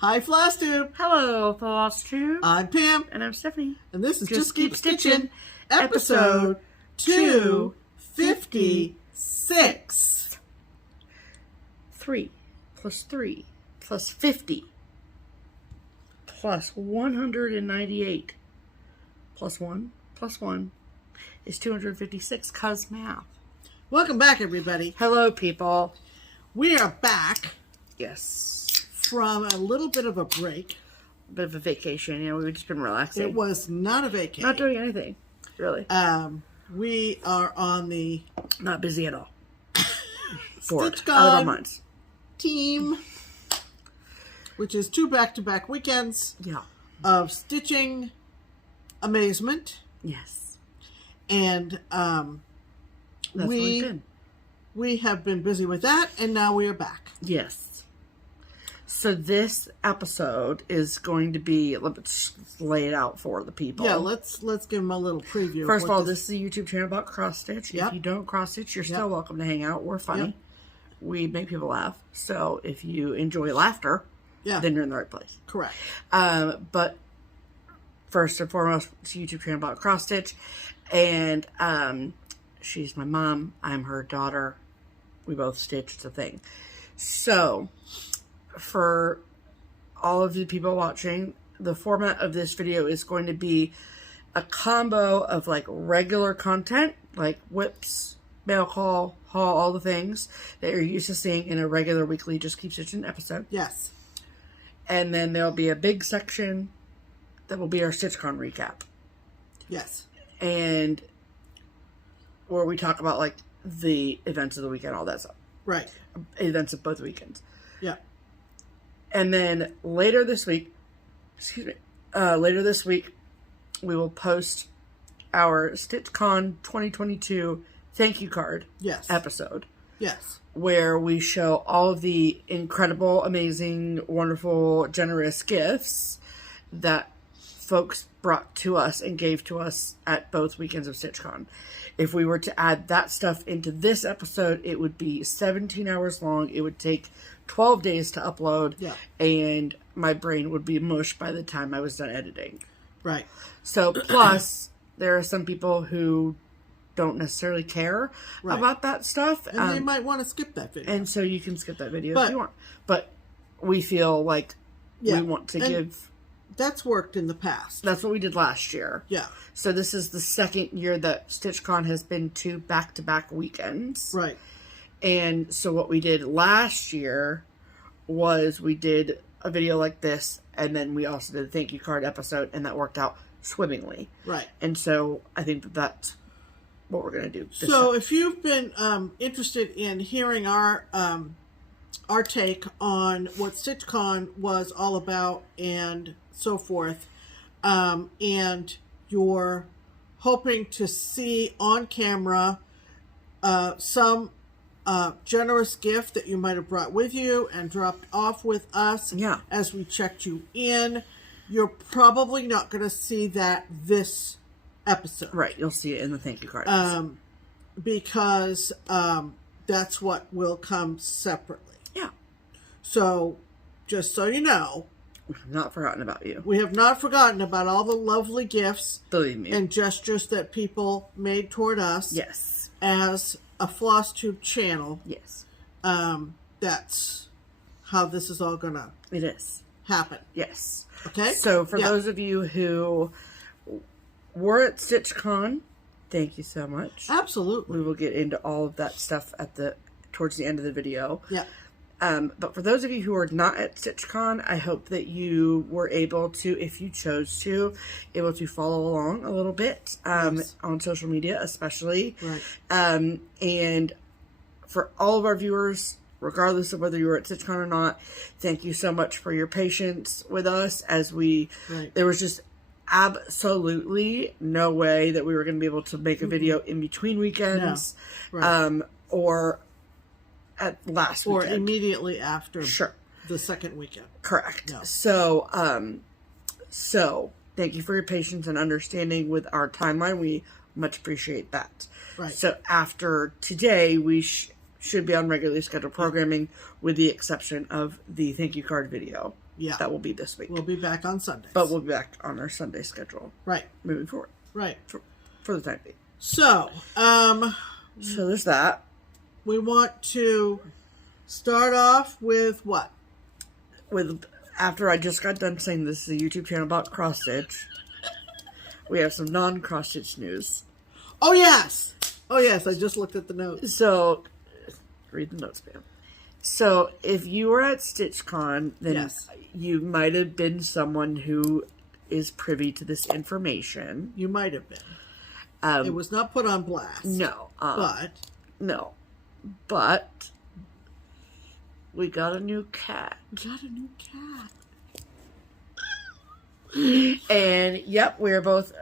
Hi, FlossTube. Hello, FlossTube. I'm Pam. And I'm Stephanie. And this is Just Keep Stitching, episode 256. 3 plus 3 plus 50 plus 198 plus 1 is 256, cuz math. Welcome back, everybody. Hello, people. We are back. Yes. From a little bit of a break. A bit of a vacation. You know, we've just been relaxing. It was not a vacation. Not doing anything, really. We are on the... Not busy at all. Bored. StitchCon Out of our minds. Team, which is 2 back-to-back weekends of stitching amazement. Yes. And That's we have been busy with that, and now we are back. Yes. So this episode is going to be, let's lay it out for the people. Yeah, let's give them a little preview. First of all, this is a YouTube channel about cross stitch. Yep. If you don't cross stitch, you're still welcome to hang out. We're funny. Yep. We make people laugh. So if you enjoy laughter, then you're in the right place. Correct. But first and foremost, it's a YouTube channel about cross stitch. And she's my mom. I'm her daughter. We both stitch. It's a thing. So for all of the people watching, the format of this video is going to be a combo of like regular content, like whips, mail call, haul, all the things that you're used to seeing in a regular weekly Just Keep Stitching episode. Yes. And then there'll be a big section that will be our StitchCon recap. Yes. And where we talk about like the events of the weekend, all that stuff. Right. Events of both weekends. Yeah. And then later this week, we will post our StitchCon 2022 thank you card episode. Yes. Where we show all of the incredible, amazing, wonderful, generous gifts that folks brought to us and gave to us at both weekends of StitchCon. If we were to add that stuff into this episode, it would be 17 hours long. It would take 12 days to upload. Yeah. And my brain would be mush by the time I was done editing. Right. So, plus, there are some people who don't necessarily care about that stuff. And they might want to skip that video. And so you can skip that video if you want. But we feel like we want to give... That's worked in the past. That's what we did last year. Yeah. So this is the second year that StitchCon has been 2 back-to-back weekends. Right. And so what we did last year was we did a video like this, and then we also did a thank you card episode, and that worked out swimmingly. Right. And so I think that that's what we're going to do this time. If you've been interested in hearing our take on what StitchCon was all about and so forth, and you're hoping to see on camera some generous gift that you might have brought with you and dropped off with us as we checked you in, you're probably not going to see that this episode. Right, you'll see it in the thank you card. Because that's what will come separately. Yeah. So, just so you know, we have not forgotten about you. We have not forgotten about all the lovely gifts, believe me, and gestures that people made toward us. Yes. As a FlossTube channel. Yes. That's how this is all gonna happen. Yes. Okay. So for those of you who were at StitchCon, thank you so much. Absolutely. We will get into all of that stuff towards the end of the video. Yeah. But for those of you who are not at StitchCon, I hope that you were able to, if you chose to, able to follow along a little bit on social media, especially. Right. And for all of our viewers, regardless of whether you were at StitchCon or not, thank you so much for your patience with us as there was just absolutely no way that we were going to be able to make a video in between weekends. No. Right. Or at last weekend. Or immediately after the second weekend. Correct. No. So, thank you for your patience and understanding with our timeline. We much appreciate that. Right. So after today, we should be on regularly scheduled programming, with the exception of the thank you card video. Yeah. That will be this week. We'll be back on Sundays. But we'll be back on our Sunday schedule. Right. Moving forward. Right. For the time being. So, so there's that. We want to start off with what? After I just got done saying this is a YouTube channel about cross stitch, we have some non-cross stitch news. Oh yes! Oh yes, I just looked at the notes. So, read the notes, ma'am. So, if you were at StitchCon, then yes. You might have been someone who is privy to this information. You might have been. It was not put on blast. No. No. But we got a new cat. And, yep, we're both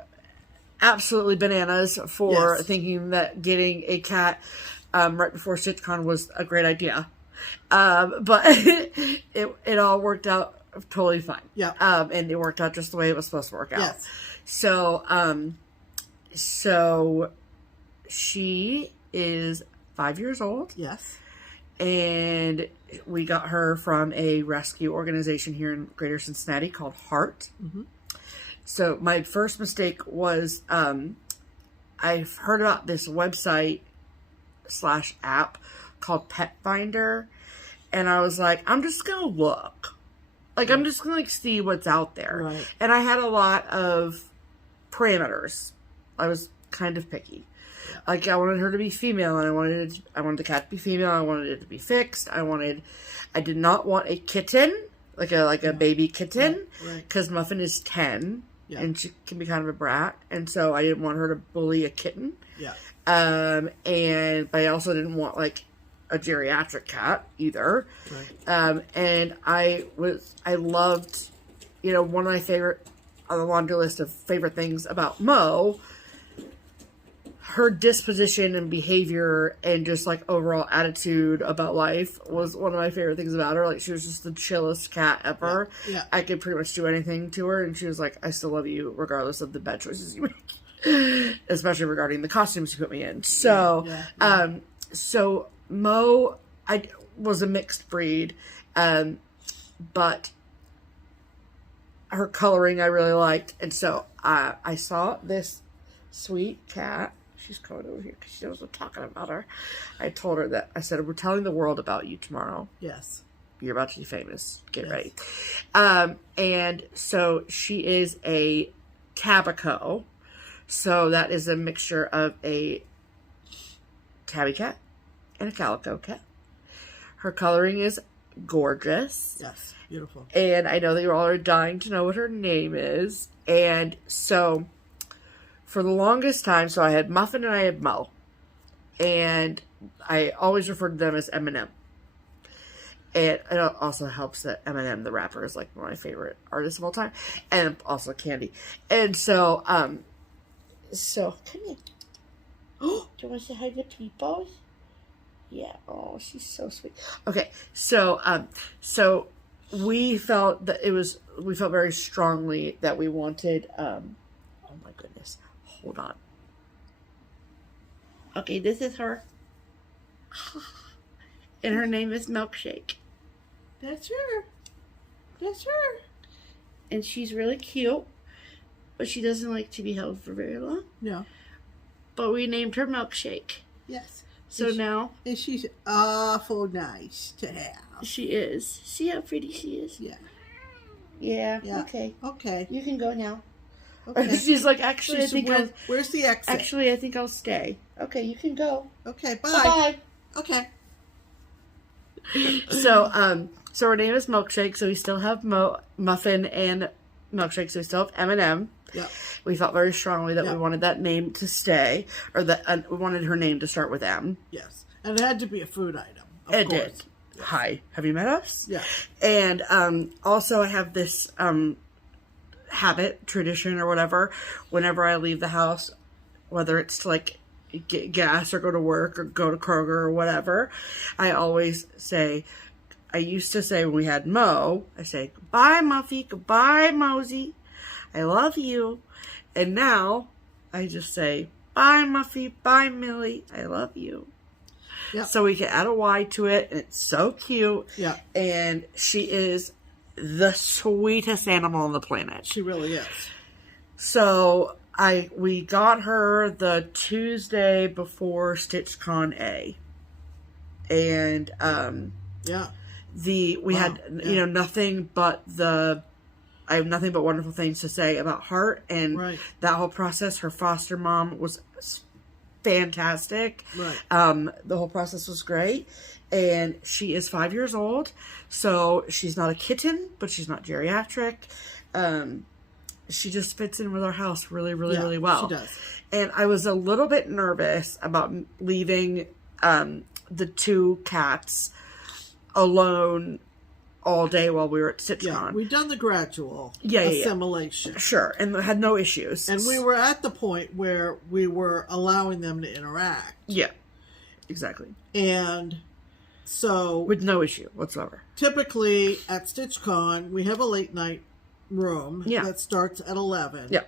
absolutely bananas for thinking that getting a cat right before StitchCon was a great idea. But it all worked out totally fine. Yeah. And it worked out just the way it was supposed to work out. Yes. So she is 5 years old. Yes. And we got her from a rescue organization here in Greater Cincinnati called Heart. Mm-hmm. So my first mistake was I've heard about this website / app called Pet Finder, and I was like, I'm just gonna look. Like, I'm just gonna see what's out there. Right. And I had a lot of parameters. I was kind of picky. Yeah. Like, I wanted her to be female, and I wanted the cat to be female. I wanted it to be fixed. I did not want a kitten, like a baby kitten, because Muffin is 10, and she can be kind of a brat, and so I didn't want her to bully a kitten. Yeah. But I also didn't want like a geriatric cat either. Right. And I loved, one of my favorite on the laundry list of favorite things about Mo, her disposition and behavior and just like overall attitude about life was one of my favorite things about her. Like, she was just the chillest cat ever. Yeah. I could pretty much do anything to her, and she was like, I still love you regardless of the bad choices you make. Especially regarding the costumes you put me in. So, so Mo, I was a mixed breed, but her coloring I really liked, and so I saw this sweet cat. She's coming over here because she knows I'm talking about her. I told her that, I said, we're telling the world about you tomorrow. Yes. You're about to be famous. Get ready. And so she is a Tabaco. So that is a mixture of a tabby cat and a calico cat. Her coloring is gorgeous. Yes, beautiful. And I know that you all are dying to know what her name is. And so for the longest time, so I had Muffin and I had Mo. And I always referred to them as M&M. And it also helps that Eminem, the rapper, is like one of my favorite artists of all time. And also Candy. And so, come here. Oh, do you want to say hi to people? Yeah. Oh, she's so sweet. Okay. So we felt that we felt very strongly that we wanted, oh my goodness. Hold on. Okay, this is her. And her name is Milkshake. That's her. That's her. And she's really cute. But she doesn't like to be held for very long. No. But we named her Milkshake. Yes. So now. And she's awful nice to have. She is. See how pretty she is? Yeah. Yeah. Okay. Okay. You can go now. Okay. She's like, actually, I think where's the exit? Actually, I think I'll stay. Okay, you can go. Okay, bye. Bye. Okay. So her name is Milkshake, so we still have Muffin and Milkshake, so we still have M&M. Yeah. We felt very strongly that we wanted that name to stay, or that we wanted her name to start with M. Yes. And it had to be a food item. It did. Yes. Hi. Have you met us? Yeah. And also I have this habit, tradition, or whatever, whenever I leave the house, whether it's to like get gas or go to work or go to Kroger or whatever, I always say, I used to say when we had Mo, I say, goodbye Muffy, goodbye Mosey, I love you. And now I just say, bye Muffy, bye Millie, I love you. Yeah. So we can add a Y to it, and it's so cute. Yeah. And she is the sweetest animal on the planet. She really is. So we got her the Tuesday before StitchCon A. And yeah. We had nothing but I have nothing but wonderful things to say about her and that whole process. Her foster mom was fantastic. Right. The whole process was great. And she is 5 years old. So she's not a kitten, but she's not geriatric. She just fits in with our house really, really, really well. She does. And I was a little bit nervous about leaving the 2 cats alone all day while we were at StitchCon. Yeah, we've done the gradual assimilation. Sure, and had no issues. And we were at the point where we were allowing them to interact. Yeah, exactly. And so... with no issue whatsoever. Typically, at StitchCon, we have a late night room that starts at 11. Yeah.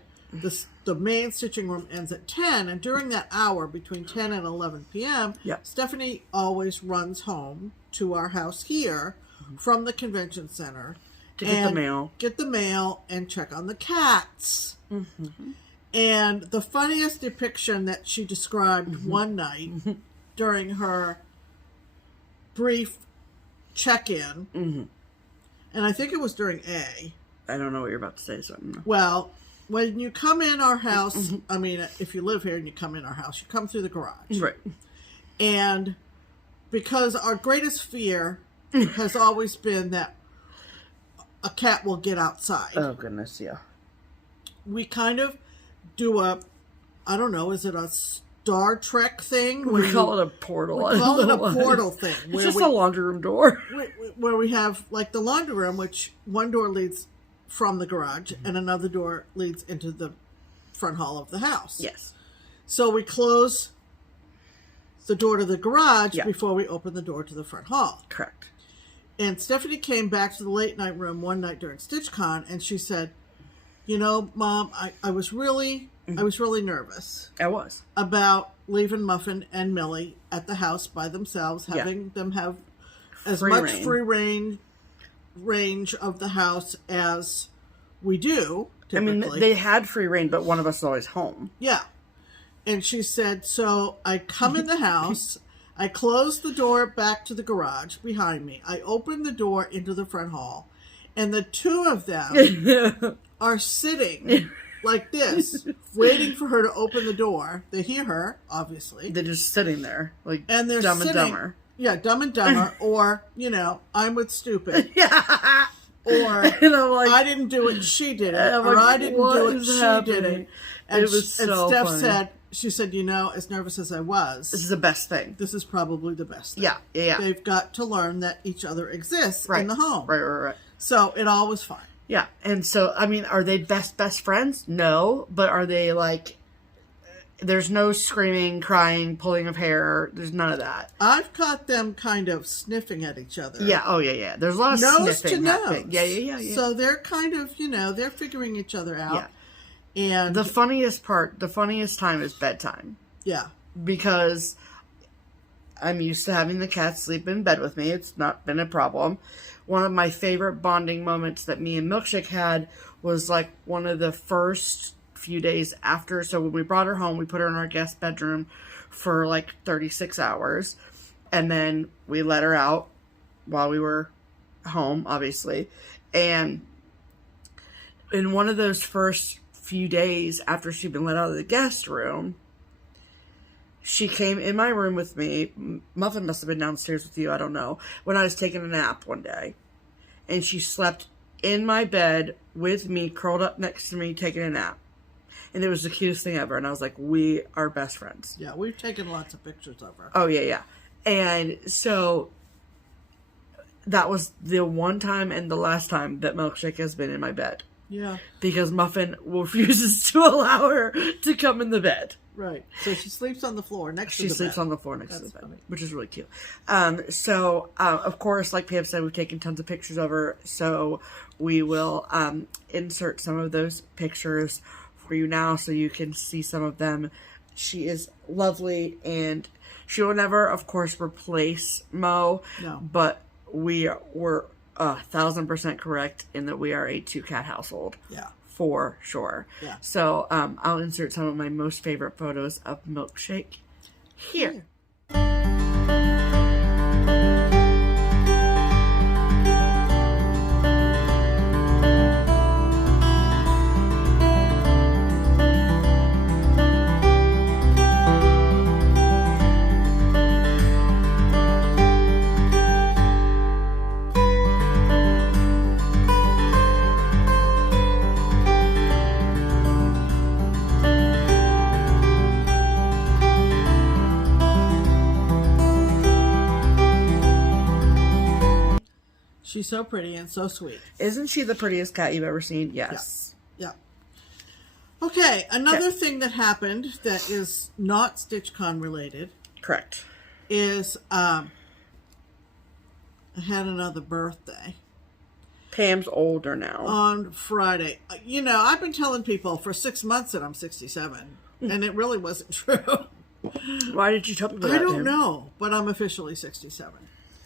The main stitching room ends at 10, and during that hour, between 10 and 11 p.m., Stephanie always runs home to our house here from the convention center to get the mail and check on the cats. Mm-hmm. And the funniest depiction that she described one night during her brief check-in, and I think it was during A. I don't know what you're about to say, so I don't know. Well, when you come in our house, I mean, if you live here and you come in our house, you come through the garage. Right. And because our greatest fear has always been that a cat will get outside. Oh, goodness, yeah. We kind of do I don't know, is it a Star Trek thing? We call it a portal. We call it a portal thing. It's just a laundry room door. Where we have, like, the laundry room, which one door leads from the garage and another door leads into the front hall of the house. Yes. So we close the door to the garage before we open the door to the front hall. Correct. And Stephanie came back to the late night room one night during StitchCon, and she said, "You know, Mom, I was really nervous. I was about leaving Muffin and Millie at the house by themselves, having them have as much free range of the house as we do. Typically. I mean, they had free reign, but one of us is always home. Yeah." And she said, "So I come in the house, I close the door back to the garage behind me. I open the door into the front hall, and the 2 of them are sitting like this, waiting for her to open the door. They hear her, obviously. They're just sitting there, like and they're Dumb sitting, and Dumber. Yeah, Dumb and Dumber, or, I'm with Stupid. Yeah. Or, and I'm like, I didn't do it, she did it. Or, like, I didn't do it, she happening? did it. And, it was so Steph funny. she said, as nervous as I was, this is the best thing. This is probably the best thing. Yeah. They've got to learn that each other exists in the home. Right. So it all was fine. Yeah. And so, I mean, are they best friends? No. But are they like, there's no screaming, crying, pulling of hair. There's none of that. I've caught them kind of sniffing at each other. Yeah. Oh, yeah. There's a lot of nose sniffing to happening. nose. Yeah. So they're kind of, they're figuring each other out. Yeah. And the funniest time is bedtime. Yeah. Because I'm used to having the cats sleep in bed with me. It's not been a problem. One of my favorite bonding moments that me and Milkshake had was like one of the first few days after. So when we brought her home, we put her in our guest bedroom for like 36 hours. And then we let her out while we were home, obviously. And in one of those first few days after she'd been let out of the guest room, she came in my room with me. Muffin must have been downstairs with you, I don't know, when I was taking a nap one day. And she slept in my bed with me, curled up next to me, taking a nap. And it was the cutest thing ever. And I was like, we are best friends. Yeah, we've taken lots of pictures of her. Oh, yeah. And so that was the one time and the last time that Milkshake has been in my bed. Yeah. Because Muffin refuses to allow her to come in the bed. Right. So she sleeps on the floor next to the bed. She sleeps on the floor next to the bed, funny. Which is really cute. So, of course, like Pam said, we've taken tons of pictures of her. So we will insert some of those pictures for you now so you can see some of them. She is lovely, and She will never, of course, replace Mo. No. But we were 1,000% correct in that we are a 2-cat household. Yeah. For sure. Yeah. So I'll insert some of my most favorite photos of Milkshake here. She's so pretty and so sweet. Isn't she the prettiest cat you've ever seen? Yes. Yeah. Okay, another thing that happened that is not StitchCon related. Correct. Is I had another birthday. Pam's older now. On Friday. You know, I've been telling people for 6 months that I'm 67, and it really wasn't true. Why did you tell people that? I don't know, but I'm officially 67.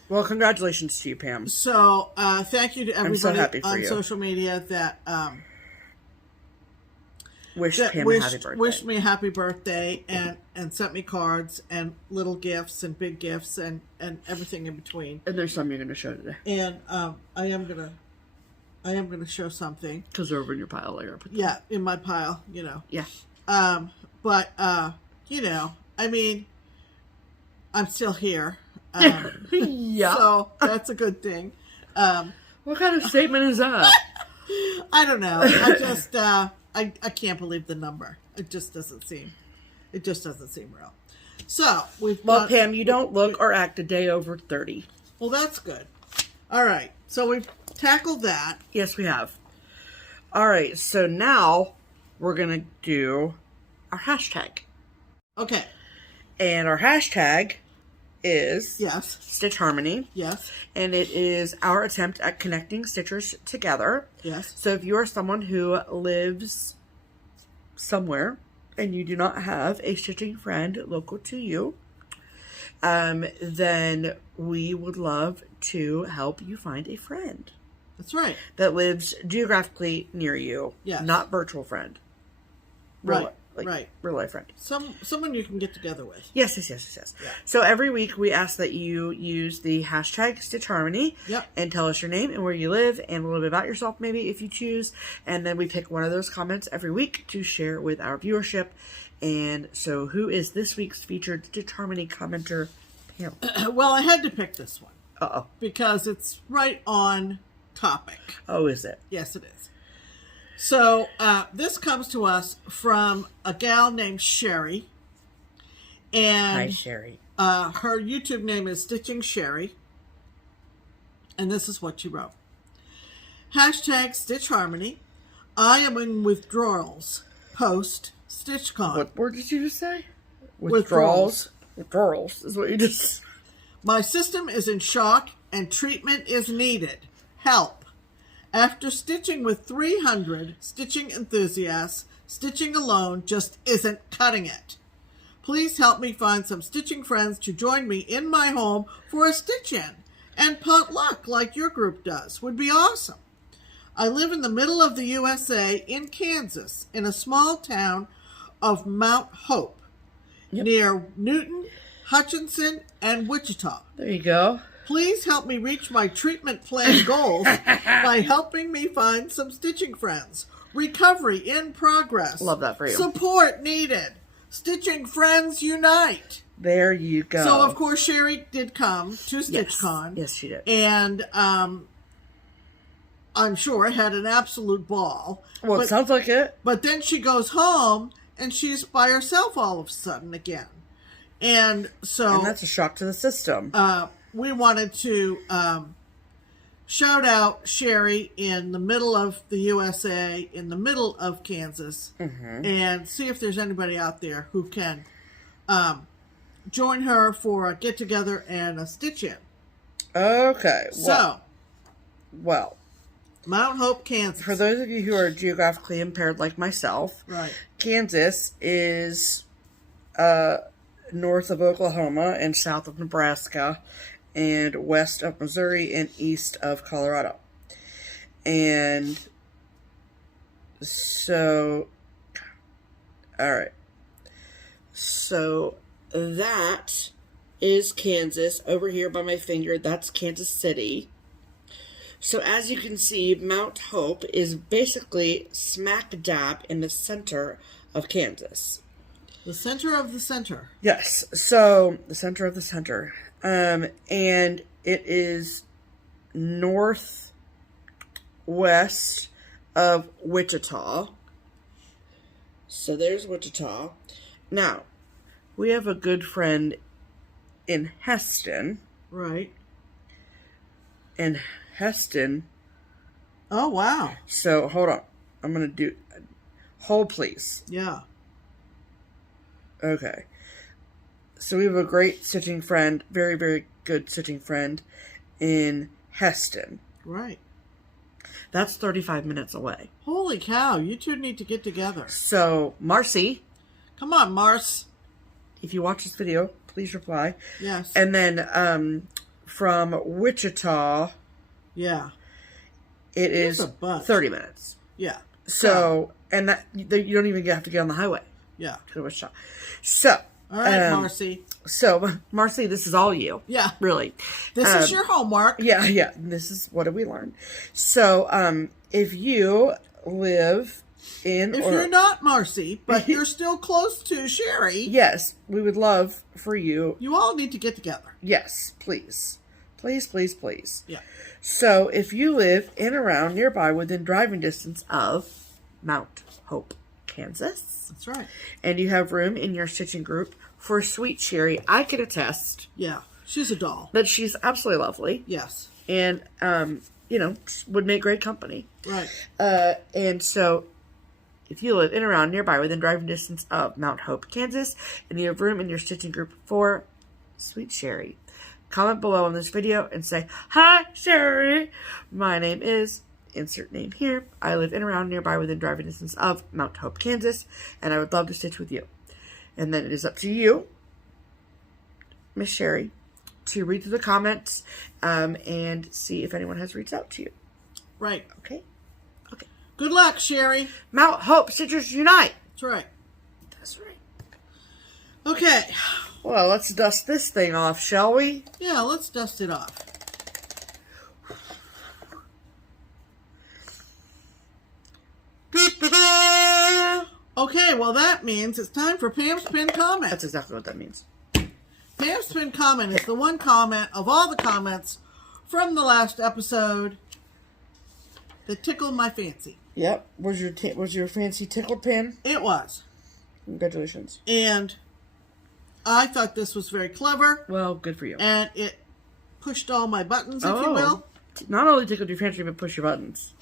Well, congratulations to you, Pam. So, thank you to everybody on you. social media that wished Pam a happy birthday. Wished me a happy birthday and sent me cards and little gifts and big gifts and everything in between. And there's some you're going to show today. And I am gonna show something. Because they're over in your pile later. Yeah, in my pile, you know. Yeah. But you know, I mean, I'm still here. Yeah. So that's a good thing. What kind of statement is that? I don't know. I just I can't believe the number. It just doesn't seem real. So Well, Pam, you don't look or act a day over 30. Well, that's good. All right. So we've tackled that. Yes, we have. All right. So now we're gonna do our hashtag. Okay. And our hashtag is Stitch Harmony. Yes. And it is our attempt at connecting stitchers together. Yes. So if you are someone who lives somewhere and you do not have a stitching friend local to you, then we would love to help you find a friend. That's right. That lives geographically near you. Yes. Not virtual friend. Right. Real life friend. Someone you can get together with. Yes. Yeah. So every week we ask that you use the hashtag Stitch Harmony. Yep. And tell us your name and where you live and a little bit about yourself maybe if you choose. And then we pick one of those comments every week to share with our viewership. And so who is this week's featured Stitch Harmony commenter, Pam? Well, I had to pick this one. Uh-oh. Because it's right on topic. Oh, is it? Yes, it is. So, this comes to us from a gal named Sherry. And Hi, Sherry. Her YouTube name is Stitching Sherry. And this is what she wrote. Hashtag Stitch Harmony. I am in withdrawals. Post StitchCon. What word did you just say? Withdrawals. Withdrawals is what you just... My system is in shock and treatment is needed. Help. After stitching with 300 stitching enthusiasts, stitching alone just isn't cutting it. Please help me find some stitching friends to join me in my home for a stitch-in. And potluck like your group does would be awesome. I live in the middle of the USA in Kansas, in a small town of Mount Hope, near Newton, Hutchinson, and Wichita. There you go. Please help me reach my treatment plan goals by helping me find some stitching friends. Recovery in progress. Love that for you. Support needed. Stitching friends unite. There you go. So, of course, Sherry did come to StitchCon. Yes, she did. And I'm sure had an absolute ball. Well, it sounds like it. But then she goes home and she's by herself all of a sudden again. And so... And that's a shock to the system. We wanted to shout out Sherry in the middle of the USA, in the middle of Kansas, and see if there's anybody out there who can join her for a get-together and a stitch-in. Okay. Well, Mount Hope, Kansas. For those of you who are geographically impaired like myself, right. Kansas is north of Oklahoma and south of Nebraska and west of Missouri and east of Colorado. And so, all right. So that is Kansas. Over here by my finger, that's Kansas City. So as you can see, Mount Hope is basically smack dab in the center of Kansas. The center of the center. Yes. So the center of the center. And it is northwest of Wichita. So there's Wichita. Now, we have a good friend in Heston. Right. And Heston. Oh, wow. So, hold on. I'm going to do... Hold, please. Yeah. Okay. So, we have a great stitching friend, very, very good stitching friend in Heston. Right. That's 35 minutes away. Holy cow, you two need to get together. So, Marcy. Come on, Mars. If you watch this video, please reply. Yes. And then, from Wichita... Yeah. It is 30 minutes. Yeah. So, and that you don't even have to get on the highway. Yeah. To Wichita. So. All right, Marcy. So, Marcy, this is all you. Yeah. Really. This is your homework. Yeah. This is what did we learn. So, if you live in... If you're not Marcy, but you're still close to Sherry... Yes, we would love for you... You all need to get together. Yes, please. Please, please, please. Yeah. So, if you live in around nearby within driving distance of Mount Hope, Kansas... That's right. And you have room in your stitching group for Sweet Sherry, I can attest. Yeah, she's a doll. That she's absolutely lovely. Yes. And, would make great company. Right. And so, if you live in around nearby within driving distance of Mount Hope, Kansas, and you have room in your stitching group for Sweet Sherry, comment below on this video and say, "Hi, Sherry. My name is..." Insert name here. I live in around nearby within driving distance of Mount Hope, Kansas, and I would love to stitch with you. And then it is up to you, Miss Sherry, to read through the comments and see if anyone has reached out to you. Right. Okay? Okay. Good luck, Sherry. Mount Hope Stitchers Unite. That's right. That's right. Okay. Well, let's dust this thing off, shall we? Yeah, let's dust it off. Okay, well that means it's time for Pam's Pinned Comment. That's exactly what that means. Pam's Pinned Comment is the one comment of all the comments from the last episode that tickled my fancy. Yep. Was your fancy tickled pin? It was. Congratulations. And I thought this was very clever. Well, good for you. And it pushed all my buttons, if you will. Not only tickled your fancy, but push your buttons.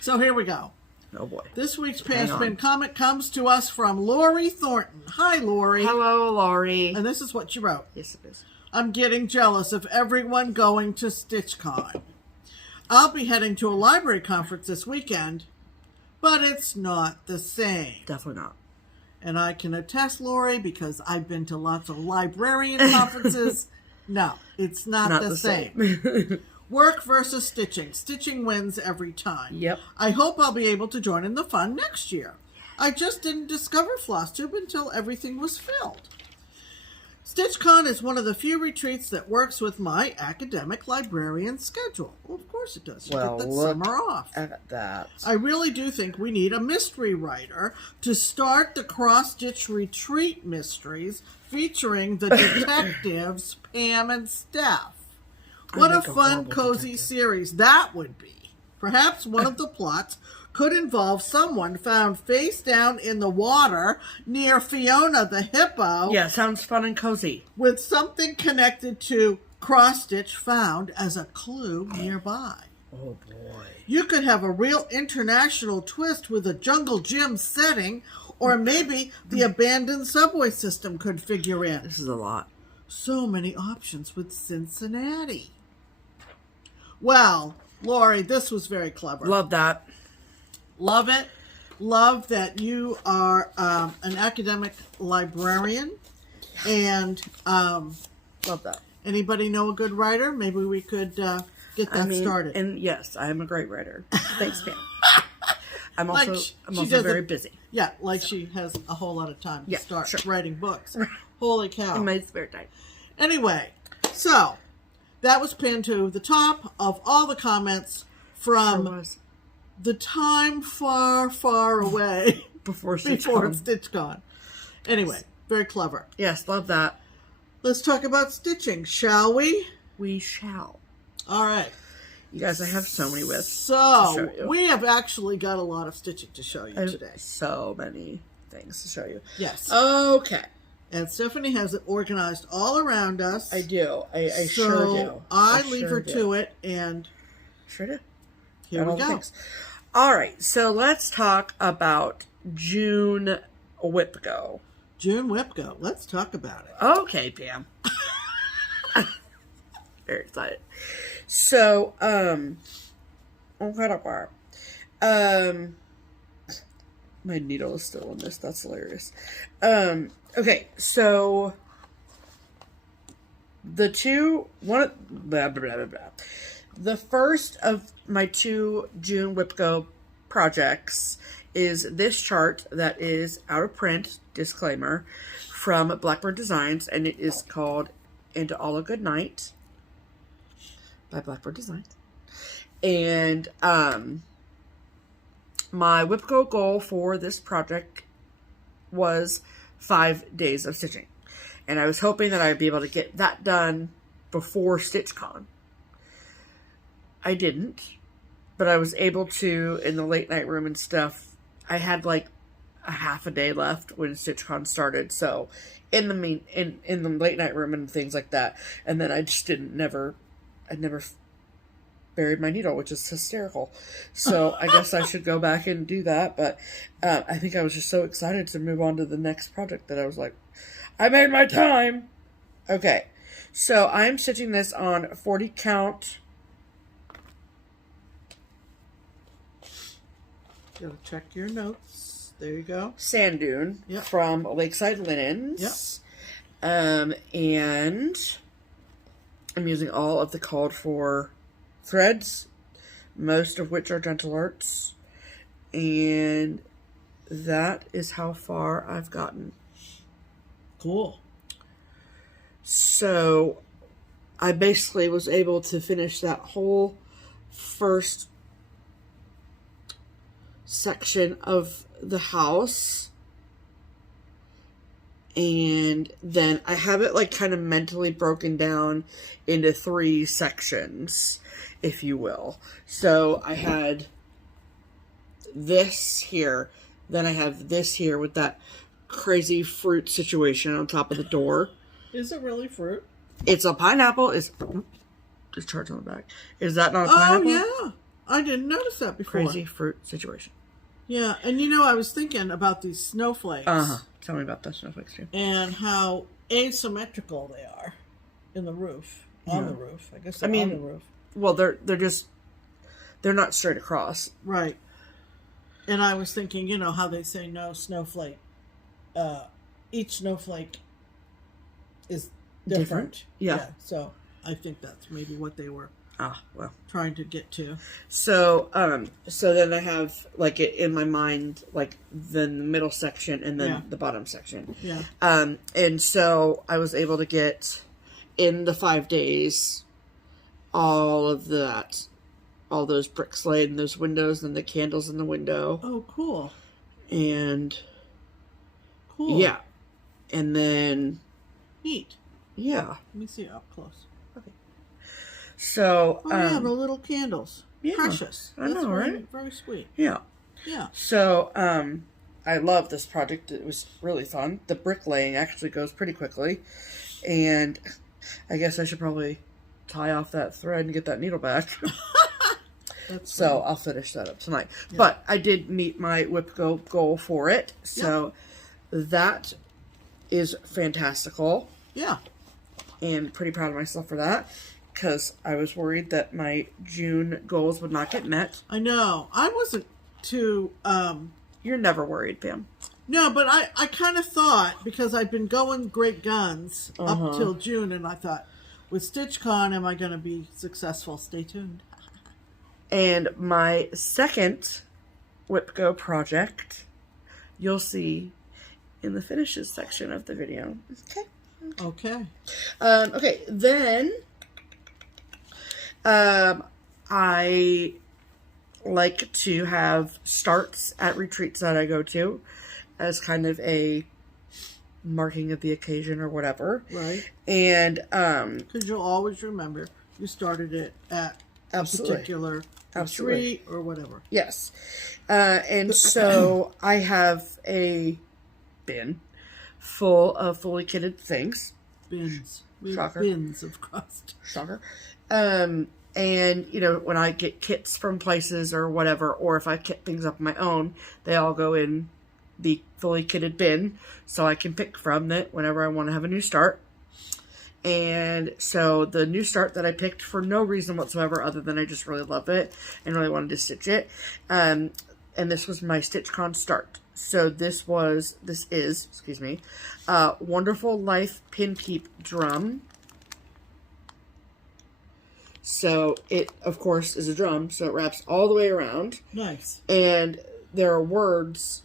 So here we go. Oh boy. This week's Pam's Pinned Comment comes to us from Lori Thornton. Hi, Lori. Hello, Lori. And this is what she wrote. Yes, it is. I'm getting jealous of everyone going to StitchCon. I'll be heading to a library conference this weekend, but it's not the same. Definitely not. And I can attest, Lori, because I've been to lots of librarian conferences. No, it's not the same. Work versus stitching. Stitching wins every time. Yep. I hope I'll be able to join in the fun next year. I just didn't discover FlossTube until everything was filled. StitchCon is one of the few retreats that works with my academic librarian schedule. Well, of course it does. You get that summer off. At that. I really do think we need a mystery writer to start the cross-stitch retreat mysteries featuring the detectives Pam and Steph. What a fun, cozy series that would be. Perhaps one of the plots could involve someone found face down in the water near Fiona the hippo. Yeah, sounds fun and cozy. With something connected to cross-stitch found as a clue nearby. Oh boy. You could have a real international twist with a jungle gym setting, or maybe the abandoned subway system could figure in. This is a lot. So many options with Cincinnati. Well, Lori, this was very clever. Love that. Love it. Love that you are an academic librarian And love that. Anybody know a good writer? Maybe we could get that started. And yes, I am a great writer. Thanks, Pam. I'm also like very busy. Yeah, like she has a whole lot of time to start writing books. Holy cow. In my spare time. Anyway, so that was pinned to the top of all the comments from the time far, far away before StitchCon. Anyway, very clever. Yes, love that. Let's talk about stitching, shall we? We shall. All right. You guys, I have so many whips. So, we have actually got a lot of stitching to show you today. So many things to show you. Yes. Okay. And Stephanie has it organized all around us. I do. I sure do. I leave her to it, and sure do. Here we go. All right. So, let's talk about June Whip Go. June Whip Go. Let's talk about it. Okay, Pam. Very excited. So, my needle is still in this. That's hilarious. Okay, so the first of my 2 June Whip Go projects is this chart that is out of print, disclaimer, from Blackbird Designs, and it is called Into All a Good Night by Blackbird Designs. And my Whip Go goal for this project was 5 days of stitching. And I was hoping that I'd be able to get that done before StitchCon. I didn't, but I was able to in the late night room and stuff. I had like a half a day left when StitchCon started, so in the in the late night room and things like that. And then I just I never buried my needle, which is hysterical. So I guess I should go back and do that. But I think I was just so excited to move on to the next project that I was like, I made my time. Okay, so I'm stitching this on 40 count. Gotta check your notes. There you go. Sand dune from Lakeside Linens. Yep. And I'm using all of the called for threads, most of which are Gentle Arts. And that is how far I've gotten. Cool. So I basically was able to finish that whole first section of the house, and then I have it like kind of mentally broken down into 3 sections, if you will. So I had this here, then I have this here with that crazy fruit situation on top of the door. Is it really fruit? It's a pineapple. There's charts on the back. Is that not a pineapple? Oh yeah, I didn't notice that before. Crazy fruit situation. Yeah, and you know, I was thinking about these snowflakes. Tell me about the snowflakes too. And how asymmetrical they are in the roof. On the roof. I guess they're on the roof. Well, they're not straight across. Right. And I was thinking, you know, how they say no snowflake. Each snowflake is different. Yeah. So I think that's maybe what they were trying to get to. So then I have like it in my mind, like the middle section and then the bottom section. Yeah. And so I was able to get in the 5 days all of that, all those bricks laid and those windows and the candles in the window. Oh, cool. And cool. Yeah. And then neat. Yeah. Let me see it up close. Okay. So, yeah, the little candles. Yeah, precious. I know, right? Very sweet. Yeah. Yeah. So, I love this project. It was really fun. The bricklaying actually goes pretty quickly. And I guess I should probably tie off that thread and get that needle back. So I'll finish that up tonight. Yeah. But I did meet my Whip Go goal for it. So that is fantastical. Yeah. And pretty proud of myself for that. Because I was worried that my June goals would not get met. I know. I wasn't too... You're never worried, Pam. No, but I kind of thought, because I've been going great guns up till June, and I thought, with StitchCon, am I going to be successful? Stay tuned. And my second Whip Go project, you'll see in the finishes section of the video. Okay. Okay, then I like to have starts at retreats that I go to as kind of a marking of the occasion or whatever. Right. And because you'll always remember you started it at a particular retreat or whatever. Yes. And so I have a bin full of fully kitted things. Bins. Shocker. Bins of crust. Shocker. And, you know, when I get kits from places or whatever, or if I kit things up on my own, they all go in the fully kitted bin, so I can pick from it whenever I want to have a new start. And so the new start that I picked for no reason whatsoever other than I just really love it and really wanted to stitch it. And this was my StitchCon start. So this is, excuse me, Wonderful Life Pin Keep Drum. So it, of course, is a drum, so it wraps all the way around. Nice. And there are words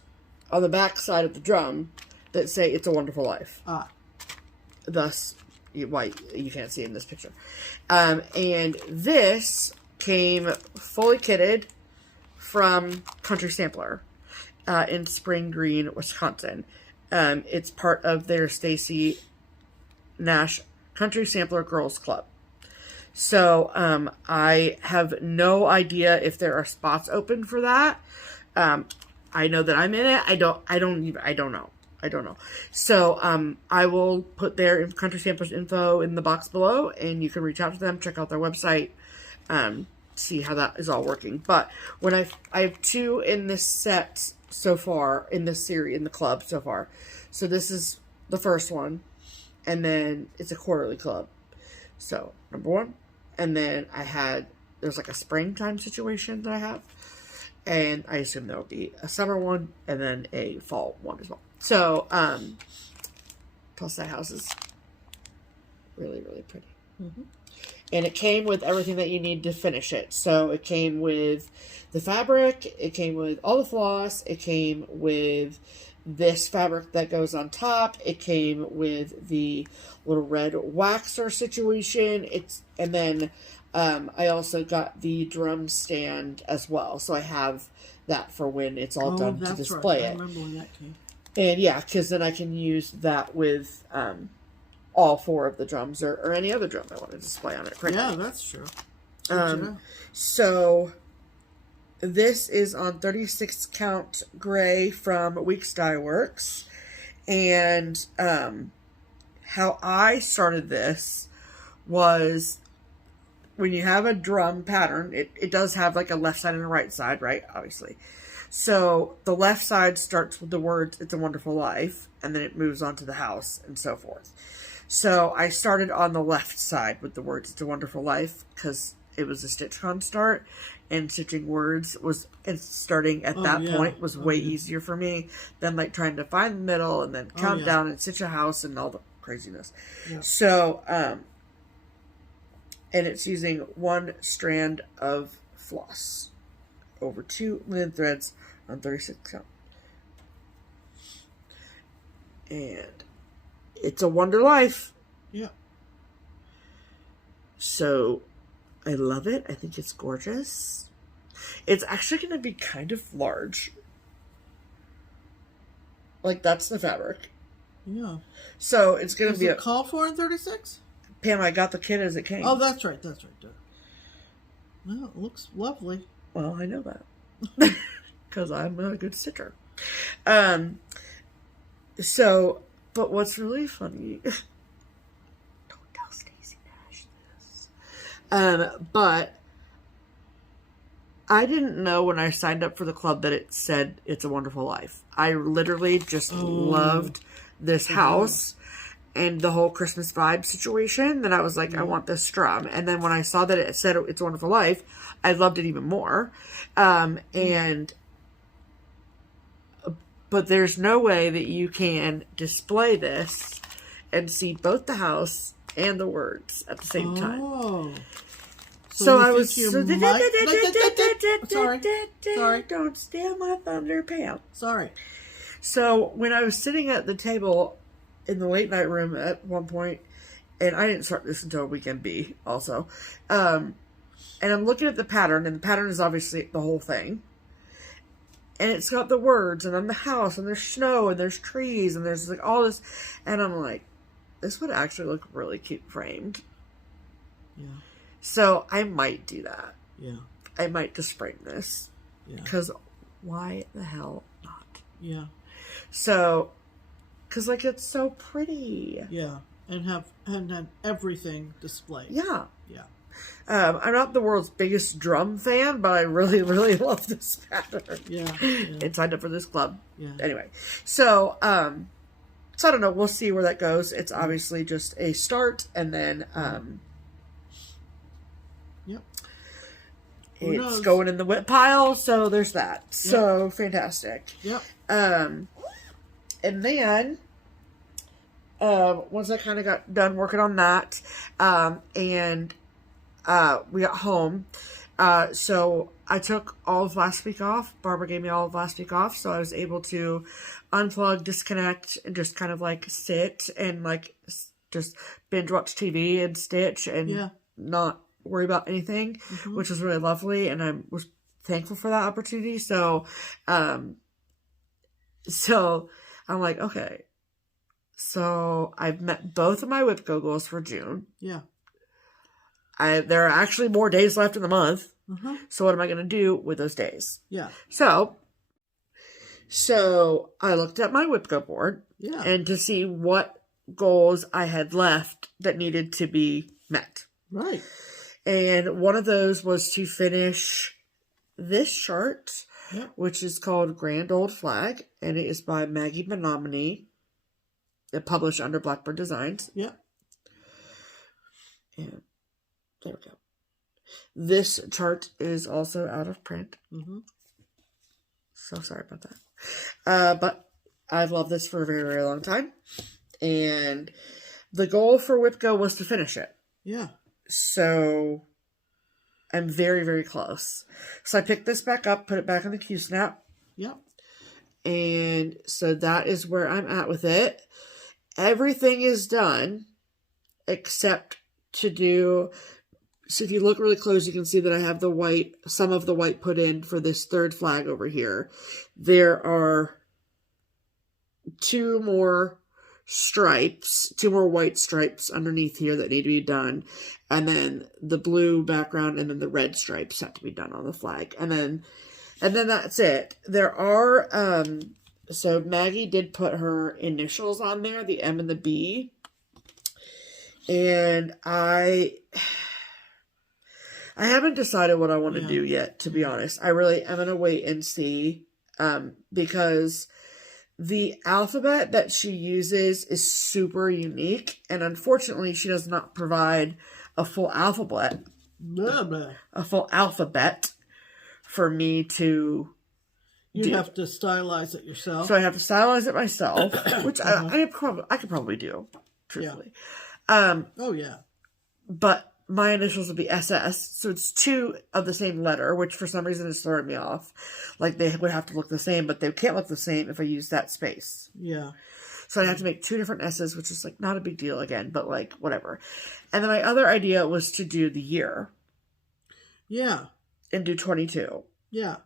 on the back side of the drum that say "It's a Wonderful Life." Thus, why you can't see it in this picture. And this came fully kitted from Country Sampler in Spring Green, Wisconsin. It's part of their Stacy Nash Country Sampler Girls Club. So I have no idea if there are spots open for that. I know that I'm in it. I don't know. So I will put their Country Samplers info in the box below, and you can reach out to them, check out their website, see how that is all working. But when I have two in this set so far, in this series, in the club so far. So this is the first one, and then it's a quarterly club. So number one, and then there's like a springtime situation that I have, and I assume there'll be a summer one and then a fall one as well. So, plus that house is really, really pretty. Mm-hmm. And it came with everything that you need to finish it. So it came with the fabric, it came with all the floss, it came with this fabric that goes on top, it came with the little red waxer situation, and then I also got the drum stand as well. So I have that for when it's all done to display it. I remember when that came. And yeah, because then I can use that with all four of the drums or any other drum I want to display on it. Yeah, that's true. So this is on 36 count gray from Weeks Dye Works. And how I started this was when you have a drum pattern, it does have like a left side and a right side, right? Obviously. So the left side starts with the words, "It's a Wonderful Life," and then it moves on to the house and so forth. So I started on the left side with the words, "It's a Wonderful Life," because it was a StitchCon start, and stitching words and starting at that point was way easier for me than like trying to find the middle and then count down and stitch a house and all the craziness. Yeah. So, and it's using one strand of floss over 2 linen threads on 36 count. And it's a Wonder Life. Yeah. So I love it. I think it's gorgeous. It's actually going to be kind of large. Like, that's the fabric. Yeah. So it's going to be a call for in 36? Pam, I got the kit as it came. Oh, that's right. That's right. Well, it looks lovely. Well, I know that. Because I'm a good stitcher. So, but what's really funny... Don't tell Stacey Nash this. But I didn't know when I signed up for the club that it said "It's a Wonderful Life." I literally just loved this house and the whole Christmas vibe situation. That I was like, I want this drum. And then when I saw that it said "It's a Wonderful Life," I loved it even more. And But there's no way that you can display this and see both the house and the words at the same time. Oh. So I was... Sorry. Don't steal my thunder, Pam. Sorry. So when I was sitting at the table in the late night room at one point, and I didn't start this until weekend B also, and I'm looking at the pattern, and the pattern is obviously the whole thing. And it's got the words, and then the house, and there's snow, and there's trees, and there's like all this. And I'm like, this would actually look really cute framed. Yeah. So I might do that. Yeah. I might just frame this. Yeah. Because why the hell not? Yeah. So, because like it's so pretty. Yeah. And have everything displayed. Yeah. Yeah. I'm not the world's biggest drum fan, but I really, really love this pattern. Yeah. And signed up for this club. Yeah. Anyway, so I don't know. We'll see where that goes. It's obviously just a start, and then yep. It's going in the whip pile. So there's that. Yep. So fantastic. Yep. And then once I kind of got done working on that, and we got home. So I took all of last week off. Barbara gave me all of last week off. So I was able to unplug, disconnect, and just kind of like sit and like just binge watch TV and stitch and not worry about anything, which was really lovely. And I was thankful for that opportunity. So, so I'm like, okay. So I've met both of my whip goals for June. Yeah. There are actually more days left in the month. So what am I going to do with those days? Yeah. So I looked at my whip go board. Yeah. And to see what goals I had left that needed to be met. Right. And one of those was to finish this shirt, which is called Grand Old Flag. And it is by Maggie Menominee. It published under Blackbird Designs. Yeah. And there we go. This chart is also out of print. So sorry about that. But I've loved this for a very, very long time. And the goal for WhipGo was to finish it. Yeah. So I'm very, very close. So I picked this back up, put it back on the Q-snap. Yep. And so that is where I'm at with it. Everything is done except to do... So if you look really close, you can see that I have the white, some of the white put in for this third flag over here. There are two more white stripes underneath here that need to be done. And then the blue background and then the red stripes have to be done on the flag. And then that's it. There are, so Maggie did put her initials on there, the M and the B. And I haven't decided what I want to do yet, to be honest. I'm going to wait and see, because the alphabet that she uses is super unique, and unfortunately, she does not provide a full alphabet, for me to do. Have to stylize it yourself. So I have to stylize it myself, which I could probably do, truthfully. Oh, yeah. But my initials would be SS, so it's two of the same letter, which for some reason is throwing me off. Like, they would have to look the same, but they can't look the same if I use that space. Yeah. So I'd have to make two different S's, which is, like, not a big deal again, but, like, whatever. And then my other idea was to do the year. Yeah. And do 22. Yeah.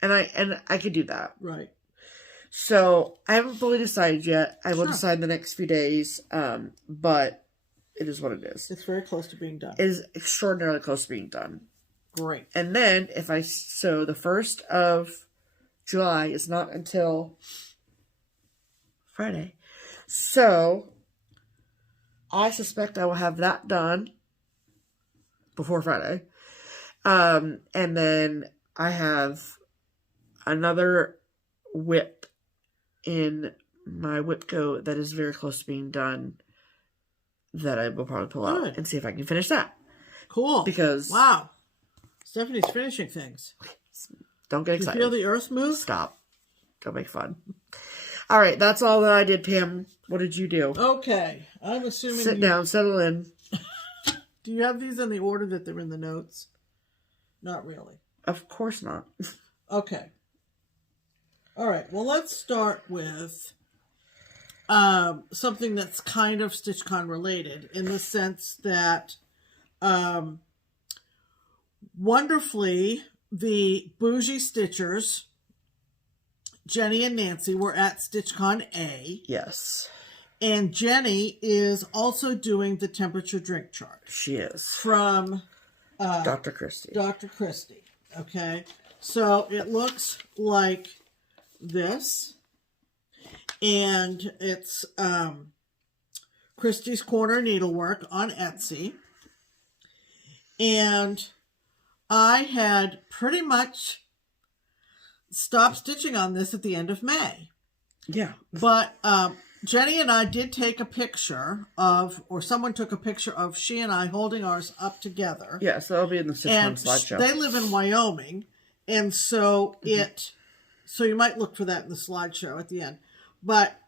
And I could do that. Right. So I haven't fully decided yet. I will decide in the next few days, but it is what it is. It's very close to being done. It is extraordinarily close to being done. Great. And then so the 1st of July is not until Friday. So I suspect I will have that done before Friday. And then I have another whip in my whip go that is very close to being done that I will probably pull out and see if I can finish that. Cool. Because... Wow. Stephanie's finishing things. Don't get excited. You feel the earth move? Stop. Don't make fun. All right, that's all that I did, Pam. What did you do? Okay, I'm assuming. Sit down, settle in. Do you have these in the order that they're in the notes? Not really. Of course not. Okay. All right. Well, let's start with something that's kind of StitchCon related in the sense that wonderfully the bougie stitchers, Jenny and Nancy, were at StitchCon A. Yes. And Jenny is also doing the temperature drink chart. She is. From Dr. Christie. Dr. Christie. Okay. So it looks like this. And it's Christie's Corner Needlework on Etsy. And I had pretty much stopped stitching on this at the end of May. Yeah. But Jenny and I did take a picture of, or someone took a picture of she and I holding ours up together. Yeah, so that'll be in the StitchCon slideshow. They live in Wyoming, and so so you might look for that in the slideshow at the end. But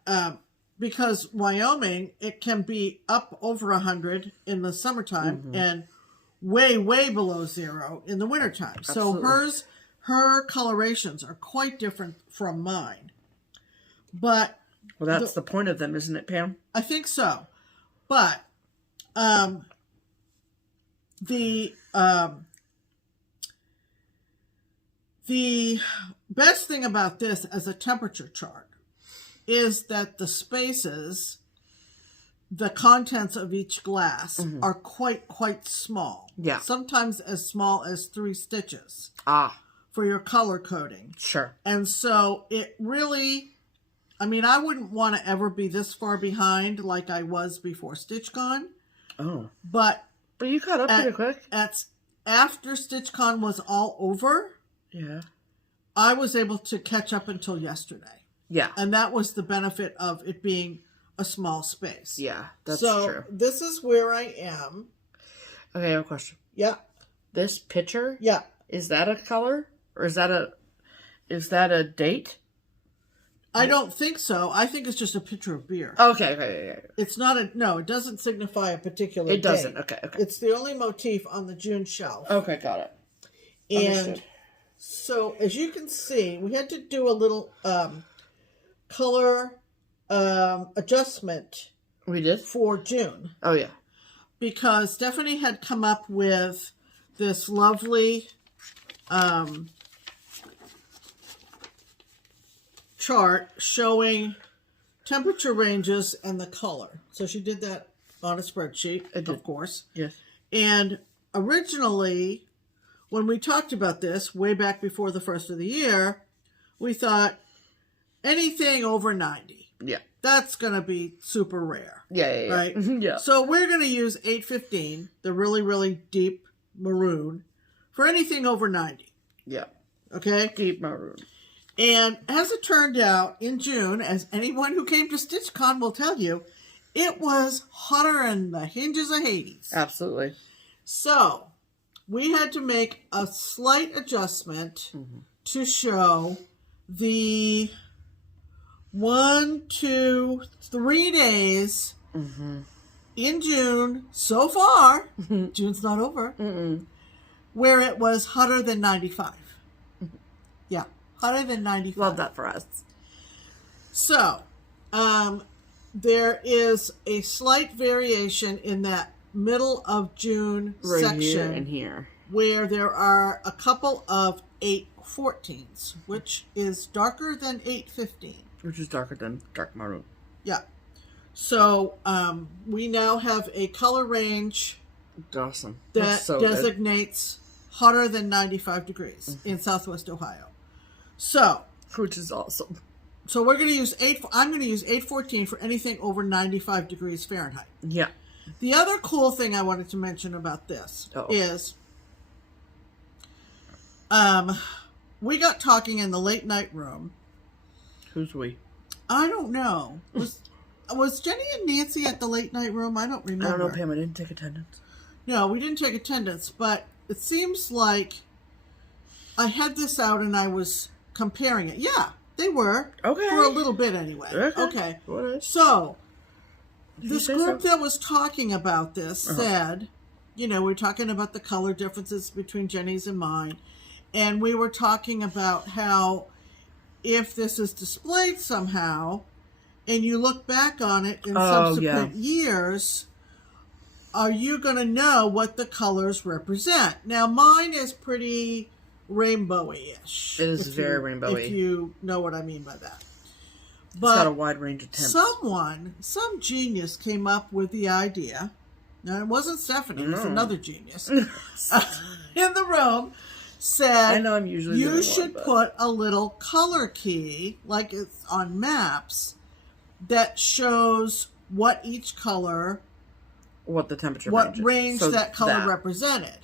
because Wyoming, it can be up over 100 in the summertime and way, way below 0 in the wintertime. Absolutely. So her colorations are quite different from mine. But well, that's the point of them, isn't it, Pam? I think so. But the best thing about this as a temperature chart is that the spaces, the contents of each glass are quite small. Yeah. Sometimes as small as 3 stitches. For your color coding. Sure. And so it really, I mean, I wouldn't want to ever be this far behind like I was before StitchCon. Oh. But you caught up pretty quick. After StitchCon was all over, yeah, I was able to catch up until yesterday. Yeah. And that was the benefit of it being a small space. Yeah, that's true. So this is where I am. Okay, I have a question. Yeah. This picture? Yeah. Is that a color? Or is that a date? I don't think so. I think it's just a picture of beer. Okay. It's not it doesn't signify a particular It doesn't. date. Okay. It's the only motif on the June shelf. Okay, got it. And Understood. so as you can see, we had to do a little color adjustment. We did? For June. Oh, yeah. Because Stephanie had come up with this lovely chart showing temperature ranges and the color. So she did that on a spreadsheet, of course. Yes. And originally, when we talked about this way back before the first of the year, we thought anything over 90. Yeah. That's going to be super rare. Yeah. Right? Yeah. So we're going to use 815, the really, really deep maroon, for anything over 90. Yeah. Okay? Deep maroon. And as it turned out, in June, as anyone who came to StitchCon will tell you, it was hotter than the hinges of Hades. Absolutely. So, we had to make a slight adjustment to show the 1, 2, 3 days in June, so far, June's not over, where it was hotter than 95. Yeah, hotter than 95. Love that for us. So, there is a slight variation in that middle of June right section. Here and here. Where there are a couple of 814s, which is darker than 815. Which is darker than dark maroon. Yeah. So, we now have a color range awesome. that so designates hotter than 95 degrees in Southwest Ohio. So, which is awesome. So we're going to use I'm going to use 814 for anything over 95 degrees Fahrenheit. Yeah. The other cool thing I wanted to mention about this is we got talking in the late night room. Who's we? I don't know. Was Jenny and Nancy at the late night room? I don't remember. I don't know, Pam. I didn't take attendance. No, we didn't take attendance, but it seems like I had this out and I was comparing it. Yeah. They were. Okay. For a little bit anyway. Okay. So, this group that was talking about this said, you know, we're talking about the color differences between Jenny's and mine. And we were talking about how if this is displayed somehow, and you look back on it in subsequent years, are you going to know what the colors represent? Now, mine is pretty rainbowy-ish. It is very rainbowy. If you know what I mean by that. But it's got a wide range of tints. Some genius came up with the idea. Now, it wasn't Stephanie. It was another genius. In the room said, I know I'm usually you should put a little color key, like it's on maps, that shows what each color, what the temperature range that color represented.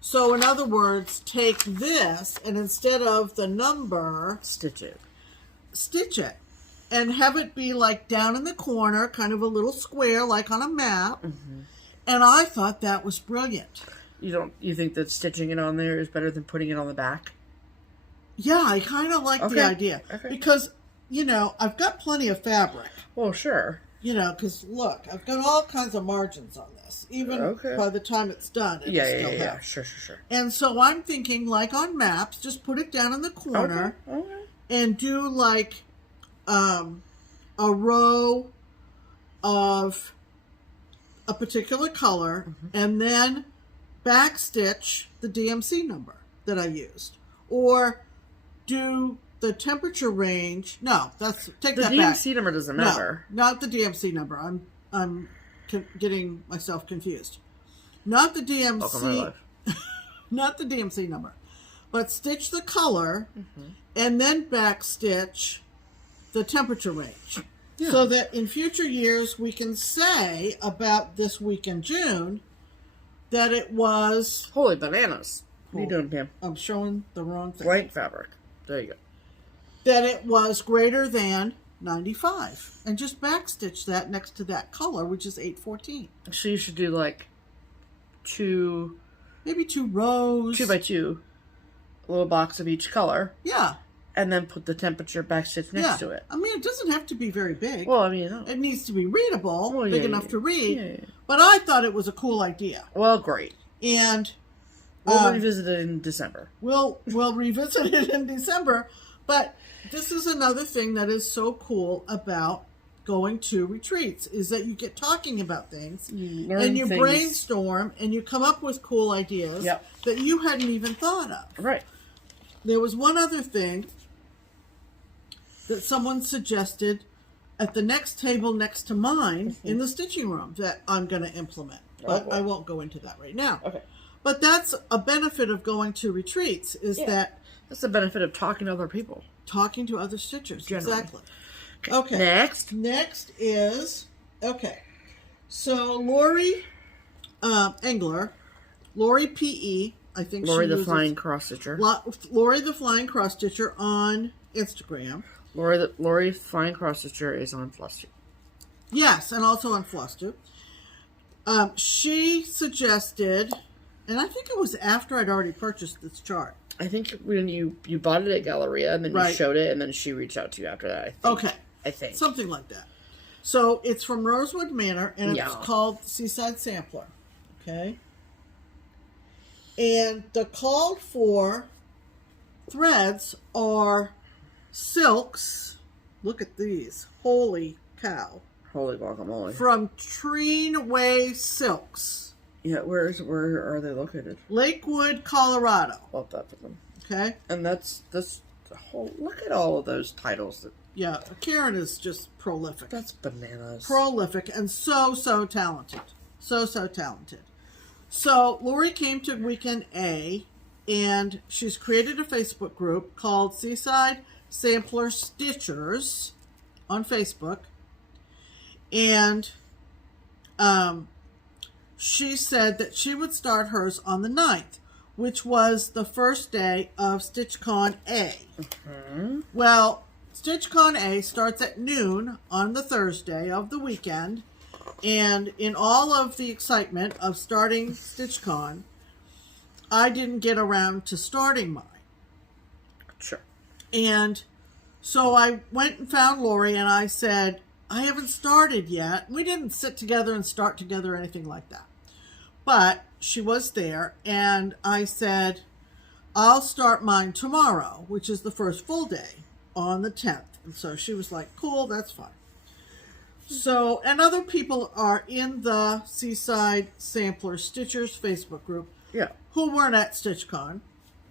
So in other words, take this and instead of the number, stitch it and have it be like down in the corner, kind of a little square like on a map. And I thought that was brilliant. You think that stitching it on there is better than putting it on the back? Yeah, I kind of like the idea because, you know, I've got plenty of fabric. Well, sure. You know, because look, I've got all kinds of margins on this. Even by the time it's done, it'll still have. Sure. And so I'm thinking, like on maps, just put it down in the corner and do like a row of a particular color and then backstitch the DMC number that I used. Or do the temperature range. No, take that back. The DMC number doesn't matter. No, not the DMC number. I'm getting myself confused. Not the DMC. Not the DMC number, but stitch the color and then backstitch the temperature range, so that in future years we can say about this week in June that it was. Holy bananas! What are you doing, Pam? I'm showing the wrong thing. Blank fabric. There you go. That it was greater than 95, and just backstitch that next to that color, which is 814. So you should do like maybe 2 rows, 2 by 2, a little box of each color. Yeah, and then put the temperature backstitch next to it. I mean, it doesn't have to be very big. Well, I mean, it needs to be readable, big enough to read. Yeah. But I thought it was a cool idea. Well, great. And we'll revisit it in December. We'll revisit it in December. But this is another thing that is so cool about going to retreats, is that you get talking about things and you brainstorm and you come up with cool ideas that you hadn't even thought of. Right. There was one other thing that someone suggested at the next table next to mine in the stitching room that I'm going to implement. But I won't go into that right now. Okay. But that's a benefit of going to retreats, is that... That's the benefit of talking to other people. Talking to other stitchers. Generally. Exactly. Okay. Next is... Okay. So, Lori Engler, Lori P.E., I think Lori she the uses... Flying Cross Stitcher. Lori the Flying Cross Stitcher on Instagram. Lori Flying Cross Stitcher is on FlossTube. Yes, and also on FlossTube. She suggested, and I think it was after I'd already purchased this chart. I think when you bought it at Galleria, and then you showed it, and then she reached out to you after that. I think. Something like that. So it's from Rosewood Manor, and it's called Seaside Sampler. Okay. And the called for threads are silks. Look at these. Holy cow. Holy guacamole. From Treenway Silks. Yeah, where are they located? Lakewood, Colorado. Love that for them. Okay. And that's the whole, look at all of those titles. Yeah, Karen is just prolific. That's bananas. Prolific and so talented. So talented. So Lori came to Weekend A, and she's created a Facebook group called Seaside Sampler Stitchers on Facebook. And she said that she would start hers on the 9th, which was the first day of StitchCon A. Well, StitchCon A starts at noon on the Thursday of the weekend, and in all of the excitement of starting StitchCon, I didn't get around to starting mine. Sure. And So I went and found Lori and I said, I haven't started yet. We didn't sit together and start together or anything like that. But she was there and I said, I'll start mine tomorrow, which is the first full day on the 10th. And so she was like, cool, that's fine. So, and other people are in the Seaside Sampler Stitchers Facebook group who weren't at StitchCon.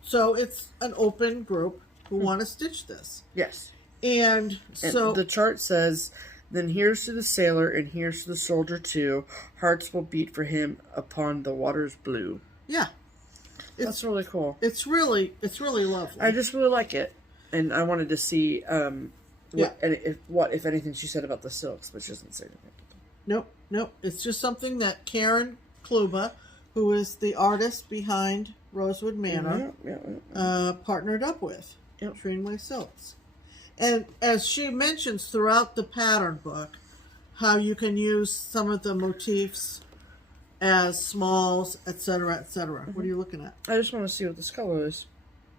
So it's an open group who want to stitch this. Yes. And so the chart says, then here's to the sailor and here's to the soldier too. Hearts will beat for him upon the water's blue. Yeah. That's really cool. It's really lovely. I just really like it. And I wanted to see what, if anything, she said about the silks, but she doesn't say anything. Nope. It's just something that Karen Kluba, who is the artist behind Rosewood Manor, partnered up with. Greenway Silks. And as she mentions throughout the pattern book, how you can use some of the motifs as smalls, etc., etc. What are you looking at? I just want to see what this color is.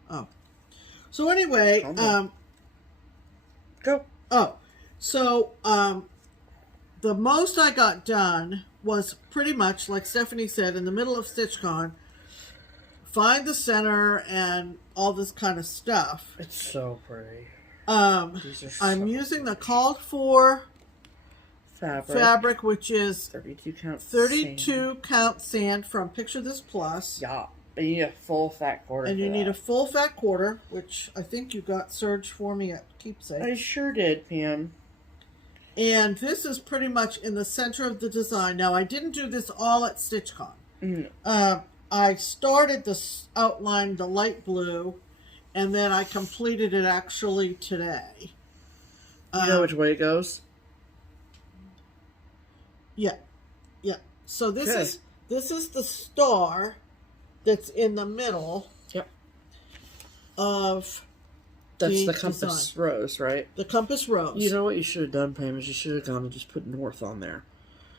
Oh. So anyway, go. Oh. So the most I got done was pretty much, like Stephanie said, in the middle of StitchCon, find the center and all this kind of stuff. It's so pretty. I'm using the called for fabric, which is 32 count sand from Picture This Plus. Yeah, and you need a full fat quarter. And you need a full fat quarter, which I think you got Serge for me at Keepsakes. I sure did, Pam. And this is pretty much in the center of the design. Now, I didn't do this all at StitchCon. I started this outline, the light blue, and then I completed it actually today. You know which way it goes? Yeah. So this is the star that's in the middle. Of that's the compass design. Rose, right? The compass rose. You know what you should have done, Pam, is you should have gone and just put north on there.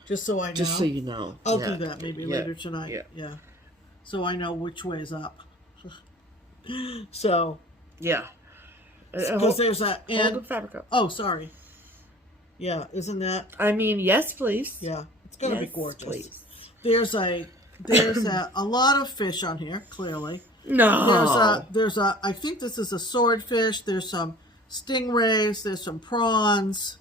Just so I know. Just so you know. I'll do that maybe later tonight. Yeah. So I know which way is up. So. Yeah. Because there's a hold the fabric up. Oh, sorry. Yeah, isn't that? I mean, yes, please. Yeah, it's gonna be gorgeous. Please. There's a lot of fish on here. Clearly. No. There's a. I think this is a swordfish. There's some stingrays. There's some prawns.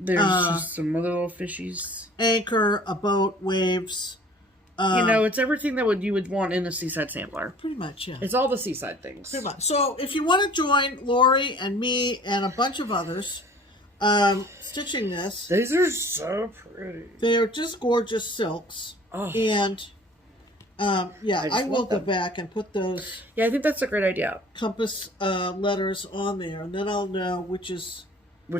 There's just some other little fishies. Anchor, a boat, waves. It's everything that you would want in a Seaside Sampler. Pretty much, yeah. It's all the seaside things. Pretty much. So if you want to join Lori and me and a bunch of others stitching this. These are so pretty. They are just gorgeous silks. Oh. And, I will go back and put those... Yeah, I think that's a great idea. Compass letters on there, and then I'll know which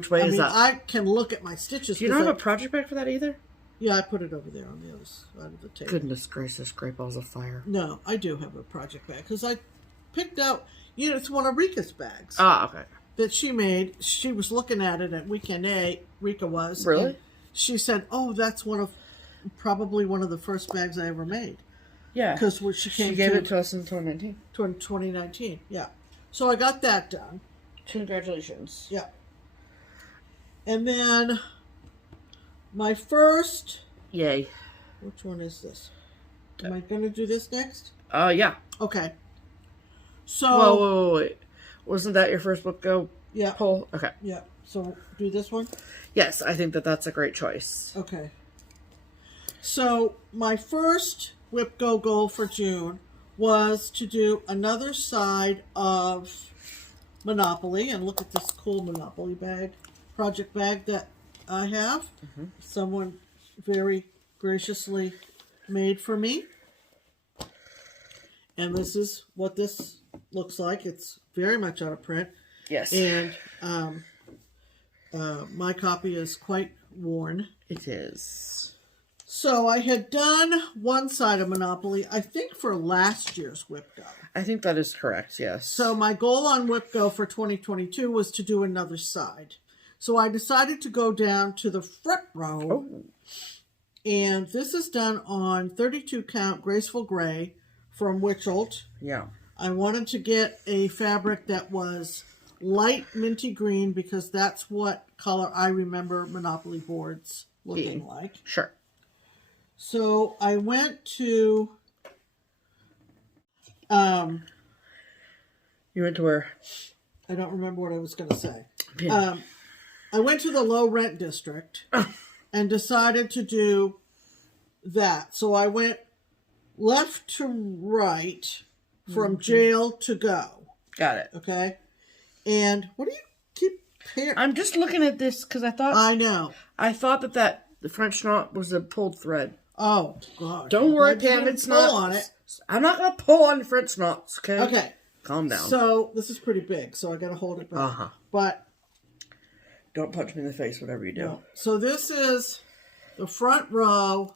way is up. I can look at my stitches. Do you not have a project bag for that either? Yeah, I put it over there on the other side of the table. Goodness gracious, great balls of fire. No, I do have a project bag because I picked out, it's one of Rika's bags. Ah, okay. That she made. She was looking at it at Weekend A, Rika was. Really? She said, oh, that's probably one of the first bags I ever made. Yeah. Because she gave it to us in 2019. 2019, yeah. So I got that done. Congratulations. Yeah. And then... my first... Yay. Which one is this? Am I going to do this next? Yeah. Okay. So... Whoa, wait. Wasn't that your first whip go pull? Okay. Yeah. So, do this one? Yes, I think that's a great choice. Okay. So, my first whip go goal for June was to do another side of Monopoly. And look at this cool Monopoly bag, project bag that I have. Someone very graciously made for me. And this is what this looks like. It's very much out of print. Yes. And my copy is quite worn. It is. So I had done one side of Monopoly, I think for last year's Whip Go. I think that is correct, yes. So my goal on Whip Go for 2022 was to do another side. So I decided to go down to the front row. Oh. And this is done on 32 count Graceful Gray from Witchelt. Yeah. I wanted to get a fabric that was light minty green because that's what color I remember Monopoly boards looking like. Sure. So I went to... You went to where? I don't remember what I was going to say. Yeah. I went to the low rent district and decided to do that. So I went left to right from jail to go. Got it. Okay. And what do you keep here? I'm just looking at this because I thought... I know. I thought that the French knot was a pulled thread. Oh, God. Don't worry, Pam. It's not. On it. I'm not going to pull on the French knots, okay? Okay. Calm down. So, this is pretty big, so I got to hold it back. Uh-huh. But... Don't punch me in the face, whatever you do. No. So, this is the front row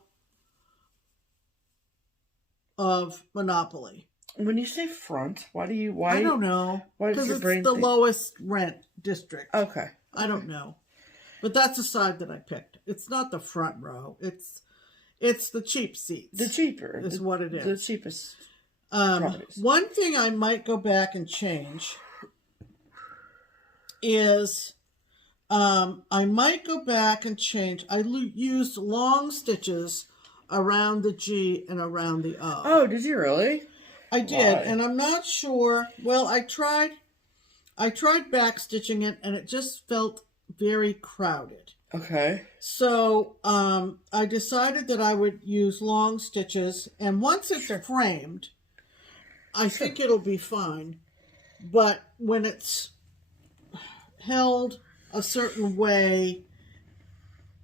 of Monopoly. When you say front, why? I don't know. Because it's the lowest rent district. Okay. I don't know. But that's the side that I picked. It's not the front row. It's the cheap seats. The cheaper. Is what it is. The cheapest. One thing I might go back and change is I might go back and change. I used long stitches around the G and around the O. Oh, did you really? I did, and I'm not sure. Well, I tried back stitching it, and it just felt very crowded. Okay. So I decided that I would use long stitches, and once it's framed, I think it'll be fine. But when it's held a certain way,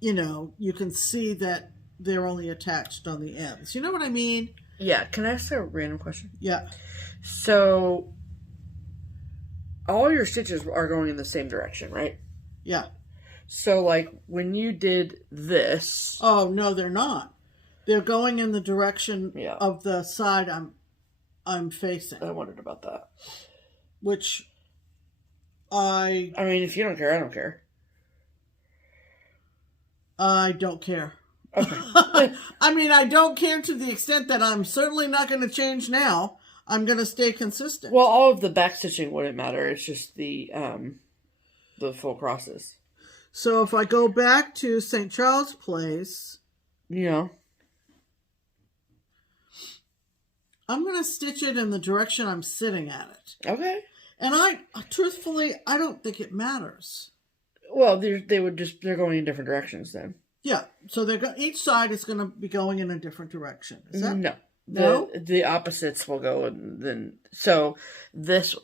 you can see that they're only attached on the ends. You know what I mean? Yeah. Can I ask a random question? Yeah. So, all your stitches are going in the same direction, right? Yeah. So, like, when you did this... Oh, no, they're not. They're going in the direction of the side I'm facing. I wondered about that. Which I mean, if you don't care, I don't care. I don't care. Okay. I mean, I don't care to the extent that I'm certainly not going to change now. I'm going to stay consistent. Well, all of the back stitching wouldn't matter. It's just the full crosses. So if I go back to St. Charles Place, yeah, I'm going to stitch it in the direction I'm sitting at it. Okay. And truthfully, I don't think it matters. Well, they're going in different directions then. Yeah. So each side is going to be going in a different direction. Is that? No. The opposites will go this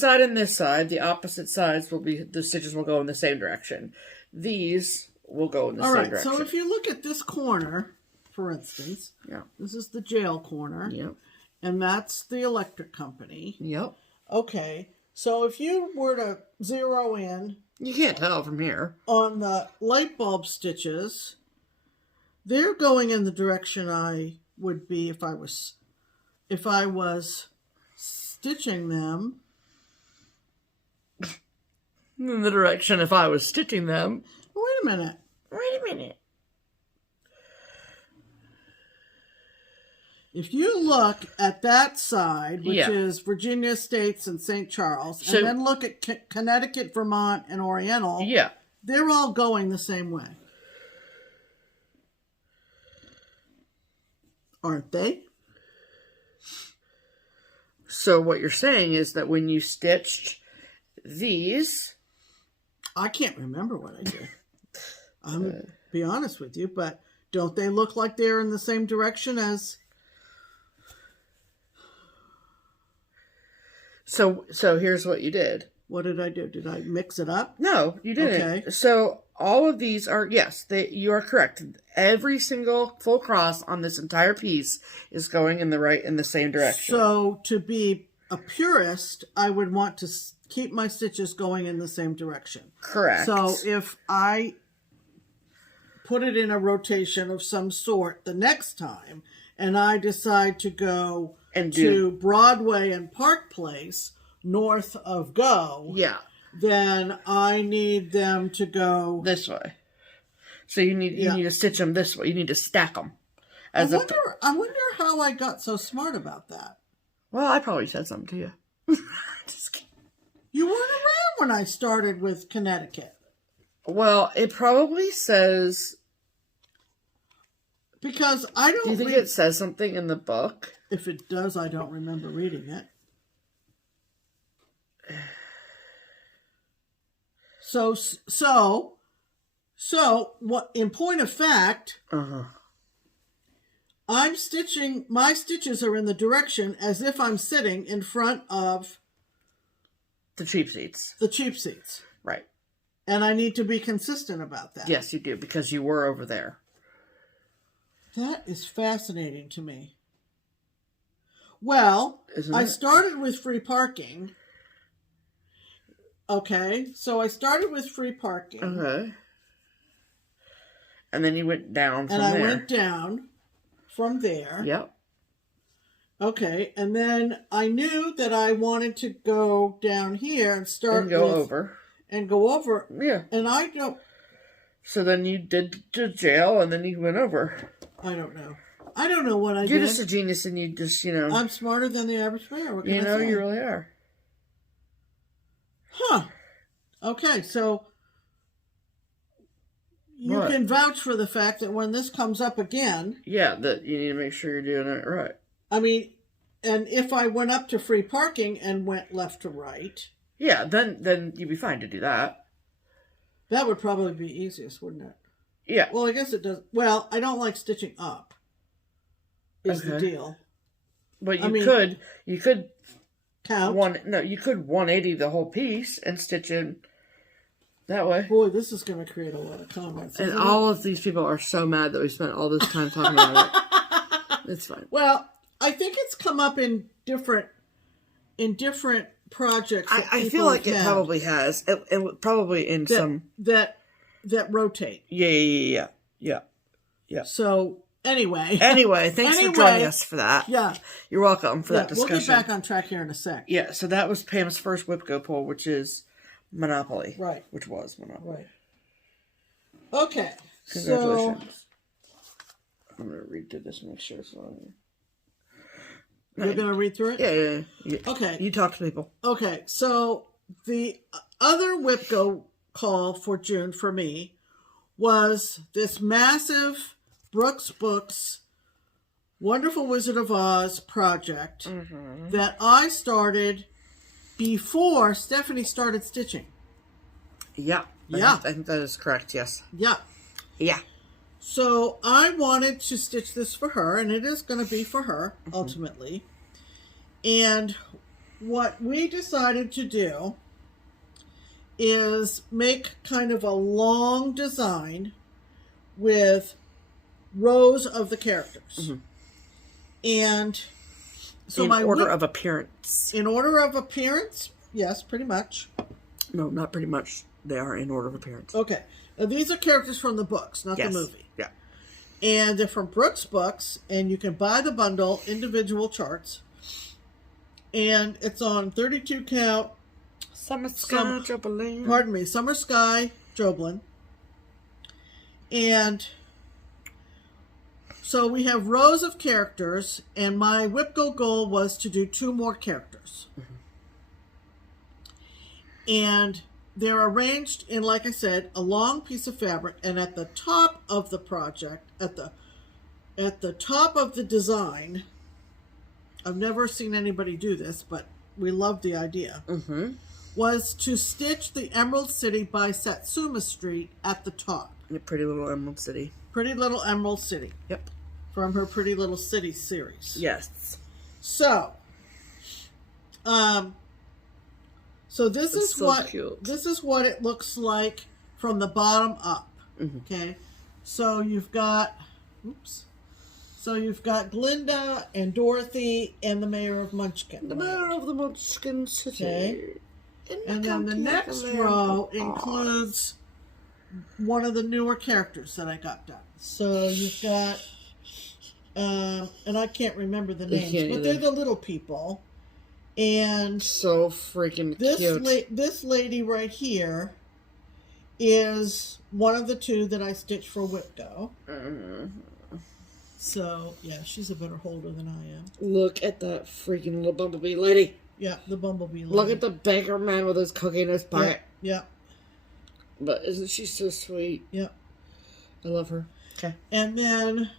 side and this side, the opposite sides the stitches will go in the same direction. These will go in the same direction. So if you look at this corner, for instance, this is the jail corner. Yep. And that's the electric company. Yep. Okay. So if you were to zero in... You can't tell from here. On the light bulb stitches, they're going in the direction I would be if I was stitching them. In the direction if I was stitching them. Wait a minute. If you look at that side, which is Virginia States and St. Charles, and then look at Connecticut, Vermont, and Oriental, they're all going the same way. Aren't they? So what you're saying is that when you stitched these... I can't remember what I did. I'm going to be honest with you, but don't they look like they're in the same direction as... So here's what you did. What did I do? Did I mix it up? No, you didn't. Okay. So all of these are, you are correct. Every single full cross on this entire piece is going in the same direction. So to be a purist, I would want to keep my stitches going in the same direction. Correct. So if I put it in a rotation of some sort the next time, and I decide to go to Broadway and Park Place north of Go, then I need them to go this way. So you need to stitch them this way. You need to stack them. I wonder how I got so smart about that. Well, I probably said something to you. Just kidding. You weren't around when I started with Connecticut. Well, it probably says... Because I don't... Do you think it says something in the book? If it does, I don't remember reading it. So, what? In point of fact, I'm stitching. My stitches are in the direction as if I'm sitting in front of the cheap seats. The cheap seats, right? And I need to be consistent about that. Yes, you do, because you were over there. That is fascinating to me. Well, I started with free parking. Okay, so I started with free parking. Okay. And then you went down from there. And I went down from there. Yep. Okay, and then I knew that I wanted to go down here and start and go over. And go over. Yeah. And I don't... So then you did the jail and then you went over. I don't know. I don't know what I did. You're just a genius and you just, you know... I'm smarter than the average bear. What can you I know, say? you really are. Huh. Okay, so... You can vouch for the fact that when this comes up again... Yeah, that you need to make sure you're doing it right. I mean, and if I went up to free parking and went left to right... Yeah, then you'd be fine to do that. That would probably be easiest, wouldn't it? Yeah. Well, I guess it does. Well, I don't like stitching up. Is the deal. But you could count. You could 180 the whole piece and stitch in that way. Boy, this is going to create a lot of comments. And all of these people are so mad that we spent all this time talking about it. It's fine. Well, I think it's come up in different projects. I feel like it probably has. It probably in some that rotate. Yeah. So anyway, thanks for joining us for that. Yeah, you're welcome for that discussion. We'll get back on track here in a sec. Yeah, so that was Pam's first Whip Go poll, which is Monopoly. Right. Which was Monopoly. Right. Okay. Congratulations. I'm gonna read through this and make sure it's not on here. You're going to read through it? Yeah. Okay. You talk to people. Okay. So the other Whip Go call for June for me was this massive Brooks Books Wonderful Wizard of Oz project that I started before Stephanie started stitching. Yeah. I think that is correct, yes. Yeah. Yeah. So I wanted to stitch this for her, and it is going to be for her, ultimately. And what we decided to do is make kind of a long design with rows of the characters. And so in order of appearance. In order of appearance? Yes, pretty much. No, not pretty much. They are in order of appearance. Okay. Now, these are characters from the books, not the movie. Yeah. And they're from Brooks Books, and you can buy the bundle, individual charts. And it's on 32 count. Summer Sky Joblin. Pardon me, Summer Sky Joblin. And so we have rows of characters, and my Whip Go goal was to do 2 more characters. And they're arranged in, like I said, a long piece of fabric, and at the top of the project, at the top of the design, I've never seen anybody do this, but we love the idea, was to stitch the Emerald City by Satsuma Street at the top. The Pretty Little Emerald City. Pretty Little Emerald City. Yep. From her Pretty Little City series. Yes. So, this is so cute. This is what it looks like from the bottom up. Okay, so you've got, So you've got Glinda and Dorothy and the Mayor of Munchkin. The Mayor of the Munchkin City. Okay, and then the next row includes one of the newer characters that I got done. So you've got, and I can't remember the names, but they're the little people. And so freaking cute. This lady right here is one of the 2 that I stitched for Whip Go. So, yeah, she's a better holder than I am. Look at that freaking little bumblebee lady. Yeah, the bumblebee lady. Look at the baker man with his cookie in his pocket. Yeah. But isn't she so sweet? Yeah. I love her. Okay. And then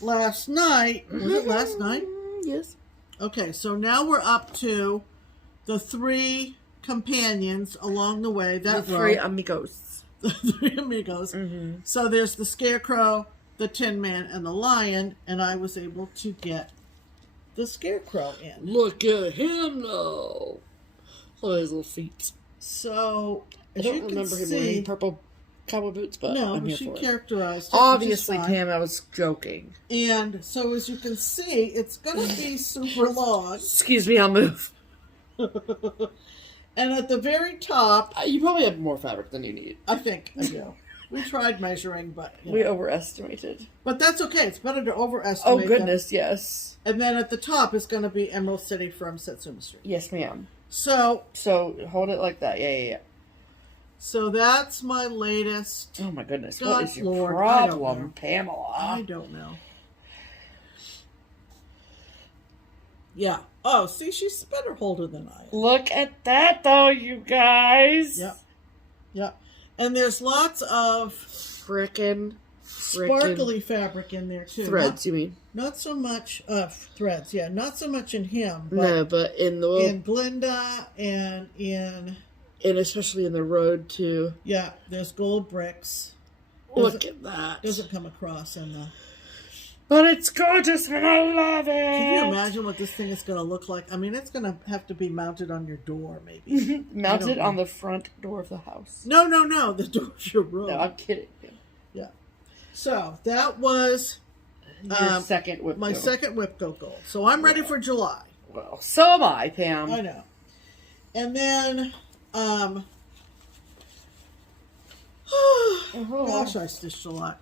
last night, was it last night? Yes. Okay, so now we're up to the 3 companions along the way. That The 3 amigos. The 3 amigos. Mm-hmm. So there's the Scarecrow, the Tin Man, and the Lion, and I was able to get the Scarecrow in. Look at him, though. Look at his little feet. So, I as don't you can remember him see, wearing purple cowboy boots, but no, I'm here she for it. characterized it. Obviously, Pam, I was joking. And so, as you can see, it's going to be super long. Excuse me, I'll move. And at the very top... You probably have more fabric than you need. I think I do. We tried measuring, but... We overestimated. But that's okay. It's better to overestimate. Oh, goodness, yes. And then at the top is going to be Emerald City from Satsuma Street. Yes, ma'am. So hold it like that. Yeah. So that's my latest. Oh, my goodness. God, what is your Lord, problem, Pamela? I don't know. Yeah. Oh, see, she's a better holder than I am. Look at that, though, you guys. Yep. And there's lots of frickin' sparkly fabric in there, too. Threads, you mean? Not so much threads, yeah. Not so much in him. But no, but in Glinda and in... And especially in the road, too. Yeah, there's gold bricks. Look at that. Doesn't come across in the... But it's gorgeous and I love it. Can you imagine what this thing is going to look like? I mean, it's going to have to be mounted on your door, maybe. Mounted on the front door of the house. No. The door's your room. No, I'm kidding. Yeah. So, that was... Your second whip my second whip gold. So, I'm ready for July. Well, so am I, Pam. I know. And then... gosh, I stitched a lot.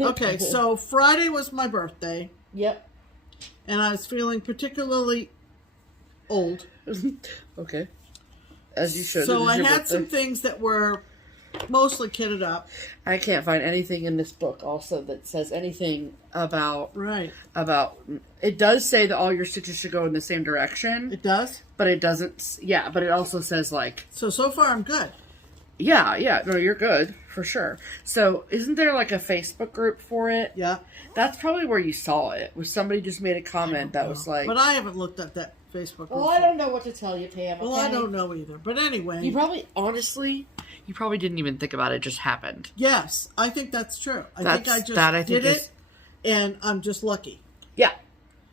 Okay, so Friday was my birthday. Yep. And I was feeling particularly old. Okay. As you should. So I had some things that were mostly kitted up. I can't find anything in this book also that says anything about... Right. About... It does say that all your stitches should go in the same direction. It does? But it doesn't... Yeah, but it also says like... So far I'm good. Yeah. No, you're good. For sure. So, isn't there like a Facebook group for it? Yeah. That's probably where you saw it. Where somebody just made a comment that was like... But I haven't looked at that Facebook group. Well, I don't know what to tell you, Pam. Well, I don't know either. But anyway... You probably, honestly, didn't even think about it. It just happened. Yes, I think that's true. I think I just did it, and I'm just lucky. Yeah.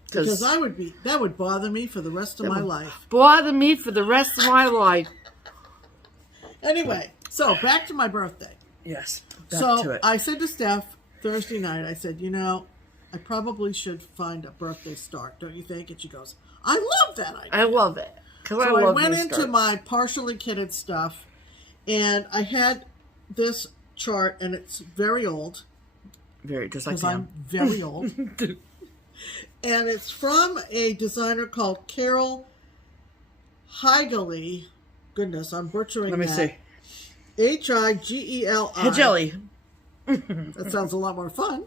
Because that would bother me for the rest of my life. Bother me for the rest of my life. Anyway, so back to my birthday. Yes. So I said to Steph Thursday night, I said, I probably should find a birthday start, don't you think? And she goes, I love that idea. I love it. So I went into my partially kitted stuff, and I had this chart, and it's very old. Very, just like Because I'm very old. And it's from a designer called Carol Higely. Goodness, I'm butchering that. Let me see. Higeli. Higeli. That sounds a lot more fun.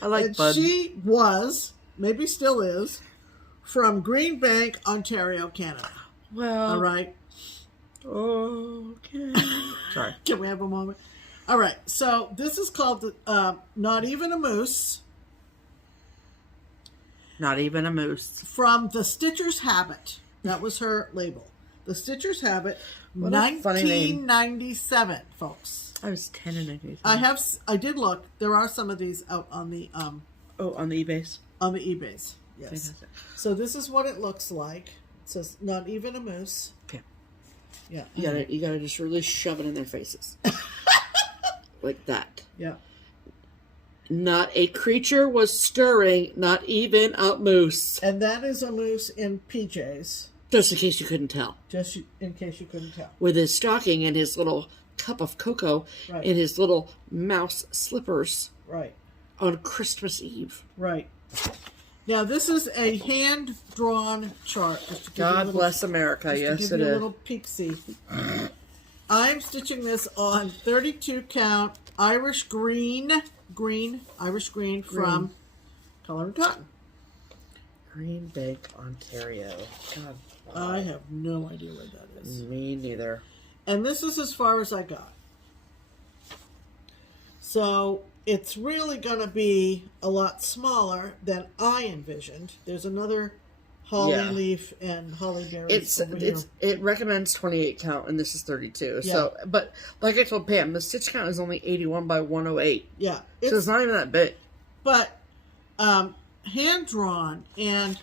I like and Bud. She was, maybe still is, from Green Bank, Ontario, Canada. Well. All right. Okay. Sorry. Can we have a moment? All right. So this is called Not Even a Moose. Not even a moose. From The Stitcher's Habit. That was her label. The Stitcher's Habit, What a funny name. 1997, folks. I was 10 in 1997. I did look. There are some of these out on the on the eBays. On the eBays, yes. Fantastic. So this is what it looks like. It says not even a moose. Okay. Yeah. You gotta just really shove it in their faces. Like that. Yeah. Not a creature was stirring, not even a moose. And that is a moose in PJs. Just in case you couldn't tell. Just in case you couldn't tell. With his stocking and his little cup of cocoa and his little mouse slippers. Right. On Christmas Eve. Right. Now, this is a hand-drawn chart. Just to give God bless America. Yes, it is. A little peek-see. I'm stitching this on 32 count Irish green from Color and Cotton. Green Bank, Ontario. God. Wow. I have no idea where that is. Me neither. And this is as far as I got. So it's really going to be a lot smaller than I envisioned. There's another holly leaf and holly berries. It recommends 28 count, and this is 32. Yeah. So, but like I told Pam, the stitch count is only 81 by 108. Yeah, so it's not even that big. But hand drawn and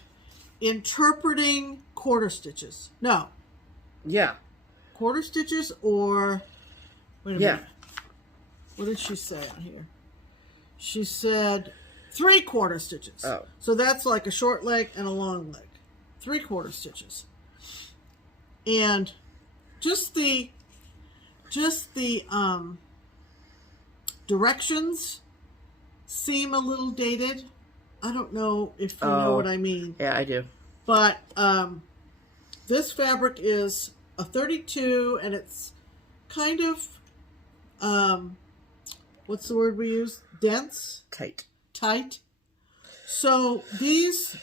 interpreting quarter stitches. No. Yeah. Quarter stitches or wait a minute. What did she say on here? She said 3/4 stitches. Oh. So that's like a short leg and a long leg. 3/4 stitches. And just the directions seem a little dated. I don't know if you know what I mean. Yeah, I do. But this fabric is a 32 and it's kind of what's the word we use? Dense? Tight. So these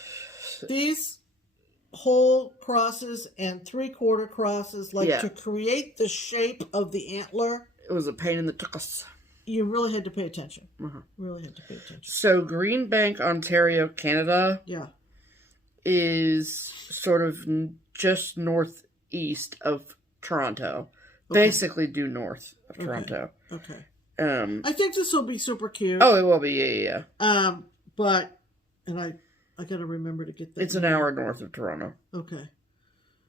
whole crosses and 3/4 crosses, to create the shape of the antler. It was a pain in the tuchus. You really had to pay attention. Really had to pay attention. So Green Bank, Ontario, Canada. Yeah. Is sort of just northeast of Toronto. Okay. Basically due north of Toronto. Okay. I think this will be super cute. Oh, it will be, yeah. But, and I got to remember to get that. It's an hour north of Toronto. Okay.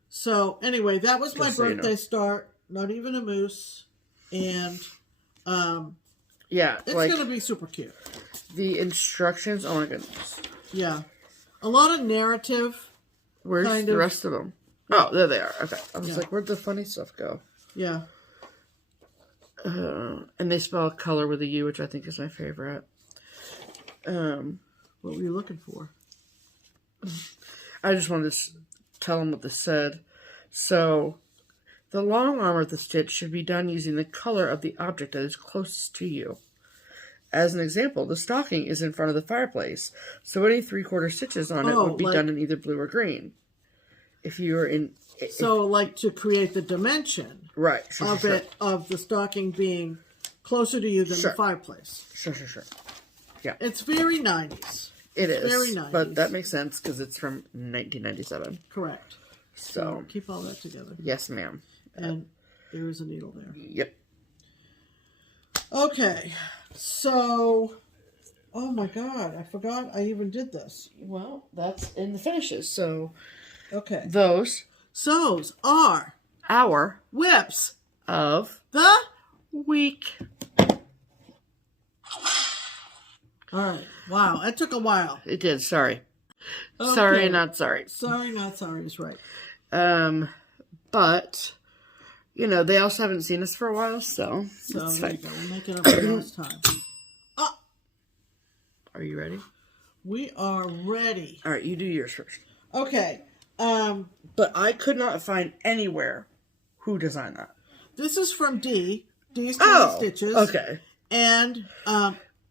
So, anyway, that was my birthday start. Not even a moose. And, it's going to be super cute. The instructions, oh my goodness. Yeah. A lot of narrative. Where's the rest of them? Oh, there they are. Okay. I was like, where'd the funny stuff go? Yeah. And they spell color with a U, which I think is my favorite. What were you looking for? I just wanted to tell them what this said. So, the long arm of the stitch should be done using the color of the object that is closest to you. As an example, the stocking is in front of the fireplace, so any 3/4 stitches on it would be done in either blue or green. If you are in... to create the dimension of the stocking being closer to you than the fireplace. Sure. Yeah. It's very 90s. It's is. Very 90s. But that makes sense because it's from 1997. Correct. So keep all that together. Yes, ma'am. And there is a needle there. Yep. Okay. So, oh my God, I forgot I even did this. Well, that's in the finishes, so... Okay. Those are our whips of the week. All right. Wow, that took a while. It did. Sorry. Okay. Sorry, not sorry. Sorry, not sorry is right. But they also haven't seen us for a while, so there you go. We'll make it up for last time. Are you ready? We are ready. All right, you do yours first. Okay. But I could not find anywhere who designed that. This is from D's 20 Stitches. Okay. And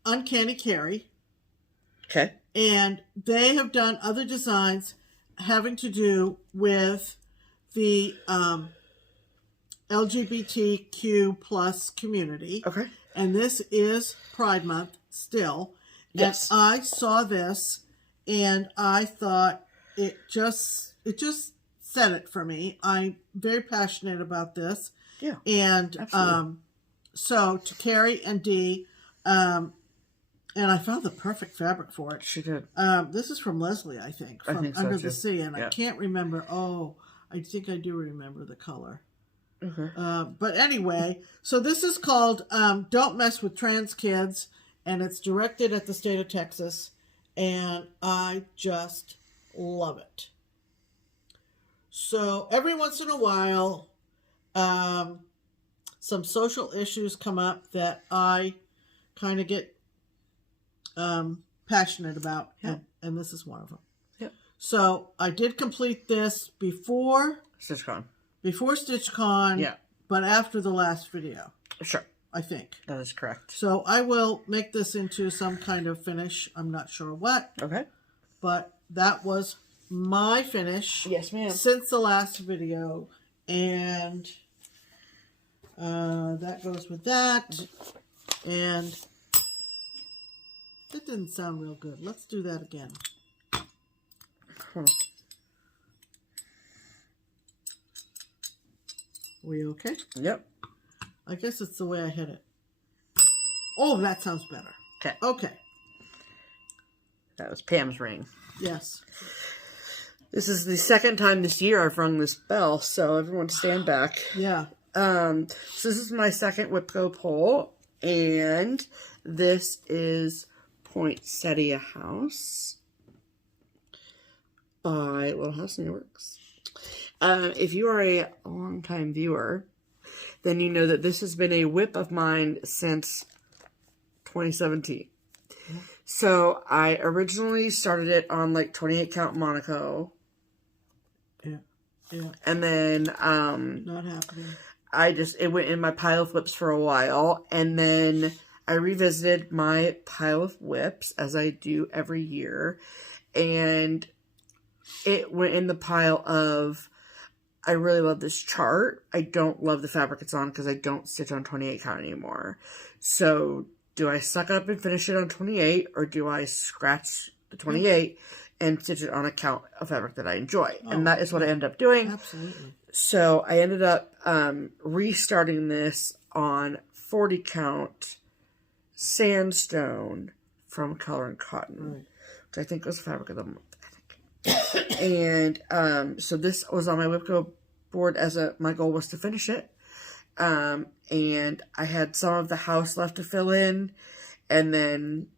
Uncanny Carrie. Okay. And they have done other designs having to do with the LGBTQ plus community. Okay. And this is Pride Month still. Yes. And I saw this and I thought it just said it for me. I'm very passionate about this. Yeah. And absolutely. So to Carrie and Dee, and I found the perfect fabric for it. She did. This is from Leslie, I think, from Under the Sea, and I can't remember. Oh, I think I do remember the color. Okay. But anyway, so this is called Don't Mess with Trans Kids, and it's directed at the state of Texas, and I just love it. So every once in a while, some social issues come up that I kind of get passionate about, and this is one of them. Yep. So I did complete this before StitchCon. Before StitchCon, yeah, but after the last video. Sure. I think. That is correct. So I will make this into some kind of finish. I'm not sure what. Okay. But that was my finish. Yes, ma'am. Since the last video. And that goes with that. And that didn't sound real good. Let's do that again. Huh. Were you okay? Yep. I guess it's the way I hit it. Oh, that sounds better. Okay. Okay. That was Pam's ring. Yes. This is the second time this year I've rung this bell, so everyone stand back. Yeah. So this is my second Whipco pull, and this is Poinsettia House by Little House New Works. If you are a long-time viewer, then you know that this has been a whip of mine since 2017. Yeah. So I originally started it on like 28 count Monaco. Yeah. Yeah. And then not happening. It went in my pile of whips for a while, and then I revisited my pile of whips as I do every year, and it went in the pile of, I really love this chart. I don't love the fabric it's on because I don't stitch on 28 count anymore. So do I suck up and finish it on 28, or do I scratch the 28 and stitch it on a count of fabric that I enjoy? And that is what I ended up doing. Absolutely. So I ended up restarting this on 40 count sandstone from Color and Cotton, which I think was fabric of the month, I think. And so this was on my Whipco board as my goal was to finish it. And I had some of the house left to fill in, and then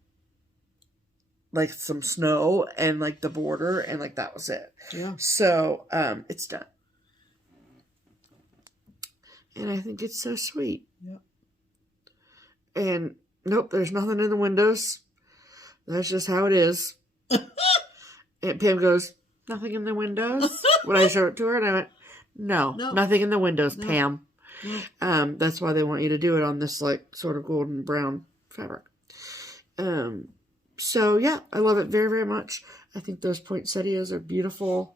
like some snow and like the border, and like that was it. Yeah. So it's done. And I think it's so sweet. Yeah. And nope, there's nothing in the windows. That's just how it is. And Pam goes, nothing in the windows? When I showed it to her, and I went, no, nothing in the windows, Pam. No. That's why they want you to do it on this like sort of golden brown fabric. So yeah, I love it very, very much. I think those poinsettias are beautiful.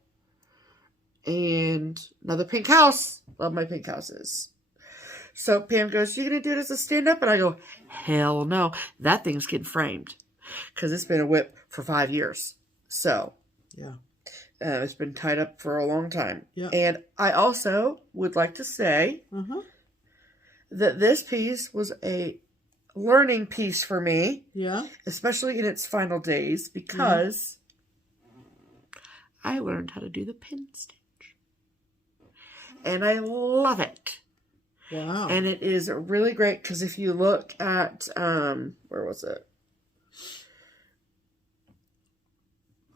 And another pink house. Love my pink houses. So Pam goes, you going to do it as a stand-up? And I go, hell no. That thing's getting framed. Because it's been a whip for 5 years. So, yeah, it's been tied up for a long time. Yeah. And I also would like to say that this piece was a learning piece for me. Yeah. Especially in its final days. Because I learned how to do the pin stitch. And I love it. Wow. And it is really great because if you look at, where was it?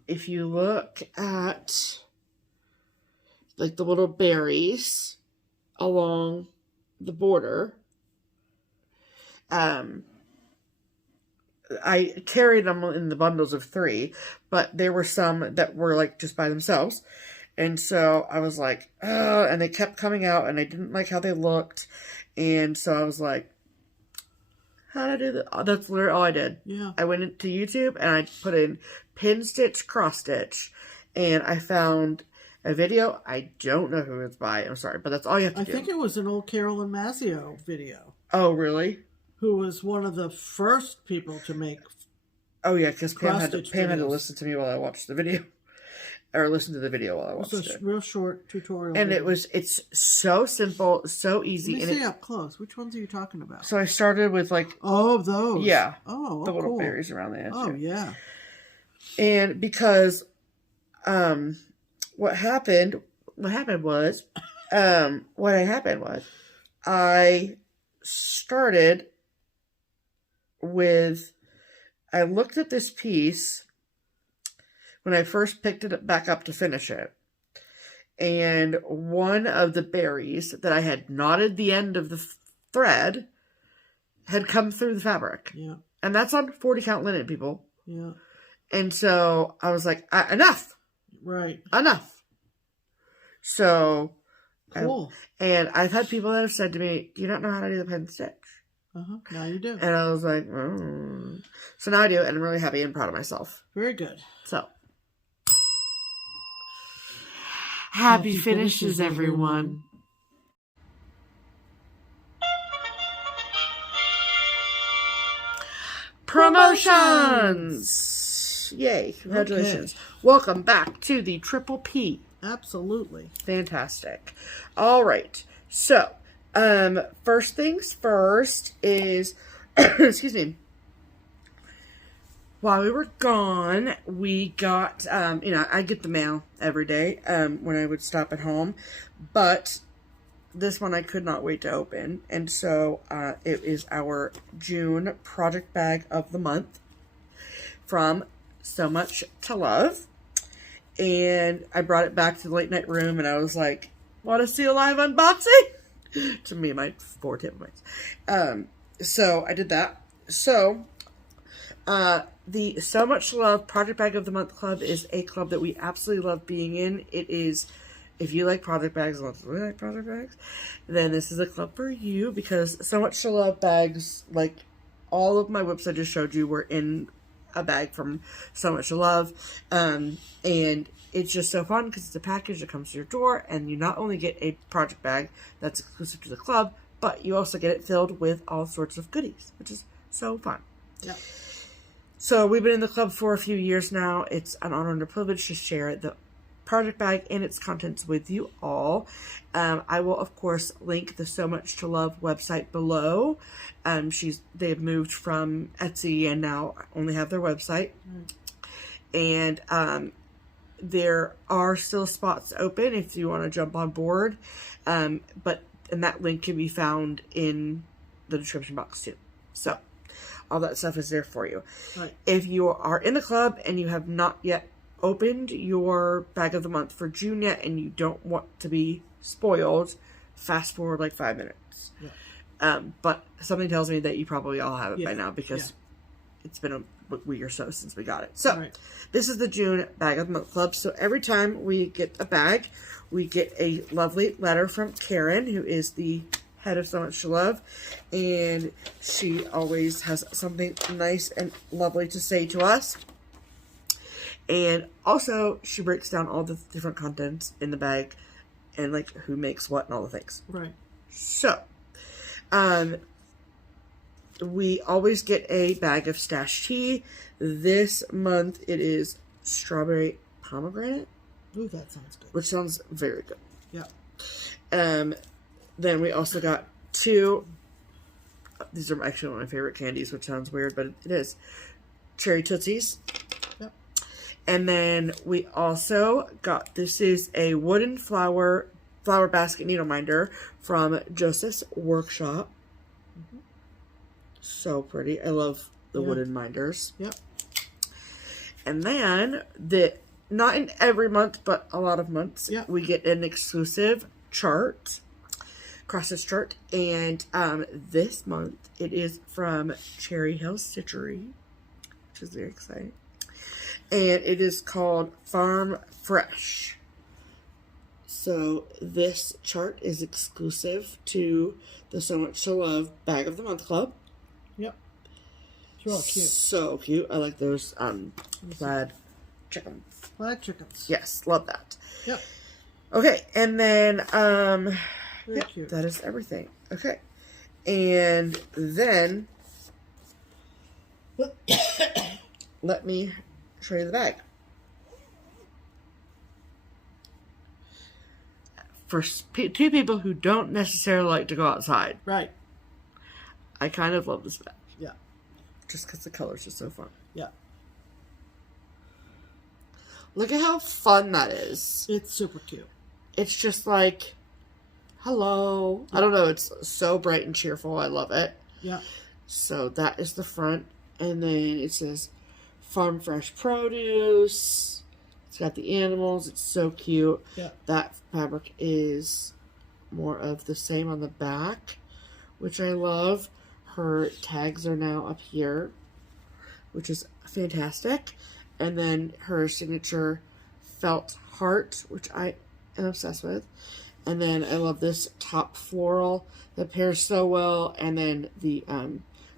If you look at like the little berries along the border, I carried them in the bundles of 3, but there were some that were like just by themselves. And so I was like, oh, and they kept coming out, and I didn't like how they looked. And so I was like, how do I do that? That's literally all I did. Yeah. I went into YouTube, and I put in pin stitch, cross stitch, and I found a video. I don't know who it's by. I'm sorry, but that's all you have to do. I think it was an old Carolyn Mazzio video. Oh, really? Who was one of the first people to make. Oh, yeah, because Pam had to listen to me while I watched the video. Or listen to the video while I watched it. It's a real short tutorial. And it's so simple, so easy. Let me see up close. Which ones are you talking about? So I started with like... Oh, those. Yeah. Oh, the little cool. berries around the edge. Oh, yeah. And because what happened was I started with... I looked at this piece when I first picked it back up to finish it. And one of the berries that I had knotted the end of the thread had come through the fabric. Yeah. And that's on 40 count linen, people. Yeah. And so I was like, enough. Right. Enough. So. Cool. And I've had people that have said to me, do you not know how to do the pin stitch? Now you do. And I was like, So now I do, and I'm really happy and proud of myself. Very good. So. Happy finishes, everyone. Promotions! Yay, congratulations. Okay. Welcome back to the Triple P. Absolutely. Fantastic. All right. So, first things first is, excuse me, while we were gone, we got, I get the mail every day when I would stop at home, but this one I could not wait to open, and so it is our June project bag of the month from So Much to Love, and I brought it back to the late night room, and I was like, want to see a live unboxing? To me, my 4 tip mites. So I did that. So, the So Much to Love Project Bag of the Month Club is a club that we absolutely love being in. It is, if you like project bags, then this is a club for you, because So Much to Love bags, like all of my whips I just showed you, were in a bag from So Much to Love. And it's just so fun because it's a package that comes to your door, and you not only get a project bag that's exclusive to the club, but you also get it filled with all sorts of goodies, which is so fun. Yeah. So we've been in the club for a few years now. It's an honor and a privilege to share the project bag and its contents with you all. I will, of course, link the So Much to Love website below. They've moved from Etsy and now only have their website. And there are still spots open if you want to jump on board. And that link can be found in the description box too. So all that stuff is there for you. Right. If you are in the club and you have not yet opened your bag of the month for June yet, and you don't want to be spoiled, fast forward like 5 minutes. Yeah. But something tells me that you probably all have it by now, because it's been a week or so since we got it. So this is the June bag of the month club. So every time we get a bag, we get a lovely letter from Karen, who is the head of So Much to Love, and she always has something nice and lovely to say to us. And also, she breaks down all the different contents in the bag and, like, who makes what and all the things. Right. So, we always get a bag of Stash tea. This month, it is strawberry pomegranate. Ooh, that sounds good. Which sounds very good. Yeah. Then we also got 2. These are actually one of my favorite candies, which sounds weird, but it is. Cherry Tootsies. And then we also got, this is a wooden flower basket needle minder from Joseph's Workshop. Mm-hmm. So pretty. I love the wooden minders. Yep. And then, not in every month, but a lot of months, we get an exclusive chart, cross-stitch chart. And this month, it is from StarryOwlStitchery, which is very exciting. And it is called Farm Fresh. So this chart is exclusive to the So Much to Love Bag of the Month Club. Yep. They're all cute. So cute. I like those plaid chickens. Plaid chickens. Yes, love that. Yep. Okay, and then very cute. That is everything. Okay. And then let me show you the bag. For 2 people who don't necessarily like to go outside. Right. I kind of love this bag. Yeah. Just because the colors are so fun. Yeah. Look at how fun that is. It's super cute. It's just like, hello. I don't know. It's so bright and cheerful. I love it. Yeah. So that is the front. And then it says Farm Fresh Produce. It's got the animals. It's so cute. Yeah. That fabric is more of the same on the back, which I love. Her tags are now up here, which is fantastic. And then her signature felt heart, which I am obsessed with. And then I love this top floral that pairs so well. And then the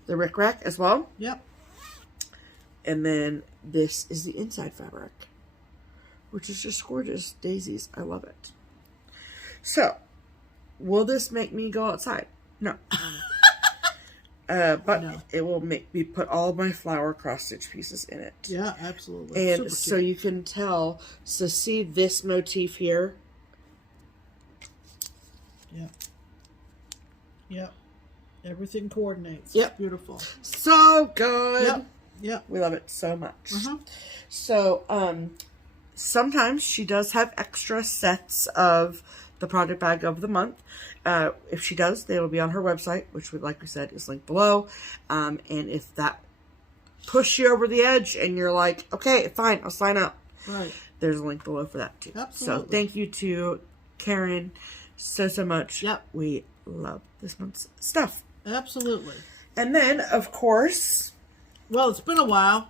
rickrack as well. Yep. And then this is the inside fabric, which is just gorgeous. Daisies. I love it. So, will this make me go outside? No. But No. it will make me put all my flower cross-stitch pieces in it. Yeah, absolutely. And so you can tell, so see this motif here? Yeah. Yep. Everything coordinates. Yep. It's beautiful. So good. Yep. Yep. We love it so much. Uh-huh. So, sometimes she does have extra sets of the project bag of the month. If she does, they will be on her website, which, like we said, is linked below. And if that push you over the edge and you're like, okay, fine, I'll sign up. Right. There's a link below for that too. Absolutely. So thank you to Karen so much. Yep. We love this month's stuff. Absolutely. And then, of course, well, it's been a while.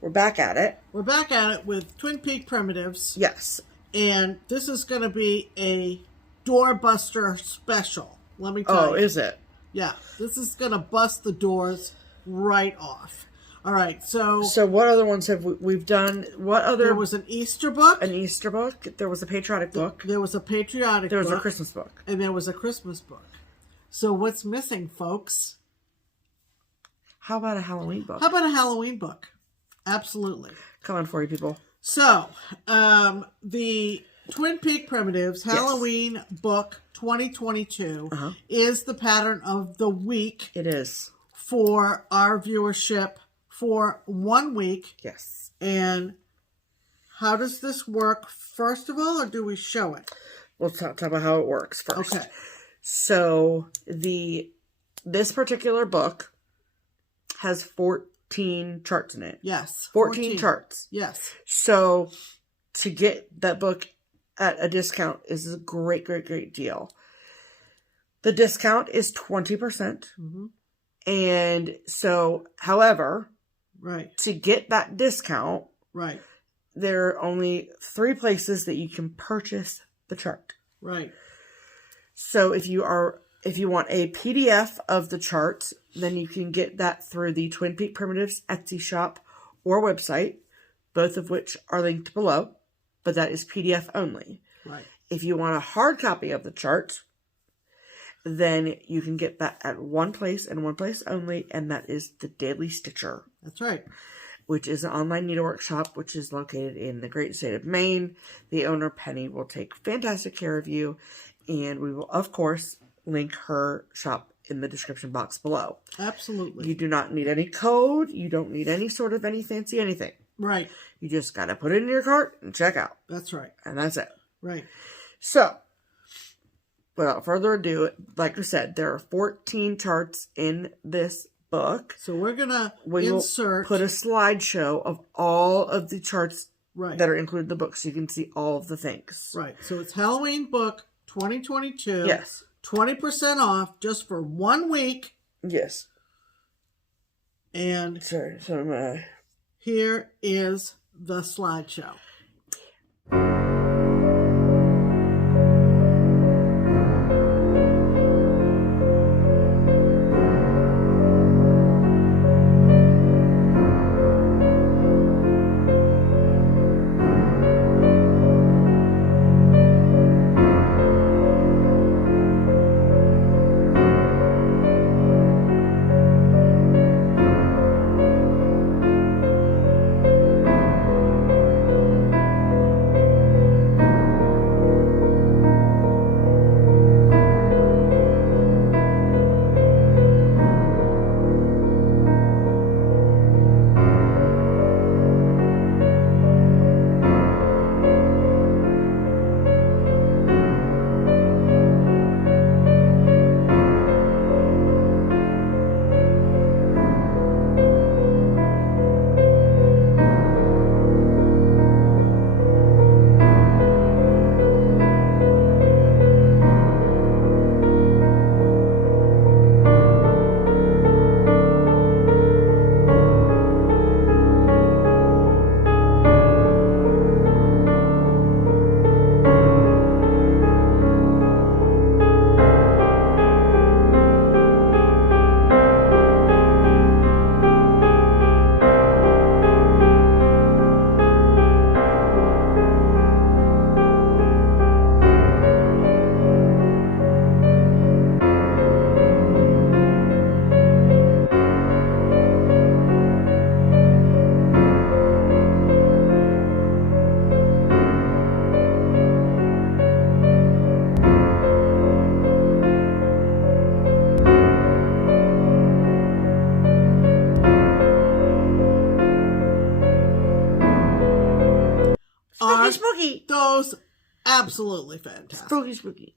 we're back at it. We're back at it with Twin Peak Primitives. Yes. And this is going to be a doorbuster special. Let me tell you. Oh, is it? Yeah. This is going to bust the doors right off. All right. So what other ones have we've done? What other? there was an Easter book. An Easter book. There was a patriotic book. There was a patriotic There was book. a Christmas book. And there was a Christmas book. So what's missing, folks? How about a Halloween book? How about a Halloween book? Absolutely. Coming for you, people. So, the Twin Peak Primitives Halloween book 2022 is the pattern of the week. It is. For our viewership for 1 week. Yes. And how does this work, first of all, or do we show it? We'll talk about how it works first. Okay. So, this particular book has 14 charts in it. Yes. 14 charts. Yes. So, to get that book at a discount is a great, great, great deal. The discount is 20%. Mm-hmm. And so, however, right, to get that discount, right, there are only 3 places that you can purchase the chart. Right. So if you want a PDF of the chart, then you can get that through the Twin Peak Primitives Etsy shop or website, both of which are linked below, but that is PDF only. Right. If you want a hard copy of the chart, then you can get that at one place and one place only, and that is the Daily Stitcher. That's right. Which is an online needlework shop, which is located in the great state of Maine. The owner, Penny, will take fantastic care of you, and we will, of course, link her shop in the description box below. Absolutely. You do not need any code. You don't need any sort of any fancy anything. Right. You just got to put it in your cart and check out. That's right. And that's it. Right. So, without further ado, like I said, there are 14 charts in this book. So we're going to insert... put a slideshow of all of the charts that are included in the book so you can see all of the things. Right. So it's Halloween book 2022. Yes. 20% off just for 1 week. Yes. And so here is the slideshow. absolutely fantastic. Spooky, spooky.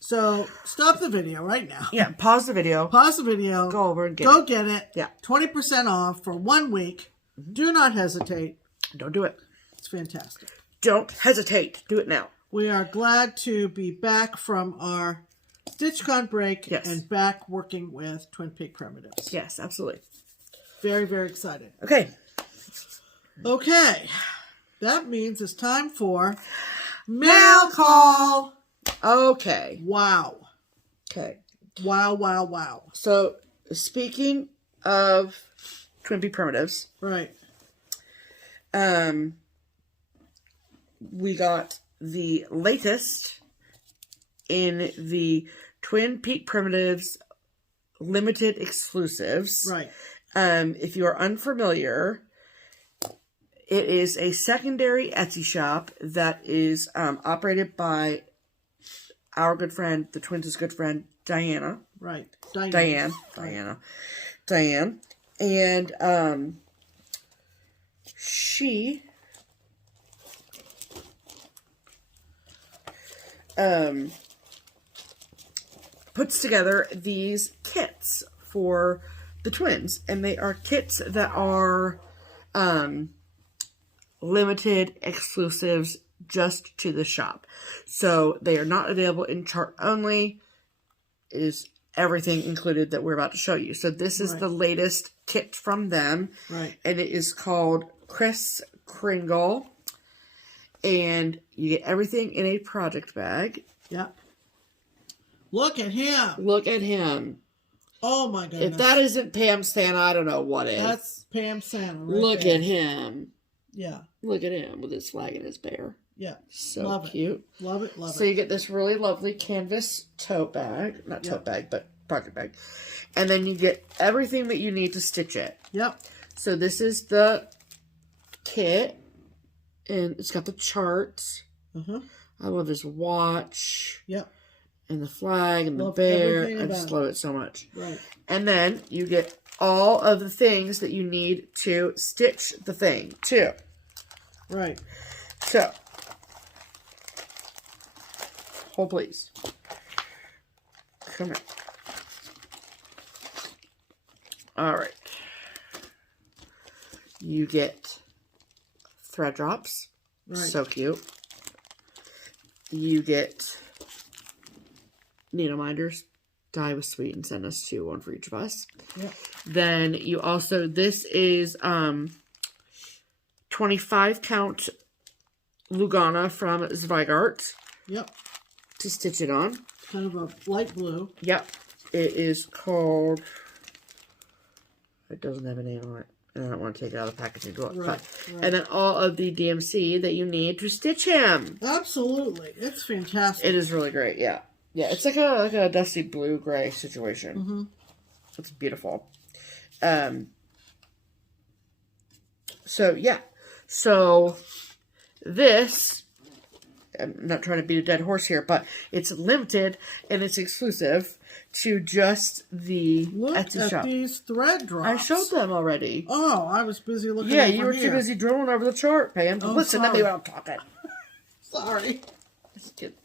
So stop the video right now. Yeah, pause the video. Pause the video. Go over and get it. Yeah. 20% off for 1 week. Do not hesitate. Don't do it. It's fantastic. Don't hesitate. Do it now. We are glad to be back from our StitchCon break and back working with Twin Peak Primitives. Yes, absolutely. Very, very excited. Okay. Okay. That means it's time for mail call. Okay. Wow. Okay. Wow, wow, wow. So, speaking of Twin Peak Primitives. Right. We got the latest in the Twin Peak Primitives limited exclusives. Right. If you are unfamiliar, it is a secondary Etsy shop that is operated by our good friend, the twins' good friend, Diana. Right. Diane. And she puts together these kits for the twins, and they are kits that are limited exclusives just to the shop. So they are not available in chart only. It is everything included that we're about to show you. So this is the latest kit from them. Right. And it is called Kris Kringle. And you get everything in a project bag. Yep. Look at him. Look at him. Oh my goodness. If that isn't Pam Santa, I don't know what is. That's Pam Santa. Right Look there. at him. Yeah. Look at him with his flag and his bear. Yeah. So love cute. It. Love it. Love it. So you get this really lovely canvas tote bag. Not tote bag, but project bag. And then you get everything that you need to stitch it. Yep. So this is the kit. And it's got the charts. I love his watch. Yep. And the flag and the Love bear. everything I just about love it so much. Right. And then you get all of the things that you need to stitch the thing too. Right. So, hold please. Come here. All right. You get thread drops. Right. So cute. You get needle minders. Die with sweet and send us to one for each of us. Yep. Then you also, this is 25 count Lugana from Zweigart. Yep. To stitch it on. Kind of a light blue. Yep. It is called, it doesn't have a name on it. And I don't want to take it out of the packaging. Right. And then all of the DMC that you need to stitch him. Absolutely. It's fantastic. It is really great, yeah. Yeah, it's like a dusty blue-gray situation. It's beautiful. So, yeah. So, this, I'm not trying to beat a dead horse here, but it's limited and it's exclusive to just the Etsy shop. Look at these thread drops. I showed them already. Oh, I was busy looking Yeah, over you were here. too busy drilling over the chart, Pam. Listen to me when I'm talking. Sorry. Just kidding.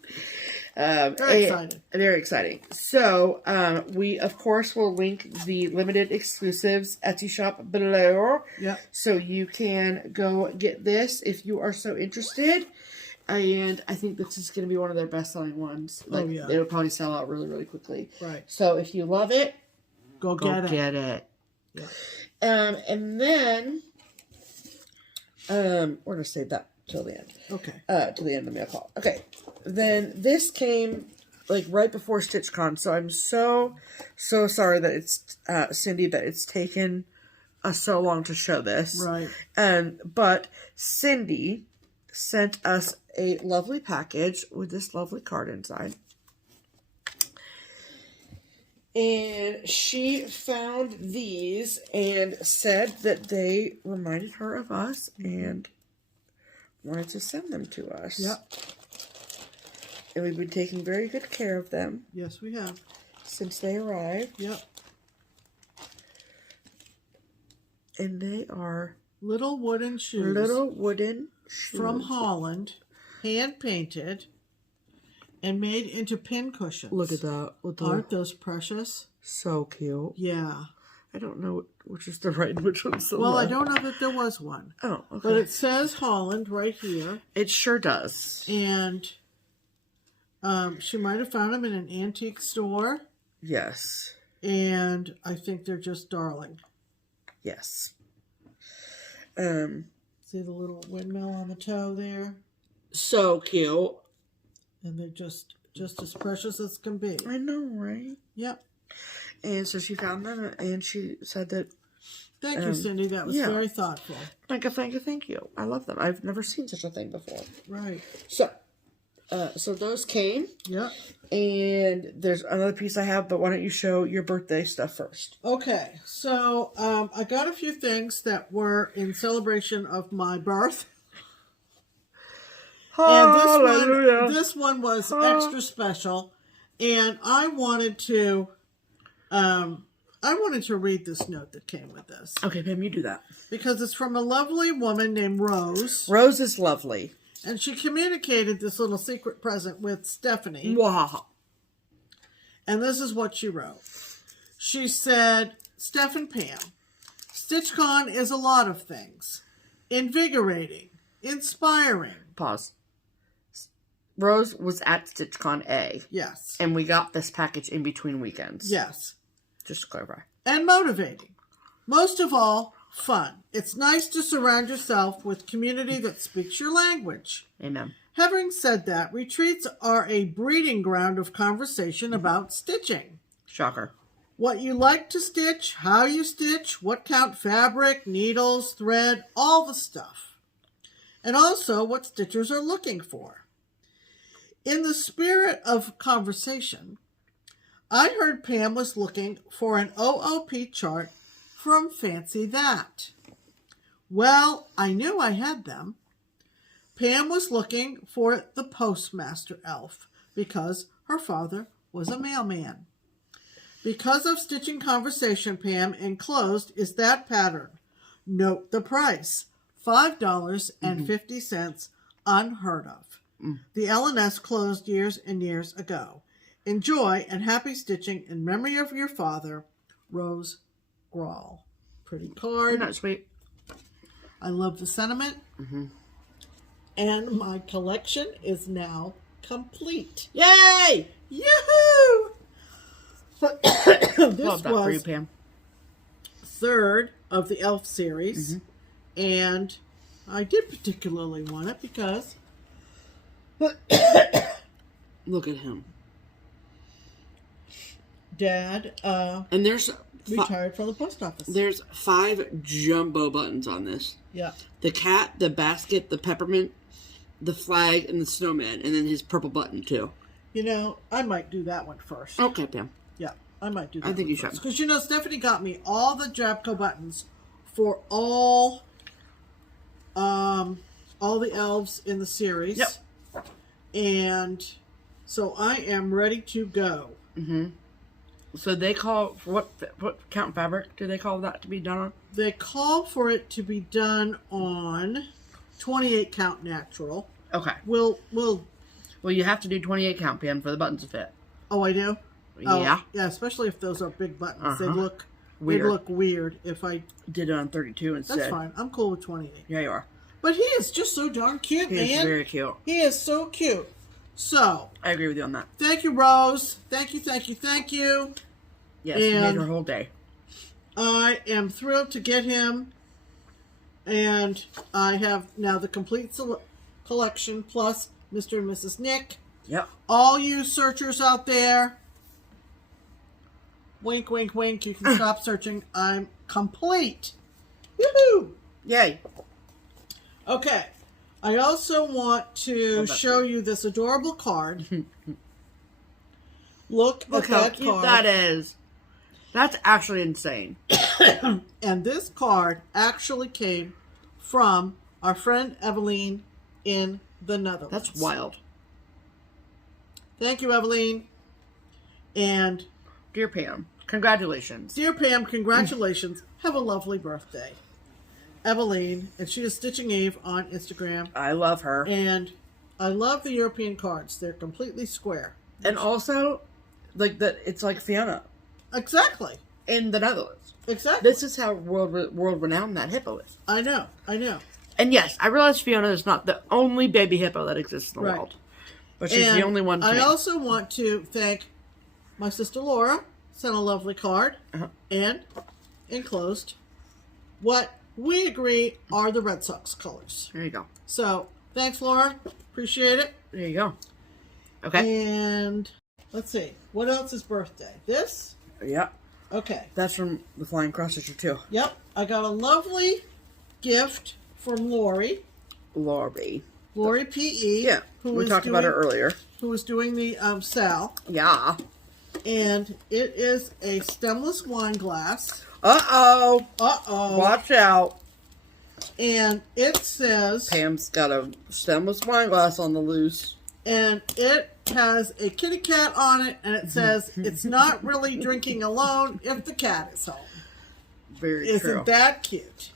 Very exciting. Very exciting. So, we, of course, will link the limited exclusives Etsy shop below. Yep. So you can go get this if you are so interested. And I think this is going to be one of their best-selling ones. Like, it'll probably sell out really, really quickly. Right. So if you love it, go get it. Yeah. And then, we're going to save that till the end. Okay. Till the end of the mail call. Okay. Then this came like right before StitchCon, so I'm so sorry that it's Cindy that it's taken us so long to show this. Right. But Cindy sent us a lovely package with this lovely card inside. And she found these and said that they reminded her of us and wanted to send them to us. Yep. And we've been taking very good care of them. Yes, we have. Since they arrived. Yep. And they are little wooden shoes. Little wooden shoes. From Holland. Hand painted. and made into pin cushions. Look at that. Aren't those precious? So cute. Yeah. I don't know which is the right and which one's the Well, left. I don't know that there was one. Oh, okay. But it says Holland right here. It sure does. And she might have found them in an antique store. Yes. And I think they're just darling. Yes. See the little windmill on the toe there? So cute. And they're just as precious as can be. I know, right? Yep. And so she found them, and she said that... Thank you, Cindy. That was very thoughtful. Thank you. I love them. I've never seen such a thing before. Right. So those came. Yep. And there's another piece I have, but why don't you show your birthday stuff first? Okay. So I got a few things that were in celebration of my birth. And this one was extra special. And I wanted to read this note that came with this. Okay, Pam, you do that. Because it's from a lovely woman named Rose. Rose is lovely. And she communicated this little secret present with Stephanie. Wow. And this is what she wrote. She said, Steph and Pam, StitchCon is a lot of things. Invigorating. Inspiring. Pause. Rose was at StitchCon A. Yes. And we got this package in between weekends. Yes. Just to clarify. And motivating. Most of all, fun. It's nice to surround yourself with community that speaks your language. Amen. Having said that, retreats are a breeding ground of conversation about stitching. Shocker. What you like to stitch, how you stitch, what count fabric, needles, thread, all the stuff. And also what stitchers are looking for. In the spirit of conversation, I heard Pam was looking for an OOP chart from Fancy That. Well, I knew I had them. Pam was looking for the postmaster elf because her father was a mailman. Because of Stitching Conversation, Pam, enclosed is that pattern. Note the price, $5.50, unheard of. The L&S closed years and years ago. Enjoy and happy stitching in memory of your father, Rose Grawl. Pretty card. Isn't that sweet? I love the sentiment. And my collection is now complete. Yay! Yoo-hoo! This Love that for you, was Pam. third of the Elf series. And I did particularly want it because... Look at him. Dad And there's retired from the post office. There's 5 jumbo buttons on this. Yeah. The cat, the basket, the peppermint, the flag, and the snowman, and then his purple button too. You know, I might do that one first. Okay, Pam. Yeah, I might do that. I think you should. Because, you know, Stephanie got me all the Jabco buttons for all the elves in the series. Yep. And so I am ready to go. So they call for what count fabric do they call that to be done on? They call for it to be done on 28 count natural. Okay. Well, you have to do 28 count, Pam, for the buttons to fit. Oh, I do? Yeah. Oh, yeah, especially if those are big buttons. They look weird. They look weird if I did it on 32 instead. That's fine. I'm cool with 28. Yeah, you are. But he is just so darn cute, man. He is very cute. He is so cute. So, I agree with you on that. Thank you, Rose. Thank you. Yes, you made her whole day. I am thrilled to get him. And I have now the complete collection plus Mr. and Mrs. Nick. Yep. All you searchers out there, wink, wink, wink. You can stop searching. I'm complete. Woohoo! Yay. Okay. I also want to show you this adorable card. Look at how that cute card. that is. That's actually insane. And this card actually came from our friend Evelyn in the Netherlands. That's wild. Thank you, Evelyn. And Dear Pam, congratulations. Dear Pam, congratulations. Have a lovely birthday. Evelyn, and she is Stitching Eve on Instagram. I love her. And I love the European cards. They're completely square. And also, like that, it's like Fiona. Exactly. In the Netherlands. Exactly. This is how world renowned that hippo is. I know. And yes, I realize Fiona is not the only baby hippo that exists in the world. But she's the only one. I also want to thank my sister Laura, sent a lovely card, and enclosed what we agree are the Red Sox colors. There you go. So, thanks, Laura. Appreciate it. There you go. Okay. And let's see. What else is birthday? This? Yep. Okay. That's from the Flying Cross Stitcher, too. Yep. I got a lovely gift from Lori. Lori P.E. Yeah. We talked about her earlier. Who was doing the Sal. Yeah. And it is a stemless wine glass. Uh-oh. Uh-oh. Watch out. And it says... Pam's got a stemless wine glass on the loose. And it has a kitty cat on it, and it says, it's not really drinking alone if the cat is home. Very true. Isn't that cute?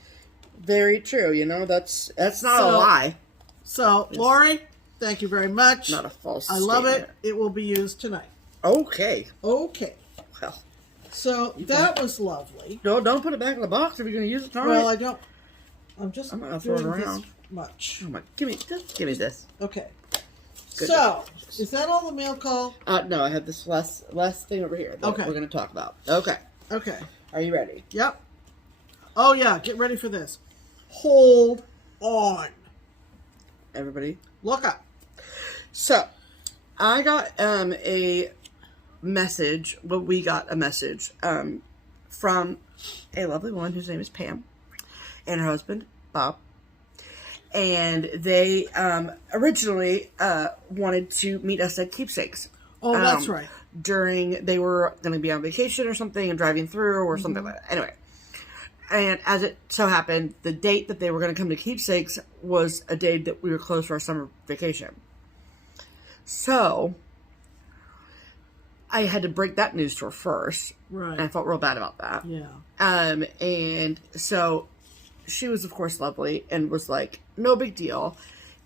Very true. You know, that's not a lie. So, Lori, thank you very much. Not a false statement. love it. It will be used tonight. Okay. Okay. Well. So, that was lovely. No, don't put it back in the box if you're going to use it tonight. Well, I don't. I'm just I'm gonna throw it around. This much. Oh my, give me this. Okay. Good. So, is that all the mail call? No, I have this last thing over here that we're going to talk about. Okay. Okay. Are you ready? Yep. Oh, yeah. Get ready for this. Hold on. Everybody. Look up. So, I got a message. Well, we got a message from a lovely woman whose name is Pam and her husband, Bob. And they originally wanted to meet us at Keepsakes. Oh, that's right. They were going to be on vacation or something and driving through or something like that. Anyway. And as it so happened, the date that they were going to come to Keepsakes was a day that we were closed for our summer vacation. So, I had to break that news to her first. Right. And I felt real bad about that. Yeah. And so, she was, of course, lovely and was like, no big deal.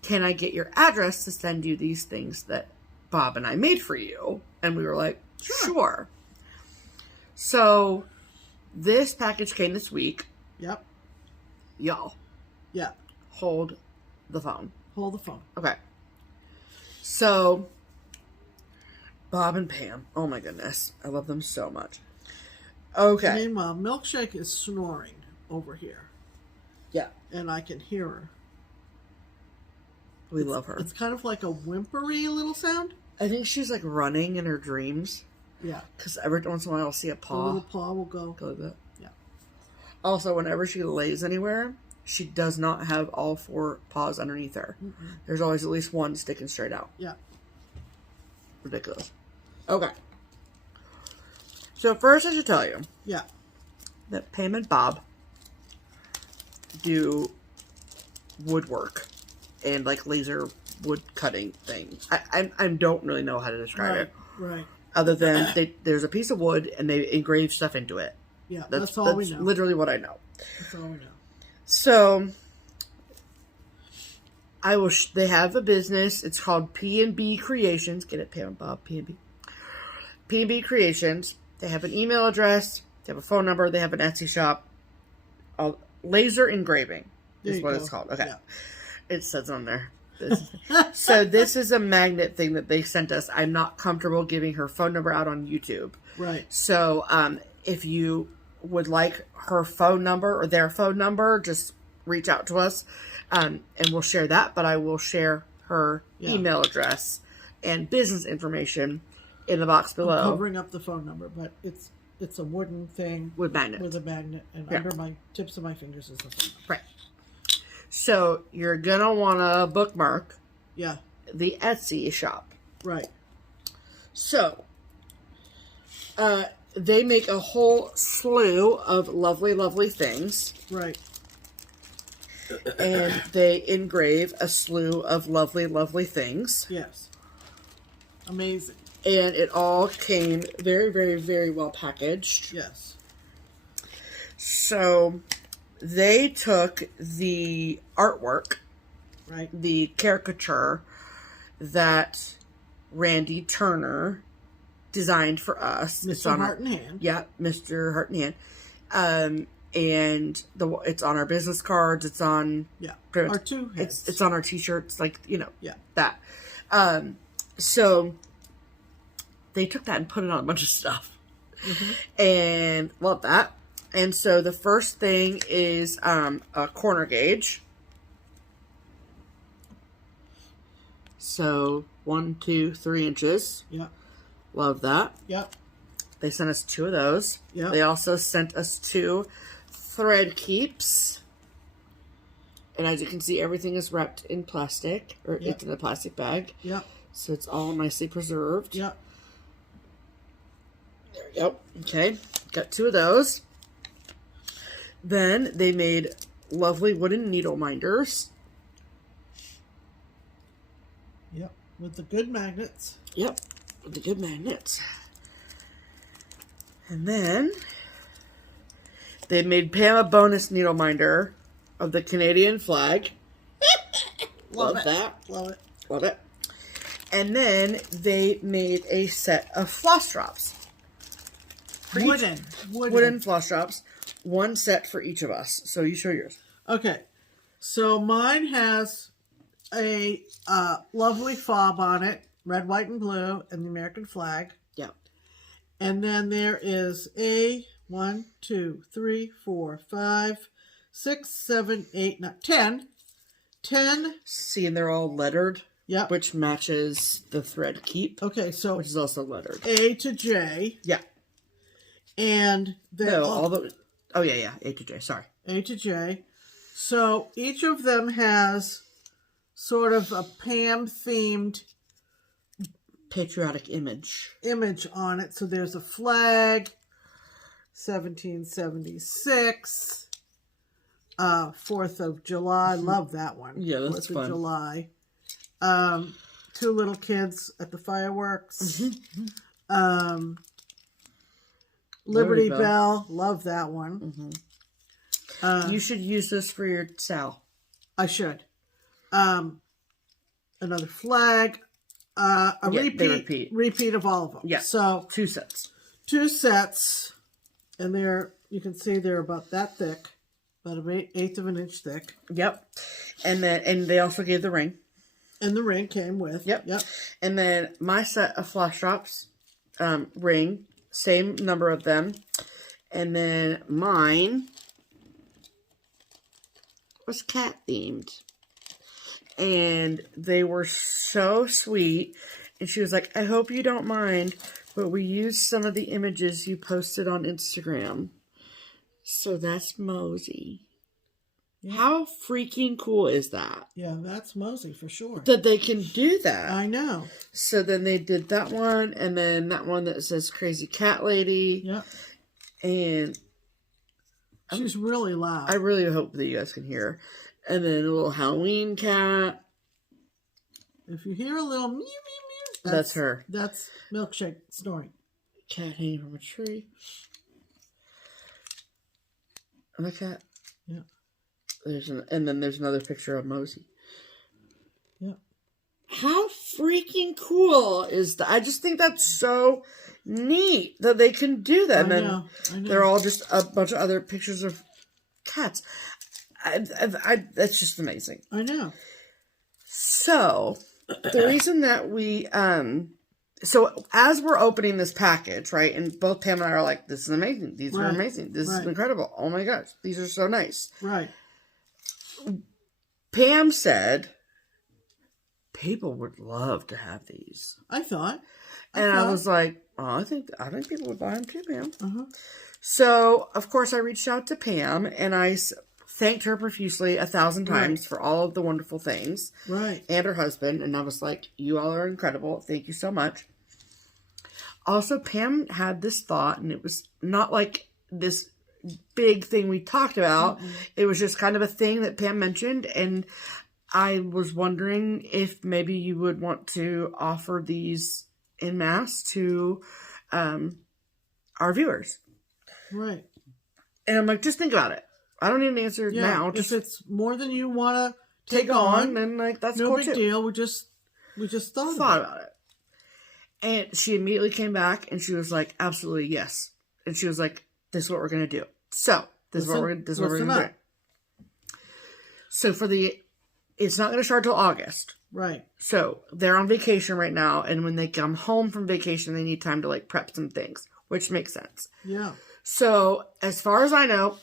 Can I get your address to send you these things that Bob and I made for you? And we were like, sure. So, this package came this week. Yep. Y'all. Yeah. Hold the phone. Hold the phone. Okay. So, Bob and Pam. Oh my goodness. I love them so much. Okay. Meanwhile, Milkshake is snoring over here. Yeah. And I can hear her. We love her. It's kind of like a whimpery little sound. I think she's like running in her dreams. Yeah. Because every once in a while I'll see a paw. A little paw will go like that. Yeah. Also, whenever she lays anywhere, she does not have all four paws underneath her. Mm-mm. There's always at least one sticking straight out. Yeah. Ridiculous. Okay. So first I should tell you. Yeah. That Pam and Bob do woodwork and like laser wood cutting thing. I don't really know how to describe it. Right. Other than there's a piece of wood and they engrave stuff into it. Yeah, that's all we know. Literally what I know. That's all we know. So, they have a business. It's called P&B Creations. Get it, Pam and Bob, P&B. P&B Creations. They have an email address. They have a phone number. They have an Etsy shop. Laser engraving is what it's called. Okay. Yeah. It says on there. So this is a magnet thing that they sent us. I'm not comfortable giving her phone number out on YouTube. Right. So if you would like her phone number or their phone number, just reach out to us and we'll share that. But I will share her email address and business information in the box below. I'm covering up the phone number, but it's a wooden thing with magnet. With a magnet, and under my tips of my fingers is the phone number. Right. So you're gonna want to bookmark. Yeah. The Etsy shop. Right. So, they make a whole slew of lovely, lovely things. Right. And they engrave a slew of lovely, lovely things. Yes. Amazing. And it all came very, very, very well packaged. Yes. So, they took the artwork, right, the caricature, that Randy Turner designed for us. Mr. Heart and Hand. Yeah, Mr. Heart and Hand. And it's on our business cards. It's on our two heads. It's on our t-shirts, like, you know, that. So they took that and put it on a bunch of stuff, and love that. And so the first thing is a corner gauge. So 1, 2, 3 inches. Yeah, love that. Yep. They sent us 2 of those. Yeah. They also sent us 2 thread keeps. And as you can see, everything is wrapped in plastic, or it's in a plastic bag. Yep. So it's all nicely preserved. Yep. There we go. Okay. Got 2 of those. Then they made lovely wooden needle minders. Yep. With the good magnets. Yep. With the good magnets. And then they made Pam a bonus needle minder of the Canadian flag. Love that. Love it. Love it. And then they made a set of floss drops. Wooden floss drops. 1 set for each of us. So you show yours. Okay. So mine has a lovely fob on it. Red, white, and blue. And the American flag. Yeah. And then there is a 1, 2, 3, 4, 5, 6, 7, 8, 9, 10. 10. See, and they're all lettered. Yep. Which matches the thread keep. Okay, so which is also lettered. A to J. Yeah. And then all the A to J, sorry. A to J. So each of them has sort of a Pam themed patriotic image on it. So there's a flag, 1776, 4th of July. Love that one. Yeah, that's 4th fun. of July. 2 little kids at the fireworks. Liberty Bell. Love that one. You should use this for your Sal. I should. Another flag. Repeat of all of them. Yeah. So 2 sets. 2 sets, and you can see they're about that thick, about an 1/8 of an inch thick. Yep. And they also gave the ring. And the ring came with. Yep. And then my set of floss drops, ring, same number of them, and then mine was cat themed. And they were so sweet. And she was like, I hope you don't mind, but we used some of the images you posted on Instagram. So that's Mosey. Yeah. How freaking cool is that? Yeah, that's Mosey for sure. That they can do that. I know. So then they did that one, and then that one that says Crazy Cat Lady. Yeah. And she's really loud. I really hope that you guys can hear her. And then a little Halloween cat. If you hear a little mew, mew, mew, that's her. That's Milkshake snoring. Cat hanging from a tree. And the cat. Yeah. And then there's another picture of Mosey. Yeah. How freaking cool is that? I just think that's so neat that they can do that. And then they're all just a bunch of other pictures of cats. That's just amazing. I know. So the reason that we so as we're opening this package, right, and both Pam and I are like, this is amazing. These are amazing. This is incredible. Oh my gosh, these are so nice. Right. Pam said people would love to have these. I thought. I was like, oh, I think people would buy them too, Pam. So of course I reached out to Pam and I thanked her profusely 1,000 times for all of the wonderful things. Right. And her husband. And I was like, you all are incredible. Thank you so much. Also, Pam had this thought, and it was not like this big thing we talked about. It was just kind of a thing that Pam mentioned. And I was wondering if maybe you would want to offer these en masse to our viewers. Right. And I'm like, just think about it. I don't need an answer now. If it's more than you want to take on, then like that's no cool big too. deal. We just We just thought about it. And she immediately came back and she was like, absolutely yes. And she was like, this is what we're going to do. So, this is what we're going to do. So, it's not going to start till August. Right. So, they're on vacation right now. And when they come home from vacation, they need time to, like, prep some things. Which makes sense. Yeah. So, as far as I know,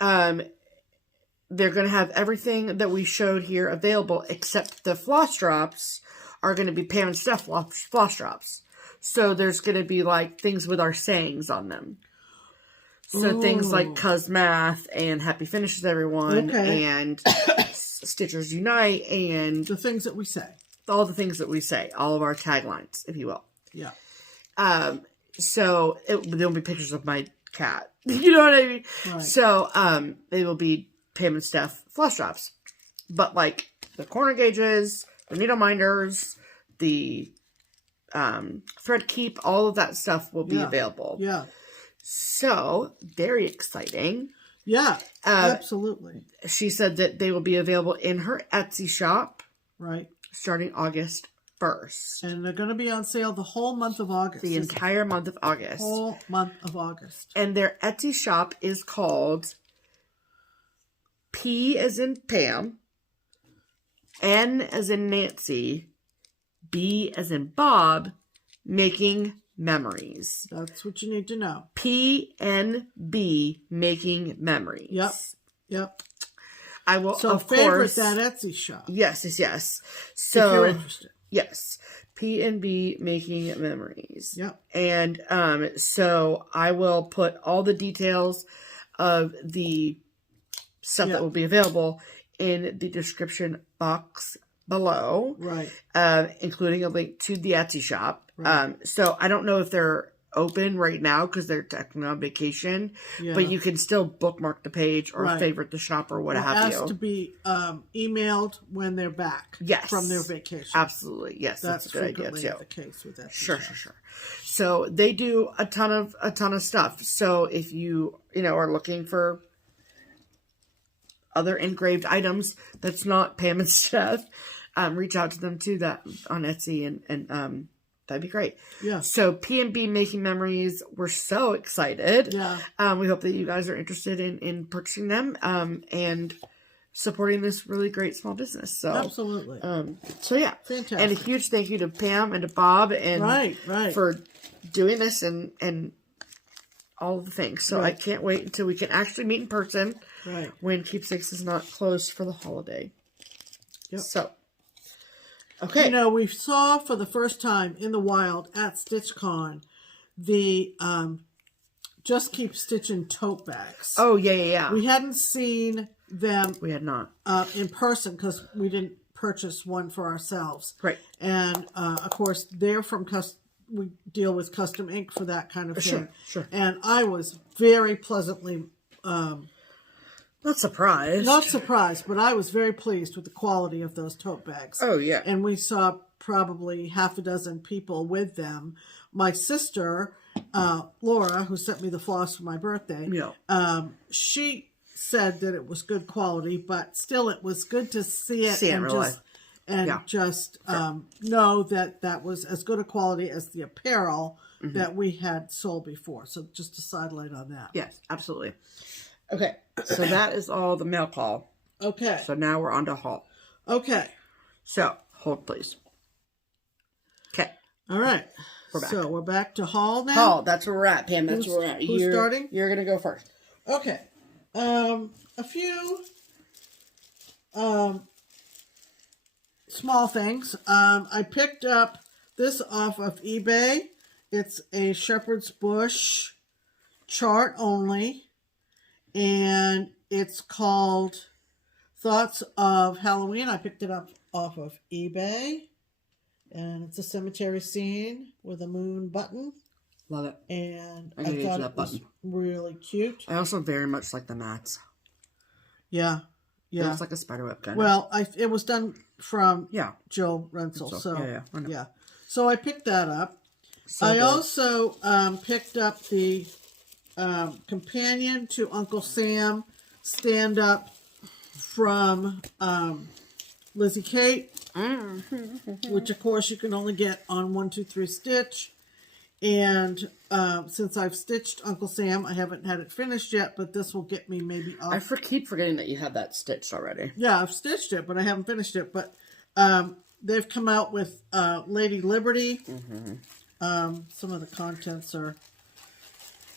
they're going to have everything that we showed here available, except the floss drops are going to be Pam and Steph floss drops. So there's going to be like things with our sayings on them. So things like cuz math and happy finishes everyone and Stitchers Unite and the things that we say. All the things that we say, all of our taglines, if you will. Yeah. So there'll be pictures of my cat. You know what I mean? Right. So they will be Pam and Steph floss drops. But like the corner gauges, the needle minders, the thread keep, all of that stuff will be available. Yeah. So, very exciting. Yeah, absolutely. She said that they will be available in her Etsy shop. Right. Starting August 1st. And they're going to be on sale the whole month of August. The entire month of August. Whole month of August. And their Etsy shop is called P as in Pam, N as in Nancy, B as in Bob, Making Memories. That's what you need to know. PNB, Making Memories. Yep. Yep. I will, so of favorite course, that Etsy shop. Yes, yes, yes. So, if you're interested. Yes. PNB Making Memories. Yep. And so I will put all the details of the stuff that will be available in the description box below. Right. Including a link to the Etsy shop. Right. So I don't know if they're open right now because they're technically on vacation. Yeah. But you can still bookmark the page or favorite the shop or what have you. Ask to be emailed when they're back. Yes. From their vacation. Absolutely. Yes. That's a good idea too. The case with that. Sure. So they do a ton of stuff. So if you are looking for other engraved items that's not Pam and Steph, reach out to them too that on Etsy and that'd be great. Yeah. So P&B Making Memories, we're so excited. Yeah. We hope that you guys are interested in purchasing them and supporting this really great small business. So absolutely. So yeah. Fantastic. And a huge thank you to Pam and to Bob and for doing this and all of the things. So I can't wait until we can actually meet in person. Right. When Keepsakes is not closed for the holiday. Yep. So, okay. We saw for the first time in the wild at StitchCon the Just Keep Stitching tote bags. Oh, yeah. We hadn't seen them. We had not. In person because we didn't purchase one for ourselves. Right. And, of course, they're from we deal with custom ink for that kind of thing. Sure. And I was very pleasantly... Not surprised. Not surprised, but I was very pleased with the quality of those tote bags. Oh, yeah. And we saw probably half a dozen people with them. My sister, Laura, who sent me the floss for my birthday, she said that it was good quality, but still it was good to see it just know that that was as good a quality as the apparel that we had sold before. So just a sidelight on that. Yes, absolutely. Okay, so that is all the mail call. Okay. So now we're on to haul. Okay. So, hold please. Okay. All right. We're back. So we're back to haul now? Haul, that's where we're at, Pam. That's where we're at. Who's starting? You're going to go first. Okay. A few small things. I picked up this off of eBay. It's a shepherd's bush chart only. And it's called Thoughts of Halloween. I picked it up off of eBay. And it's a cemetery scene with a moon button. Love it. And I thought it was really cute. I also very much like the mats. Yeah. Yeah. It looks like a spiderweb kind of. Well, it was done from Jill Rensel. So So I picked that up. I also picked up the companion to Uncle Sam stand-up from Lizzie Kate. which of course you can only get on 123 Stitch. And since I've stitched Uncle Sam, I haven't had it finished yet, but this will get me maybe off. I keep forgetting that you had that stitched already. Yeah, I've stitched it, but I haven't finished it. But they've come out with Lady Liberty. Some of the contents are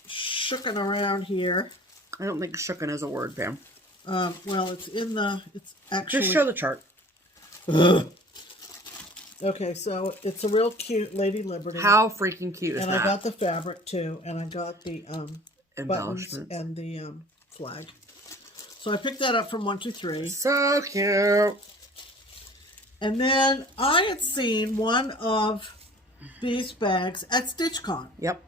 shooken around here. I don't think shooken is a word, Pam. Well, it's in the, it's actually... Just show the chart. Okay, so it's a real cute Lady Liberty. How freaking cute is that? And I got the fabric, too. And I got the buttons and the flag. So I picked that up from 123. So cute. And then I had seen one of these bags at StitchCon. Yep.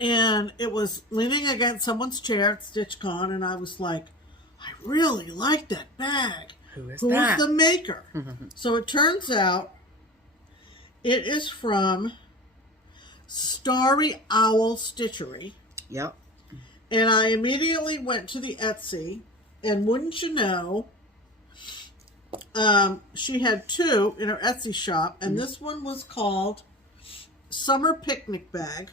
And it was leaning against someone's chair at StitchCon, and I was like, I really like that bag. Who is that? Who's the maker? So it turns out it is from StarryOwlStitchery. Yep. And I immediately went to the Etsy, and wouldn't you know, she had two in her Etsy shop, and this one was called Summer Picnic Bag.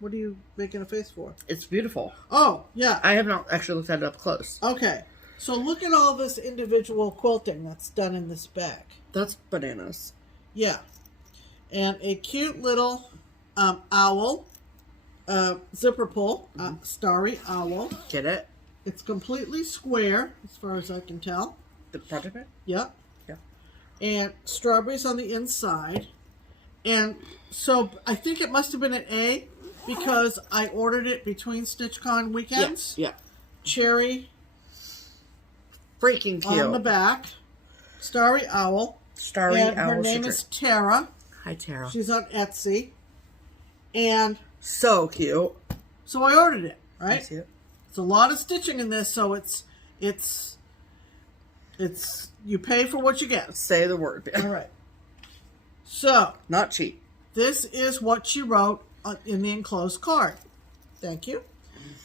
What are you making a face for? It's beautiful. Oh, yeah. I have not actually looked at it up close. Okay. So look at all this individual quilting that's done in this bag. That's bananas. Yeah. And a cute little owl, zipper pull, Starry Owl. Get it? It's completely square, as far as I can tell. The project bag? Yep. Yeah. And strawberries on the inside. And so I think it must have been an A, because I ordered it between StitchCon weekends. Yeah. Cherry. Freaking cute. On the back. Starry Owl. And her name is Tara. Hi, Tara. She's on Etsy. And so cute. So I ordered it, right? I see it. It's a lot of stitching in this, so it's you pay for what you get. Say the word. All right. So, not cheap. This is what she wrote in the enclosed card. Thank you.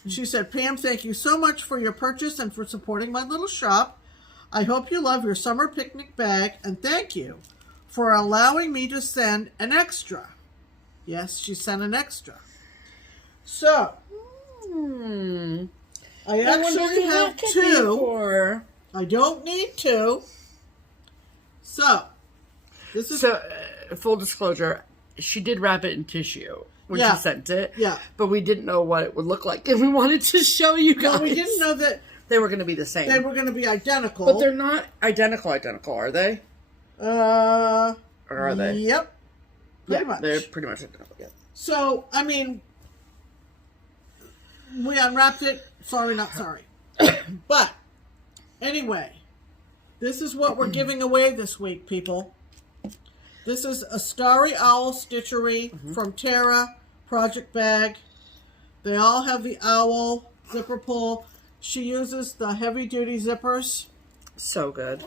She said, Pam, thank you so much for your purchase and for supporting my little shop. I hope you love your summer picnic bag, and thank you for allowing me to send an extra. Yes, she sent an extra. So, I actually have two. I don't need two. So, this is... So, full disclosure, she did wrap it in tissue when she sent it. Yeah. But we didn't know what it would look like, and we wanted to show you guys. Well, we didn't know that... They were going to be the same. They were going to be identical. But they're not identical, are they? Or are they? Yep. Pretty much. They're pretty much identical, yeah. So, I mean, we unwrapped it. Sorry, not sorry. But, anyway, this is what we're giving away this week, people. This is a StarryOwlStitchery from Tara project bag. They all have the owl zipper pull. She uses the heavy-duty zippers. So good.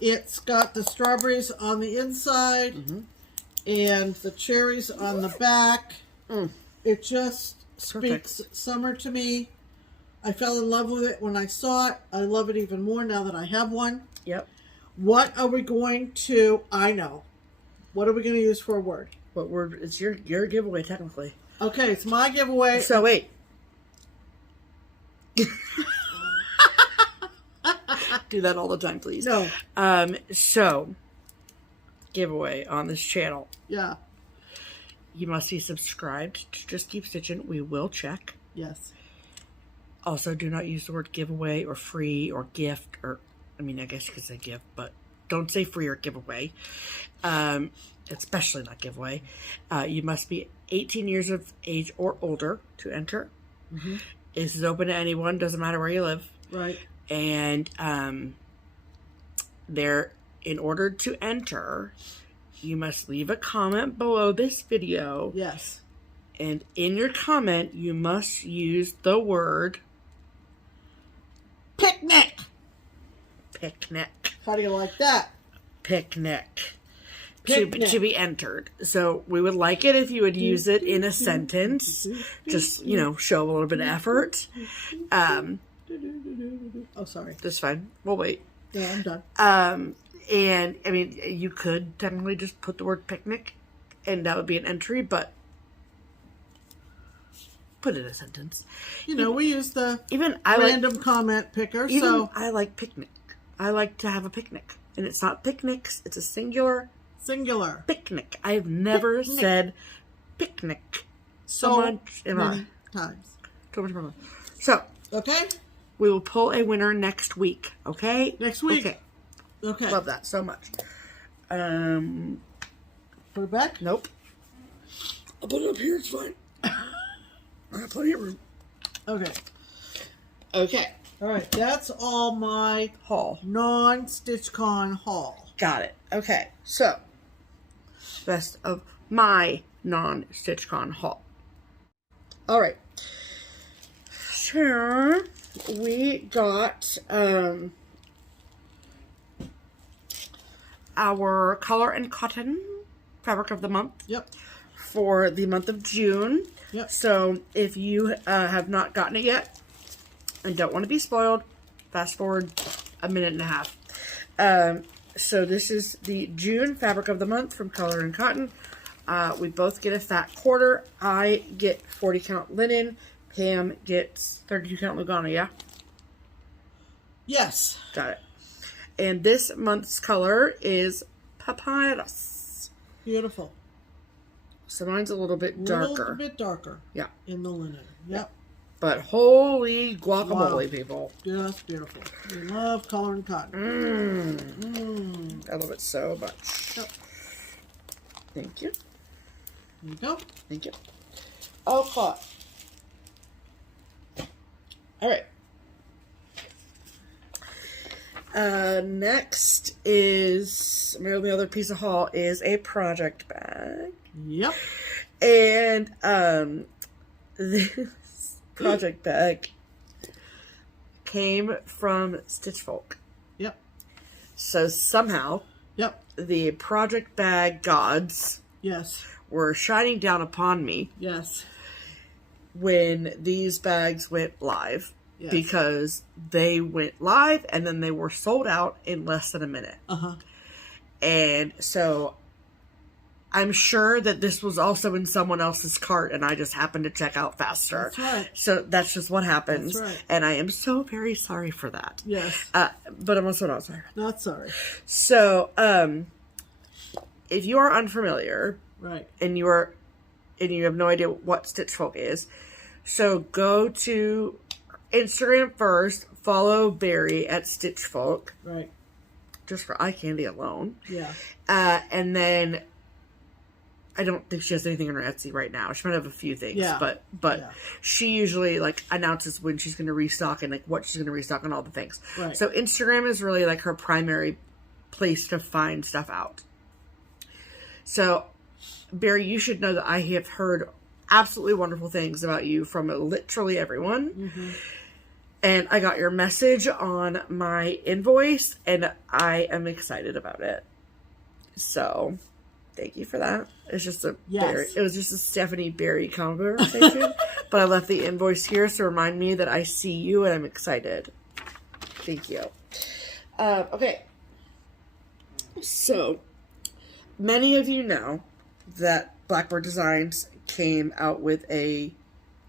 It's got the strawberries on the inside and the cherries on the back. It just speaks summer to me. I fell in love with it when I saw it. I love it even more now that I have one. Yep. What are we going to... I know. What are we going to use for a word? What word? It's your giveaway, technically. Okay, it's my giveaway. So, wait. Do that all the time, please. No. So, giveaway on this channel. Yeah. You must be subscribed to Just Keep Stitching. We will check. Yes. Also, do not use the word giveaway or free or gift or, I mean, I guess you could say gift, but don't say free or giveaway. Especially not giveaway. You must be 18 years of age or older to enter. This is open to anyone. Doesn't matter where you live. Right. And in order to enter, you must leave a comment below this video. Yes. And in your comment, you must use the word picnic. Picnic. How do you like that? Picnic. To be entered. So we would like it if you would use it in a sentence. Just, show a little bit of effort. Oh, sorry. That's fine. We'll wait. Yeah, I'm done. And, I mean, you could technically just put the word picnic, and that would be an entry, but put it in a sentence. You know, we use the I random comment picker, so... I like picnic. I like to have a picnic. And it's not picnics, it's a singular picnic. I've never said picnic so much in many times. So much more. So, okay, we will pull a winner next week. Okay, next week. Okay. Love that so much. Put it back. Nope. I'll put it up here. It's fine. I got plenty of room. Okay. Okay. All right. That's all my haul. Non-StitchCon haul. Got it. Okay. So, best of my non-StitchCon haul. All right. Sure. We got our Color and Cotton fabric of the month. Yep. For the month of June. Yep. So if you have not gotten it yet and don't want to be spoiled, fast forward a minute and a half. So this is the June fabric of the month from Color and Cotton. We both get a fat quarter. I get 40 count linen. Pam gets 32 count Lugana, yeah? Yes. Got it. And this month's color is Papyrus. Beautiful. So mine's a little bit darker. A little bit darker. Yeah. In the linen. Yep. But holy guacamole, people. Just beautiful. We love Color and Cotton. I love it so much. Yep. Thank you. There you go. Thank you. Okay. All right. Next is, my only other piece of haul is a project bag. Yep. And this project bag came from Stitch Folk. Yep. So somehow, yep, the project bag gods, yes, were shining down upon me. Yes. When these bags went live. Yes. Because they went live and then they were sold out in less than a minute. Uh-huh. And so I'm sure that this was also in someone else's cart and I just happened to check out faster. That's right. So that's just what happens. That's right. And I am so very sorry for that. Yes. But I'm also not sorry. Not sorry. So, if you are unfamiliar, right, and you have no idea what Stitch Folk is, so go to Instagram first, follow Barry at Stitch Folk. Right. Just for eye candy alone. Yeah. And then I don't think she has anything on her Etsy right now. She might have a few things. Yeah. But yeah. She usually announces when she's gonna restock and what she's gonna restock and all the things. Right. So Instagram is really her primary place to find stuff out. So Barry, you should know that I have heard absolutely wonderful things about you from literally everyone. Mm-hmm. And I got your message on my invoice, and I am excited about it. So, thank you for that. It's just it was just a Stephanie Barry conversation, but I left the invoice here to remind me that I see you and I'm excited. Thank you. Okay. So, many of you know that Blackbird Designs came out with a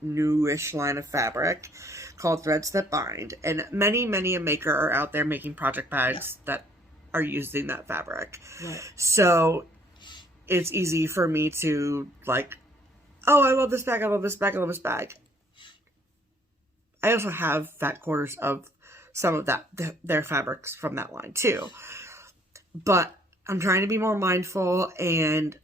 newish line of fabric called Threads That Bind, and many a maker are out there making project bags that are using that fabric. Right. So it's easy for me to oh, I love this bag, I love this bag, I love this bag. I also have fat quarters of some of their fabrics from that line too, but I'm trying to be more mindful and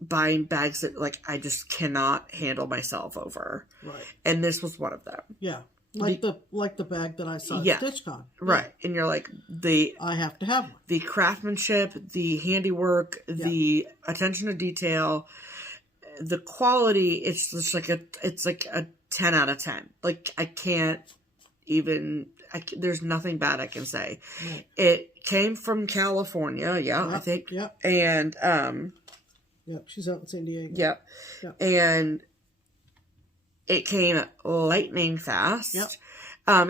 buying bags that I just cannot handle myself over. Right. And this was one of them. Yeah. Like the bag that I saw at StitchCon. Right. Yeah. And you're I have to have one. The craftsmanship, the handiwork, the attention to detail, the quality, it's just it's a 10 out of 10. I can't even, there's nothing bad I can say. Right. It came from California, I think. Yep. And yep, she's out in San Diego. Yep. And it came lightning fast. Yep.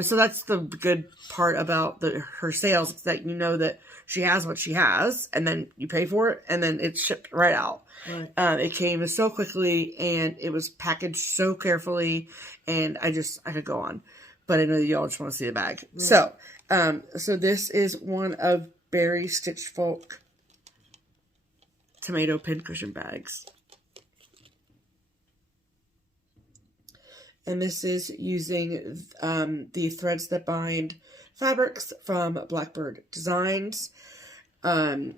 So that's the good part about her sales, is that you know that she has what she has, and then you pay for it, and then it's shipped right out. Right. It came so quickly, and it was packaged so carefully, and I could go on, but I know y'all just want to see the bag. Right. So this is one of Berry Stitch Folk tomato pincushion bags. And this is using the Threads That Bind fabrics from Blackbird Designs. There's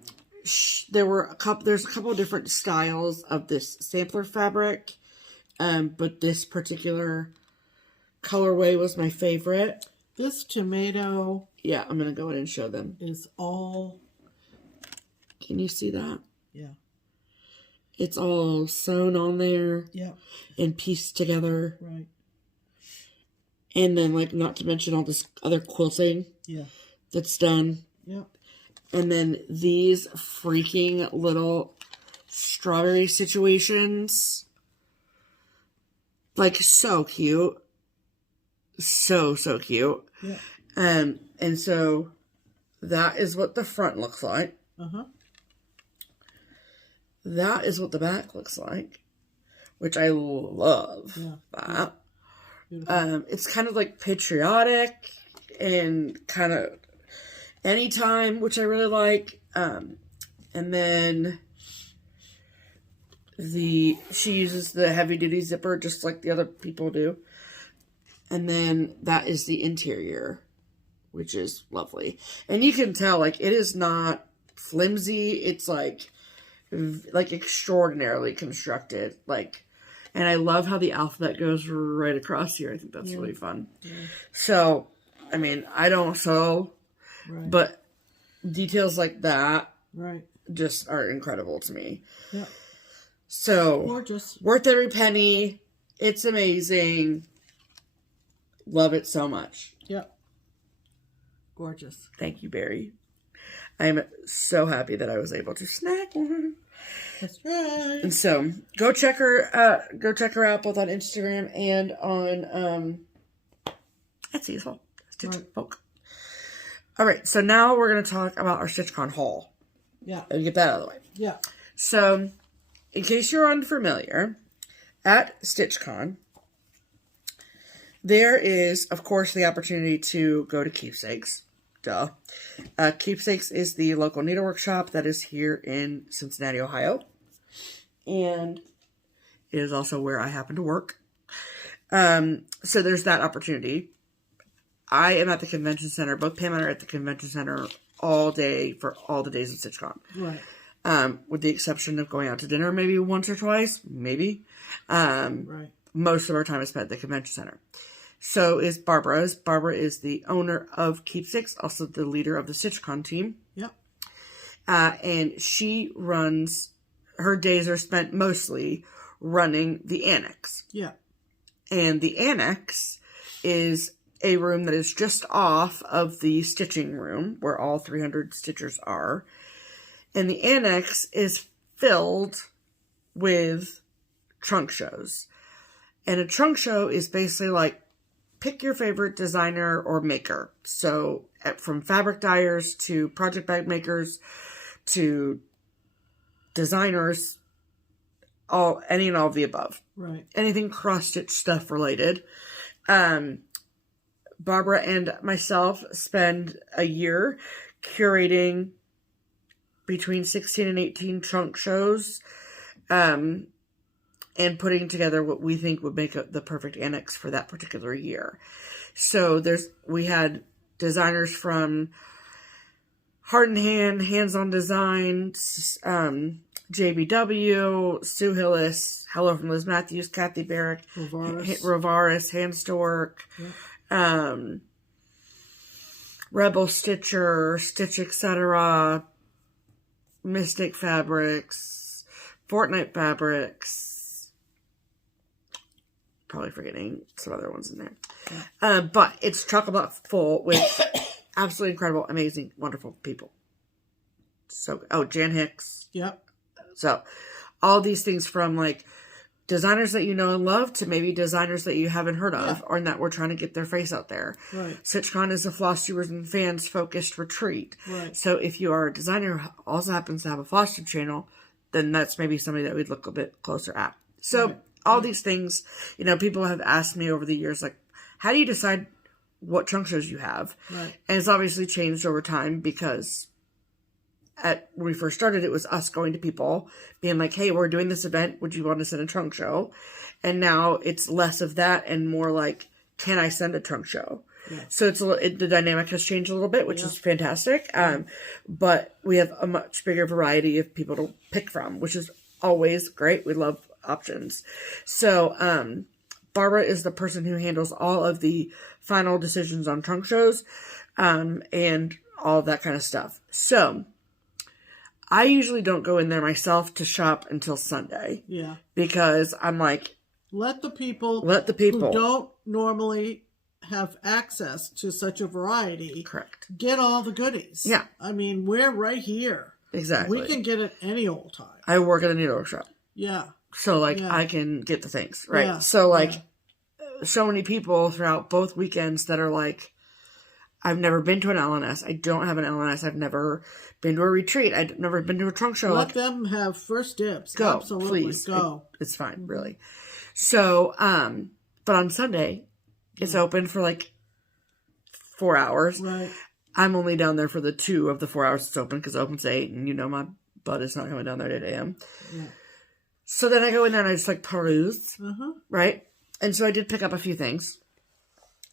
a couple of different styles of this sampler fabric, but this particular colorway was my favorite. This tomato, yeah, I'm gonna go in and show them. Is all. Can you see that? Yeah. It's all sewn on there. Yeah. And pieced together. Right. And then, like, not to mention all this other quilting. Yeah. That's done. Yeah. And then these freaking little strawberry situations. Like, so cute. So cute. Yeah. And so that is what the front looks like. Uh-huh. That is what the back looks like, which I love. Yeah. That. Yeah. It's kind of like patriotic and kind of anytime, which I really like. And then she uses the heavy duty zipper just like the other people do. And then that is the interior, which is lovely. And you can tell, like, it is not flimsy. It's like extraordinarily constructed. Like, and I love how the alphabet goes right across here. I think that's really fun. Yeah. So, I mean, I don't sew, but details like that just are incredible to me. Yeah. So, gorgeous. Worth every penny. It's amazing. Love it so much. Yep. Gorgeous. Thank you, Barry. I'm so happy that I was able to snag one. That's right. And so go check her out both on Instagram and on Etsy as well. Stitch Folk. All right, so now we're gonna talk about our StitchCon haul. Yeah. And get that out of the way. Yeah. So, in case you're unfamiliar, at StitchCon, there is, of course, the opportunity to go to Keepsakes. Duh. Keepsakes is the local needlework shop that is here in Cincinnati, Ohio. And it is also where I happen to work. So there's that opportunity. I am at the convention center. Both Pam and I are at the convention center all day for all the days of StitchCon. Right. With the exception of going out to dinner maybe once or twice. Maybe. Right. Most of our time is spent at the convention center. So is Barbara's. Barbara is the owner of Keepsakes, also the leader of the StitchCon team. Yep. And she runs, her days are spent mostly running the annex. Yeah. And the annex is a room that is just off of the stitching room where all 300 stitchers are. And the annex is filled with trunk shows. And a trunk show is basically like, pick your favorite designer or maker. So from fabric dyers to project bag makers to designers, any and all of the above. Right. Anything cross-stitch stuff related. Barbara and myself spend a year curating between 16 and 18 trunk shows. And putting together what we think would make the perfect annex for that particular year. So we had designers from Heart and Hand, Hands-On Design, JBW, Sue Hillis, Hello from Liz Matthews, Kathy Barrick, Rovaris, Hands to Work, Rebel Stitcher, Stitch Etc., Mystic Fabrics, Fortnite Fabrics, probably forgetting some other ones in there. Yeah. But it's chock-a-block full with absolutely incredible, amazing, wonderful people. So, Jan Hicks. Yep. So, all these things from like designers that you know and love to maybe designers that you haven't heard of or that we're trying to get their face out there. Right. StitchCon is a FlossTubers and fans focused retreat. Right. So if you are a designer who also happens to have a FlossTube channel, then that's maybe somebody that we'd look a bit closer at. So all these things, you know, people have asked me over the years, like, how do you decide what trunk shows you have? Right. And it's obviously changed over time because when we first started, it was us going to people being like, hey, we're doing this event. Would you want to send a trunk show? And now it's less of that and more like, can I send a trunk show? Yeah. So the dynamic has changed a little bit, which is fantastic. But we have a much bigger variety of people to pick from, which is always great. We love options. So Barbara is the person who handles all of the final decisions on trunk shows and all of that kind of stuff. So I usually don't go in there myself to shop until Sunday. Yeah. Because I'm like, let the people who don't normally have access to such a variety get all the goodies. Yeah. I mean, we're right here. Exactly. We can get it any old time. I work at a needle workshop. Yeah. So like I can get the things, right? Yeah. So like so many people throughout both weekends that are like, I've never been to an LNS. I don't have an LNS. I've never been to a retreat. I've never been to a trunk show. Let them have first dibs. Go, absolutely. Please. Go. It's fine, really. So, but on Sunday, it's open for like 4 hours. Right. I'm only down there for the 2 of the 4 hours it's open because it opens at 8, and you know my butt is not coming down there at 8 a.m. Yeah. So then I go in there and I just like peruse, right? And so I did pick up a few things,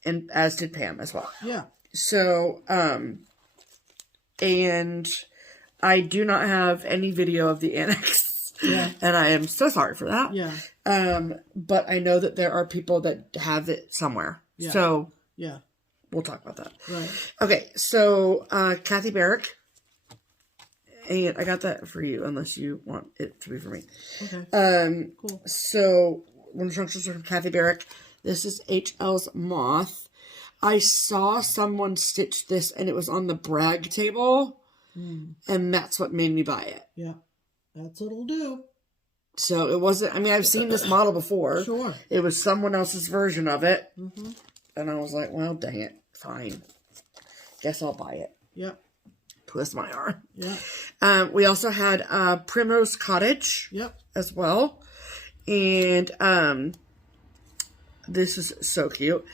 and as did Pam as well. Yeah. So, and I do not have any video of the annex. Yeah. And I am so sorry for that. Yeah. But I know that there are people that have it somewhere. Yeah. So, yeah. We'll talk about that. Right. Okay. So, Kathy Barrick. And I got that for you, unless you want it to be for me. Okay. Cool. So, one of the trunk shows are from Kathy Barrick. This is HL's Moth. I saw someone stitch this, and it was on the brag table, and that's what made me buy it. Yeah, that's what it'll do. So it wasn't, I mean, I've seen this model before. Sure. It was someone else's version of it, and I was like, well, dang it, fine. Guess I'll buy it. Yep. Twist my arm. Yeah. We also had Primrose Cottage as well, and this is so cute.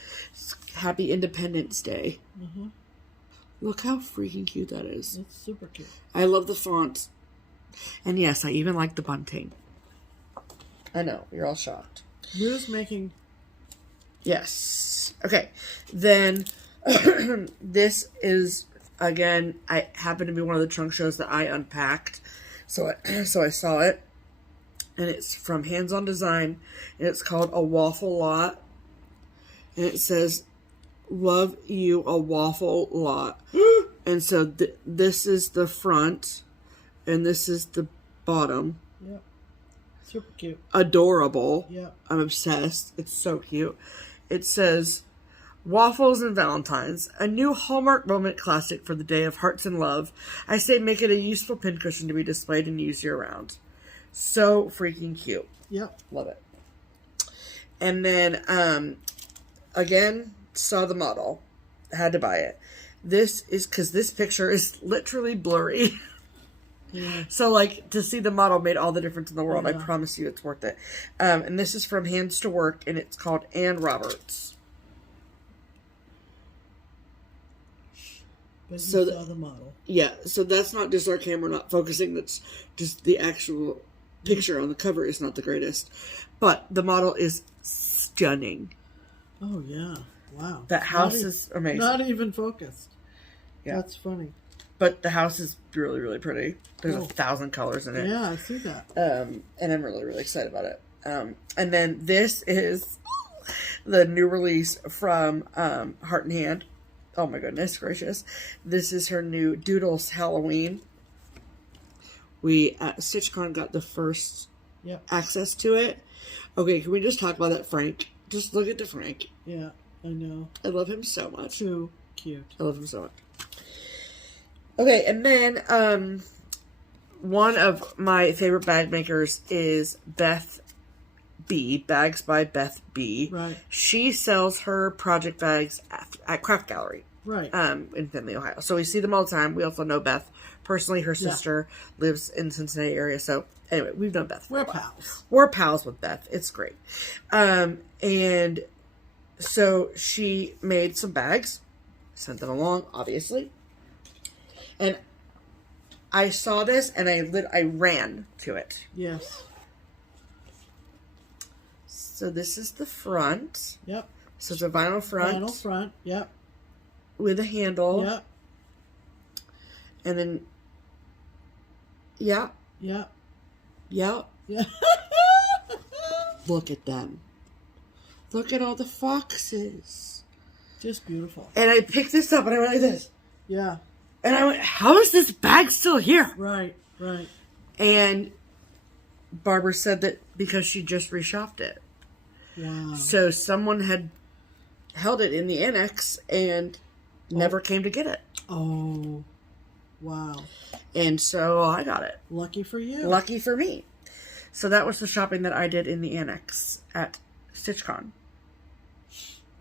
Happy Independence Day. Look how freaking cute that is. It's super cute. I love the font. And yes, I even like the bunting. I know, you're all shocked. Who's making... Yes. Okay. Then, this is, again, I happen to be one of the trunk shows that I unpacked. So I saw it. And it's from Hands On Design. And it's called A Waffle Lot. And it says... Love you a waffle lot. And so this is the front, and this is the bottom. Yep. Super cute. Adorable. Yep. I'm obsessed. It's so cute. It says, Waffles and Valentines, a new Hallmark moment classic for the day of hearts and love. I say make it a useful pincushion to be displayed and used year-round. So freaking cute. Yep. Love it. And then, again... saw the model, had to buy it. This is because this picture is literally blurry. So like to see the model made all the difference in the world. I promise you it's worth it. And this is from Hands to Work, and it's called Ann Roberts. But you saw the model. Yeah, so that's not just our camera not focusing, that's just the actual picture on the cover is not the greatest. But the model is stunning. Oh yeah. Wow. That house is amazing. Not even focused. Yeah. That's funny. But the house is really, really pretty. There's 1,000 colors in it. Yeah, I see that. And I'm really, really excited about it. And then this is the new release from Heart and Hand. Oh my goodness gracious. This is her new Doodles Halloween. We at StitchCon got the first access to it. Okay, can we just talk about that Frank? Just look at the Frank. Yeah. I know. I love him so much. Too cute. I love him so much. Okay, and then one of my favorite bag makers is Beth B, Bags by Beth B. Right. She sells her project bags at Craft Gallery. Right. In Findlay, Ohio. So we see them all the time. We also know Beth. Personally, her sister lives in the Cincinnati area. So anyway, we've known Beth. We're pals. We're pals with Beth. It's great. And so she made some bags, sent them along, obviously. And I saw this and I ran to it. Yes. So this is the front. Yep. So it's a vinyl front. Vinyl front. Yep. With a handle. Yep. And then, yeah. Yep. Yeah. Yeah. Look at them. Look at all the foxes. Just beautiful. And I picked this up and I went like this. Yeah. And I went, how is this bag still here? Right. Right. And Barbara said that because she just reshopped it. Wow. So someone had held it in the annex and never came to get it. Oh. Wow. And so I got it. Lucky for you. Lucky for me. So that was the shopping that I did in the annex at StitchCon.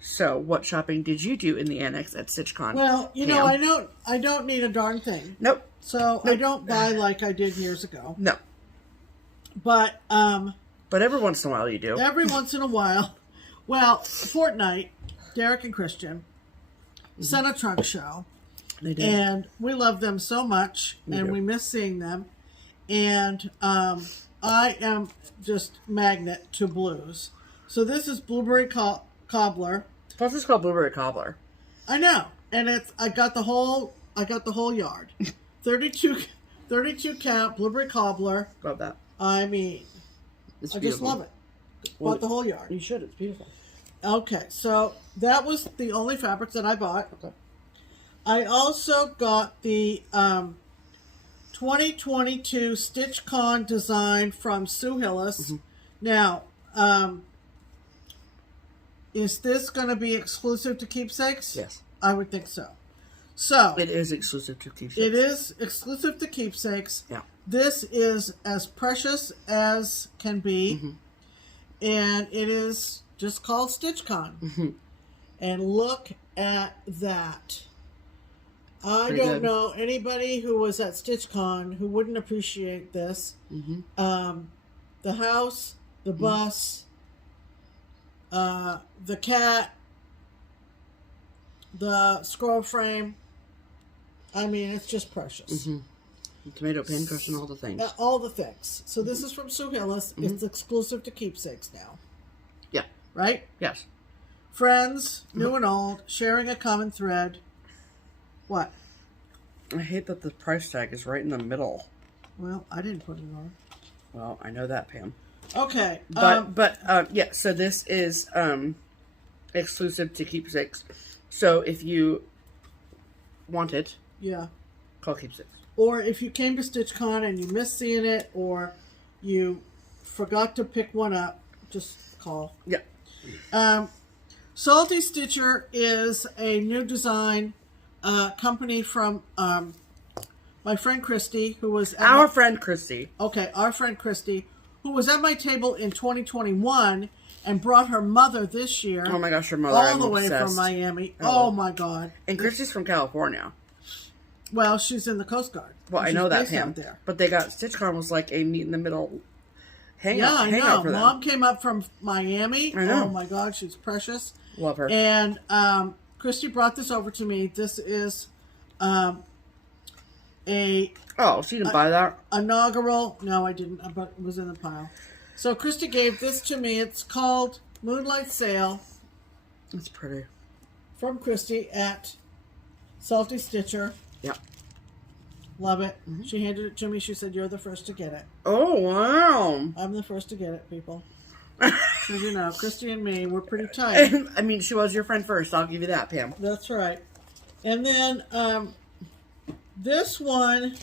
So what shopping did you do in the annex at StitchCon? Well, you know, I don't need a darn thing. Nope. So I don't buy like I did years ago. No. But every once in a while you do. Every once in a while. Well, Fortnite, Derek and Christian sent a trunk show. They did. And we love them so much, and we miss seeing them. And I am just magnet to blues. So this is Blueberry Cobbler. Plus it's called Blueberry Cobbler. I know, and I got the whole yard. 32 count Blueberry Cobbler. Love that. I mean, It's I beautiful. just love it. Bought the whole yard. You should. It's beautiful. Okay, so that was the only fabric that I bought. Okay. I also got the 2022 StitchCon design from Sue Hillis. Mm-hmm. Now, is this going to be exclusive to Keepsakes? Yes. I would think so. So it is exclusive to Keepsakes. It is exclusive to Keepsakes. Yeah. This is as precious as can be. Mm-hmm. And it is just called StitchCon. Mm-hmm. And look at that. I Pretty don't good. know anybody who was at StitchCon who wouldn't appreciate this. Mm-hmm. The house, the bus, the cat, the scroll frame. I mean, it's just precious. Mm-hmm. Tomato pincushion, all the things. All the things. So this is from Sue Hillis. Mm-hmm. It's exclusive to Keepsakes now. Yeah. Right? Yes. Friends, new and old, sharing a common thread. What? I hate that the price tag is right in the middle. Well, I didn't put it on. Well, I know that, Pam. Okay. But yeah, so this is exclusive to Keepsakes. So if you want it, yeah, call Keepsakes. Or if you came to StitchCon and you missed seeing it, or you forgot to pick one up, just call. Yeah. Salty Stitcher is a new design company from my friend Christy, who was at our friend Christy. Okay, our friend Christy, who was at my table in 2021 and brought her mother this year. Oh my gosh, her mother! All the way from Miami. Oh my God! And Christy's from California. Well, she's in the Coast Guard. Well, I know that, Pam. Pam. But they got StitchCon was like a meet in the middle hangout. Yeah, I know. For them. Mom came up from Miami. I know. Oh my God, she's precious. Love her. And Christy brought this over to me. This is a oh, she didn't buy that? Inaugural. No, I didn't, but it was in the pile. So Christy gave this to me. It's called Moonlight Sail. It's pretty. From Christy at Salty Stitcher. Yeah. Love it. Mm-hmm. She handed it to me. She said, "You're the first to get it." Oh, wow. I'm the first to get it, people. Because, you know, Christy and me, we're pretty tight. I mean, she was your friend first. I'll give you that, Pam. That's right. And then this one,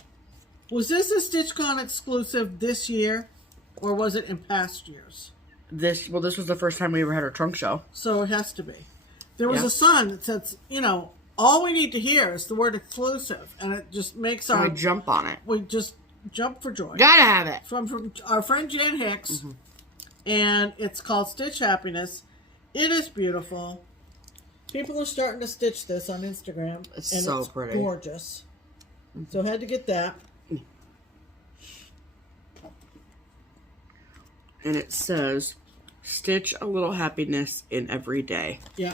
was this a StitchCon exclusive this year? Or was it in past years? This was the first time we ever had our trunk show. So it has to be. There was a sign that says, you know, all we need to hear is the word exclusive. And it just makes we jump on it. We just jump for joy. Gotta have it. From our friend Jan Hicks. Mm-hmm. and it's called Stitch Happiness. It is beautiful. People are starting to stitch this on Instagram. It's and so it's pretty. Gorgeous. So I had to get that. And it says, stitch a little happiness in every day. Yeah.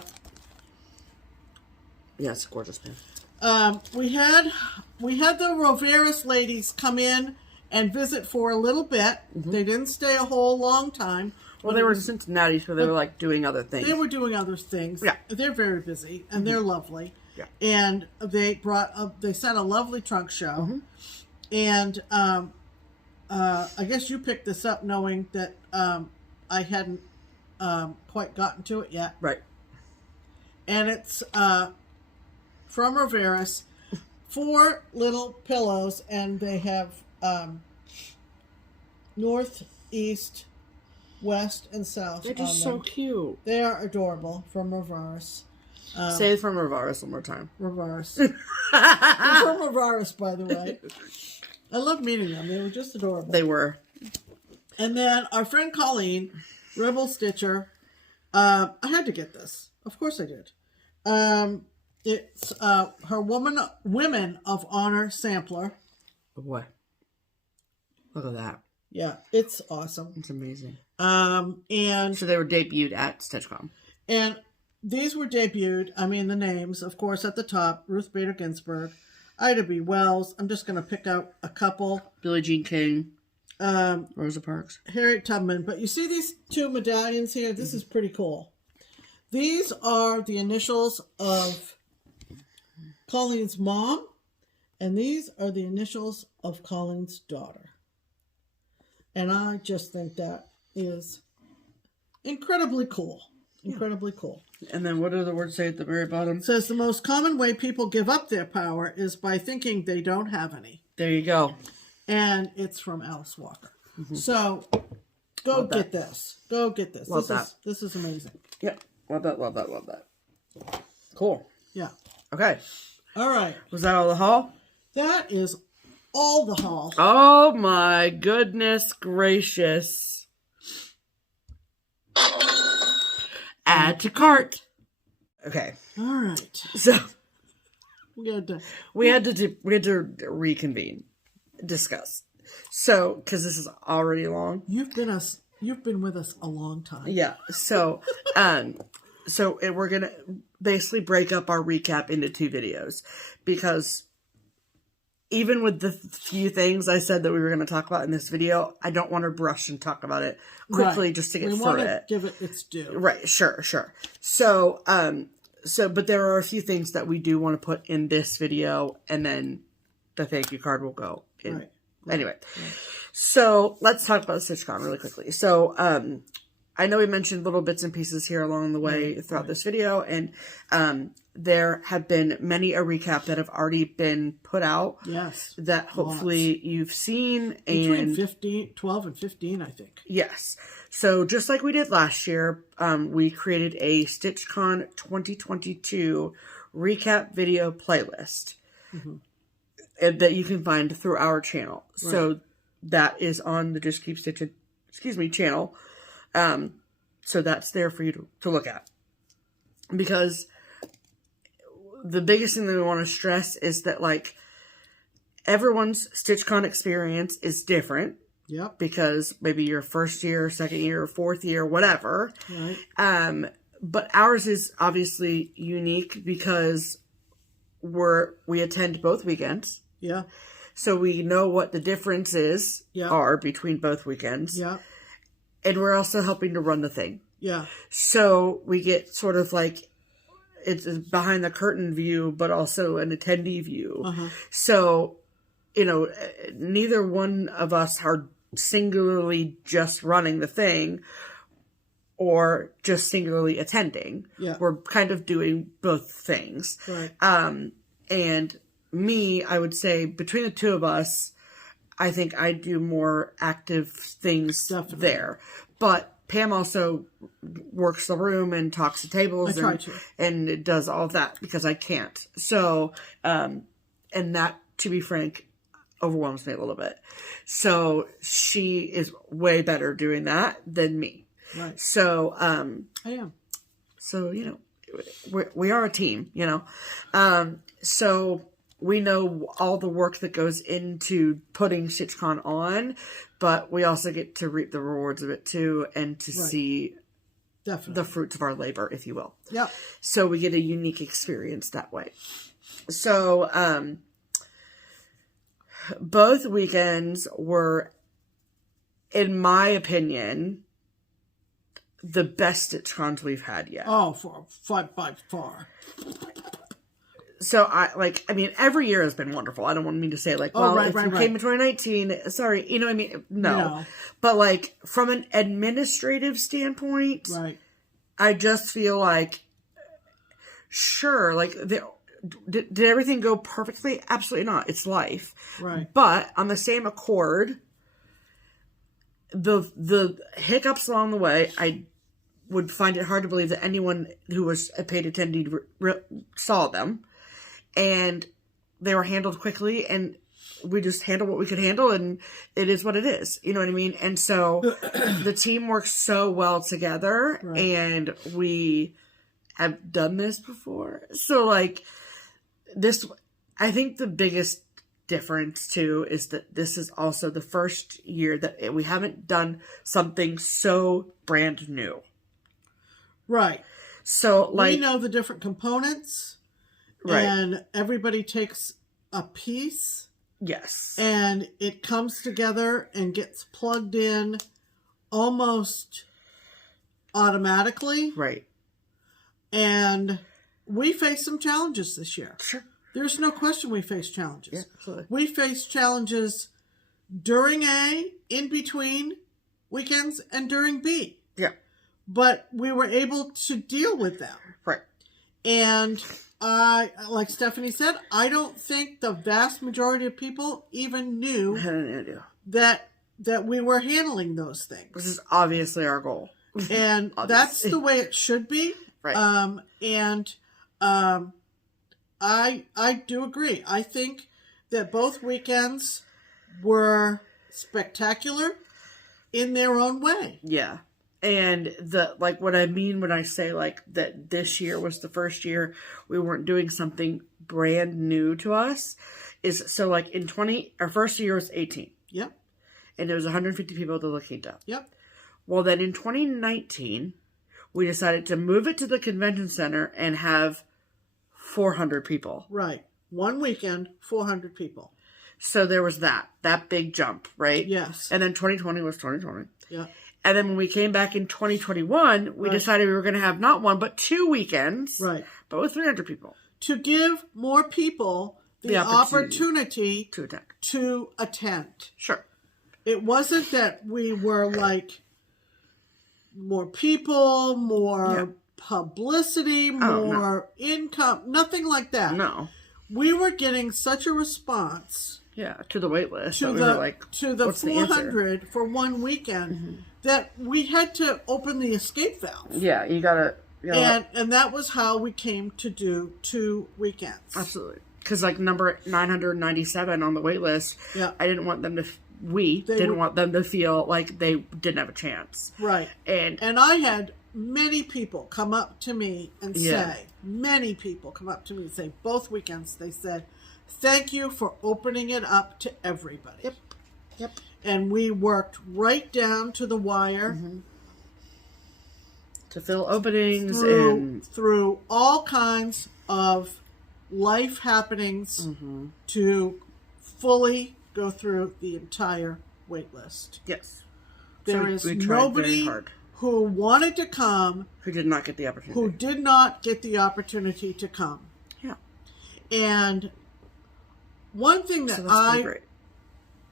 Yeah, it's a gorgeous pen. We had the Roveras ladies come in and visit for a little bit. They didn't stay a whole long time. Well, they were in Cincinnati, so they were like doing other things. They were doing other things. Yeah. They're very busy and they're lovely. Yeah. And they sent a lovely trunk show. And I guess you picked this up knowing that I hadn't quite gotten to it yet. Right. And it's from Roveras, 4 little pillows, and they have north, east, west, and south. They're just so cute. They are adorable from Roveras. Say it from Roveras one more time. Roveras. They're from Roveras, by the way. I love meeting them. They were just adorable. They were. And then our friend Colleen, Rebel Stitcher, I had to get this. Of course I did. It's her Women of Honor sampler. What? Look at that. Yeah, it's awesome. It's amazing. And so they were debuted at StitchCon. And these were debuted. I mean, the names, of course, at the top: Ruth Bader Ginsburg, Ida B. Wells. I'm just going to pick out a couple. Billie Jean King. Rosa Parks. Harriet Tubman. But you see these 2 medallions here? This is pretty cool. These are the initials of Colleen's mom, and these are the initials of Colleen's daughter. And I just think that is incredibly cool. Incredibly cool. And then what do the words say at the very bottom? It says the most common way people give up their power is by thinking they don't have any. There you go. And it's from Alice Walker. So go get this. Go get this. This is amazing. Yeah. Love that, love that, love that. Cool. Yeah. Okay. All right. Was that all the haul? That is all the haul. Oh my goodness gracious. Add to cart. Okay. All right. So we had to reconvene, discuss. So, because this is already long. You've been with us a long time. Yeah. So, we're gonna basically break up our recap into 2 videos, because even with the few things I said that we were going to talk about in this video, I don't want to rush and talk about it quickly just to get through it. We want to give it its due. Right. Sure. So, but there are a few things that we do want to put in this video, and then the thank you card will go in. Right. Anyway. Right. So let's talk about StitchCon really quickly. So, I know we mentioned little bits and pieces here along the way throughout this video, and there have been many a recap that have already been put out. Yes. That hopefully you've seen. Between 12 and 15, I think. Yes. So just like we did last year, we created a StitchCon 2022 recap video playlist that you can find through our channel. Right. So that is on the Just Keep Stitching, channel. So that's there for you to look at. Because the biggest thing that we want to stress is that, like, everyone's StitchCon experience is different. Yep. Because maybe your first year, second year, fourth year, whatever. Right. But ours is obviously unique because we attend both weekends. Yeah. So we know what the differences are between both weekends. Yeah. And we're also helping to run the thing. Yeah. So we get sort of like, it's a behind the curtain view, but also an attendee view. So, neither one of us are singularly just running the thing or just singularly attending. Yeah. We're kind of doing both things. Right. And me, I would say between the two of us, I think I do more active things there. But Pam also works the room and talks to tables and does all of that because I can't. So, and that, to be frank, overwhelms me a little bit. So she is way better doing that than me. Right. So, I am. So, you know, we are a team, you know. So we know all the work that goes into putting StitchCon on, but we also get to reap the rewards of it too, and to see the fruits of our labor, if you will. Yep. So we get a unique experience that way. So, both weekends were, in my opinion, the best StitchCons we've had yet. Oh, by far. So I mean, every year has been wonderful. I don't mean to say like, well, if you came in 2019, sorry, you know what I mean? No. But like, from an administrative standpoint, right. I just feel like, sure, like, did everything go perfectly? Absolutely not. It's life. Right. But on the same accord, the hiccups along the way, I would find it hard to believe that anyone who was a paid attendee saw them. And they were handled quickly, and we just handled what we could handle, and it is what it is. You know what I mean? And so the team works so well together, right. And we have done this before. So, like, this, I think the biggest difference, too, is that this is also the first year that we haven't done something so brand new. Right. So, like, we know the different components. Right. And everybody takes a piece. Yes. And it comes together and gets plugged in almost automatically. Right. And we faced some challenges this year. Sure. There's no question we faced challenges. Yeah, absolutely. We faced challenges during A, in between weekends, and during B. Yeah. But we were able to deal with them. Right. And like Stephanie said, I don't think the vast majority of people even knew that we were handling those things. Which is obviously our goal. And that's the way it should be. Right. I do agree. I think that both weekends were spectacular in their own way. Yeah. And what I mean when I say like that this year was the first year we weren't doing something brand new to us is so like in our first year was 18. Yep. And there was 150 people at the La Quinta. Yep. Well, then in 2019, we decided to move it to the convention center and have 400 people. Right. One weekend, 400 people. So there was that big jump, right? Yes. And then 2020 was 2020. Yeah. And then when we came back in 2021, we decided we were going to have not one, but 2 weekends. Right. But with 300 people. To give more people the opportunity to attend. Sure. It wasn't that we were like more people, more publicity, more income, nothing like that. No. We were getting such a response. Yeah, to the wait list. To the 400 for one weekend that we had to open the escape valve. Yeah, you gotta. And that was how we came to do 2 weekends. Absolutely. Because like number 997 on the wait list, I didn't want them to. We didn't want them to feel like they didn't have a chance. Right. And I had many people come up to me and say, both weekends, they said, thank you for opening it up to everybody. Yep. And we worked right down to the wire. To fill openings through all kinds of life happenings to fully go through the entire wait list. Yes. There is nobody who wanted to come who did not get the opportunity to come. Yeah. And one thing that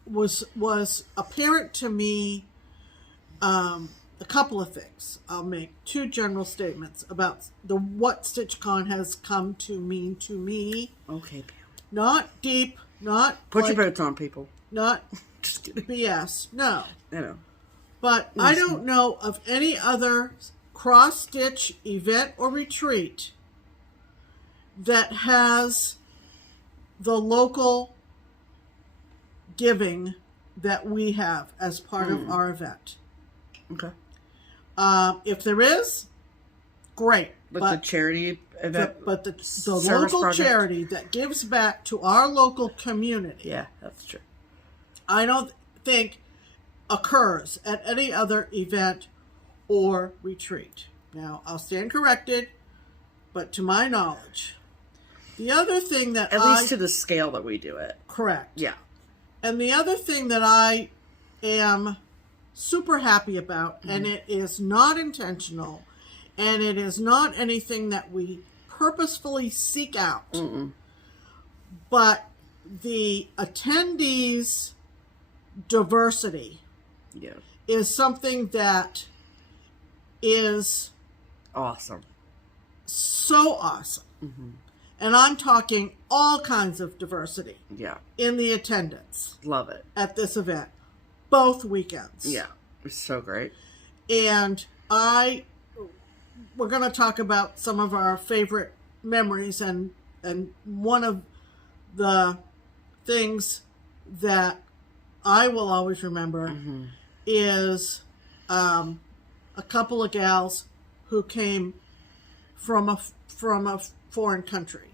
was apparent to me, a couple of things. I'll make 2 general statements about what StitchCon has come to mean to me. Okay, Pam. Not deep, not put your boots on, people. Not just BS. No. I know. But I don't know of any other cross-stitch event or retreat that has the local giving that we have as part of our event. Okay. If there is, great. Like the charity event? But the local project? Charity that gives back to our local community. Yeah, that's true. I don't think occurs at any other event or retreat. Now, I'll stand corrected, but to my knowledge, the other thing that at least to the scale that we do it. Correct. Yeah. And the other thing that I am super happy about, and it is not intentional, and it is not anything that we purposefully seek out, but the attendees' diversity is something that is awesome. So awesome. And I'm talking all kinds of diversity in the attendance. Love it. At this event. Both weekends. Yeah. It's so great. And we're going to talk about some of our favorite memories, and one of the things that I will always remember is a couple of gals who came from a foreign country.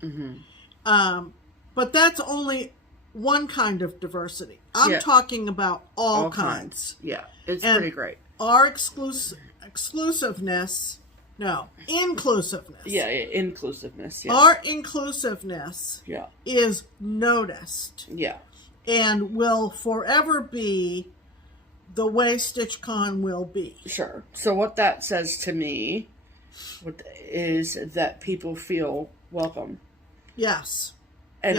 But that's only one kind of diversity. I'm talking about all kinds. Yeah, it's pretty great. Our inclusiveness. Yeah, inclusiveness. Yeah. Our inclusiveness is noticed. Yeah. And will forever be the way StitchCon will be. Sure. So what that says to me is that people feel welcome. Yes. And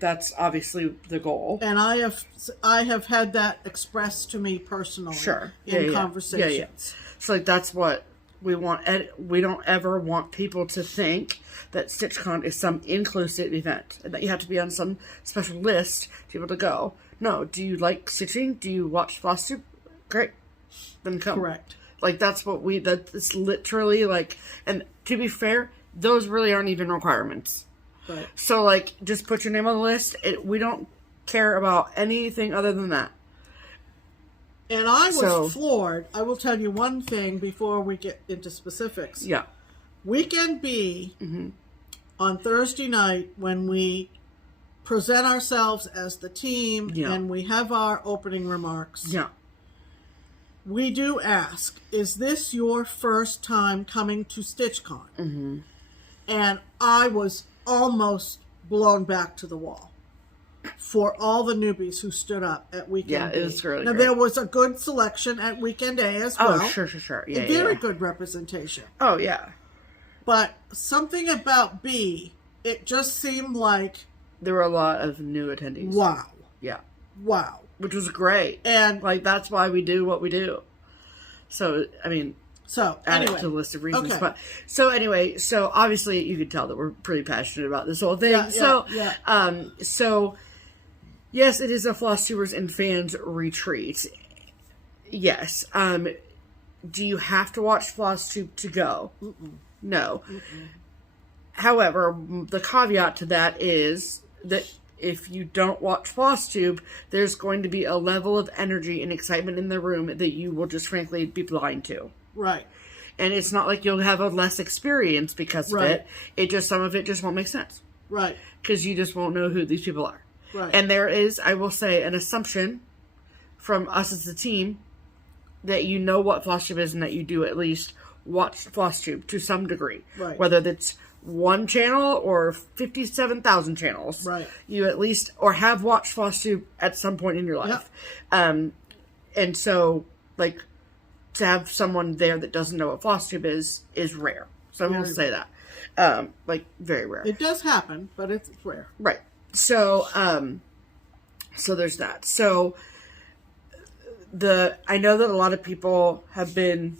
that's obviously the goal. And I have had that expressed to me personally. Sure. In conversations. Yeah. So that's what we want. We don't ever want people to think that StitchCon is some inclusive event and that you have to be on some special list to be able to go. No. Do you like stitching? Do you watch FlossTube? Great. Then come. Correct. That's what that's literally and to be fair, those really aren't even requirements. Right. So just put your name on the list. We don't care about anything other than that. And I was floored. I will tell you one thing before we get into specifics. Yeah. Weekend B on Thursday night, when we present ourselves as the team and we have our opening remarks. Yeah. We do ask, is this your first time coming to StitchCon? And I was almost blown back to the wall for all the newbies who stood up at Weekend B. It was really Now, great. there was a good selection at Weekend A as well. Oh, sure. Yeah, Very good representation. Oh, yeah. But something about B, it just seemed like... There were a lot of new attendees. Wow. Yeah. Wow. Which was great. And that's why we do what we do. So, I mean... add it to the list of reasons. Okay. But so obviously you can tell that we're pretty passionate about this whole thing. So yes, it is a FlossTubers and fans retreat. Yes. Do you have to watch FlossTube to go? No. However, the caveat to that is that if you don't watch FlossTube, there's going to be a level of energy and excitement in the room that you will just frankly be blind to. Right. And it's not like you'll have a less experience because of it. Some of it just won't make sense. Right. Because you just won't know who these people are. Right. And there is, I will say, an assumption from us as a team that you know what FlossTube is and that you do at least watch FlossTube to some degree. Right. Whether that's one channel or 57,000 channels. Right. You at least, or have watched FlossTube at some point in your life. Yep. And so, to have someone there that doesn't know what FlossTube is rare. So I'm going to say that. Very rare. It does happen, but it's rare. Right. So, so there's that. So, I know that a lot of people have been,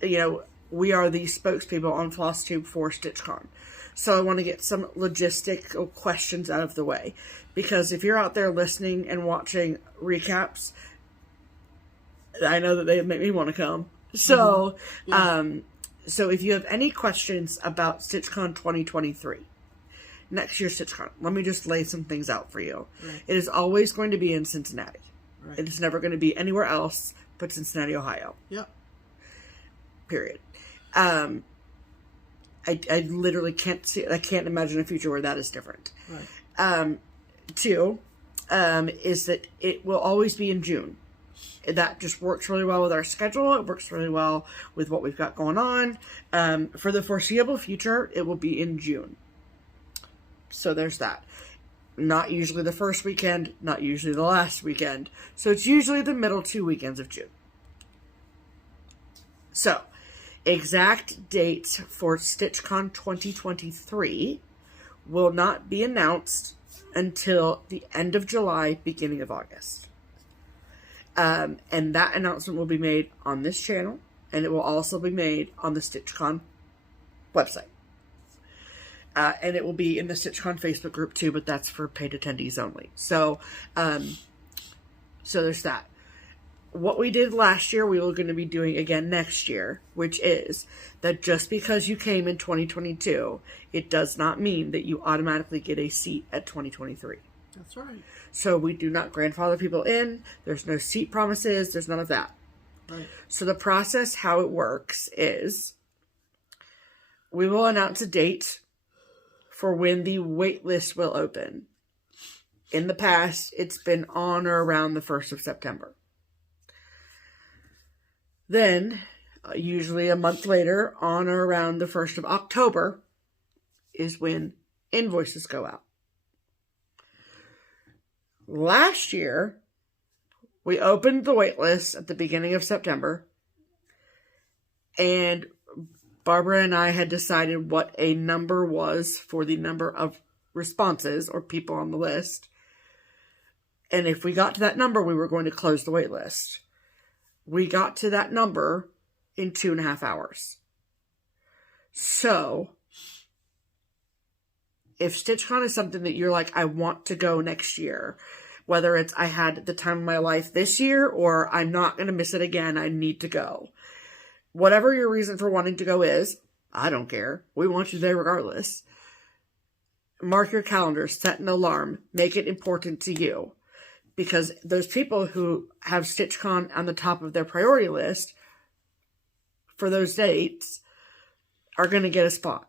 we are the spokespeople on FlossTube for StitchCon. So I want to get some logistical questions out of the way. Because if you're out there listening and watching recaps, I know that they make me want to come. So, so if you have any questions about StitchCon 2023, next year's StitchCon. Let me just lay some things out for you. Right. It is always going to be in Cincinnati. Right. It is never going to be anywhere else but Cincinnati, Ohio. Yep. Period. I literally can't see. I can't imagine a future where that is different. Right. 2, is that it will always be in June. That just works really well with our schedule. It works really well with what we've got going on. For the foreseeable future, it will be in June. So there's that. Not usually the first weekend, not usually the last weekend. So it's usually the middle 2 weekends of June. So, exact dates for StitchCon 2023 will not be announced until the end of July, beginning of August. And that announcement will be made on this channel, and it will also be made on the StitchCon website. And it will be in the StitchCon Facebook group too, but that's for paid attendees only. So, so there's that. What we did last year, we were going to be doing again next year, which is that just because you came in 2022, it does not mean that you automatically get a seat at 2023. That's right. So we do not grandfather people in. There's no seat promises. There's none of that. Right. So the process, how it works is we will announce a date for when the wait list will open. In the past, it's been on or around the 1st of September. Then, usually a month later, on or around the 1st of October, is when invoices go out. Last year, we opened the wait list at the beginning of September, and Barbara and I had decided what a number was for the number of responses or people on the list. And if we got to that number, we were going to close the wait list. We got to that number in 2.5 hours. So, if StitchCon is something that you're like, I want to go next year, whether it's I had the time of my life this year or I'm not going to miss it again, I need to go. Whatever your reason for wanting to go is, I don't care. We want you there regardless. Mark your calendar, set an alarm, make it important to you. Because those people who have StitchCon on the top of their priority list for those dates are going to get a spot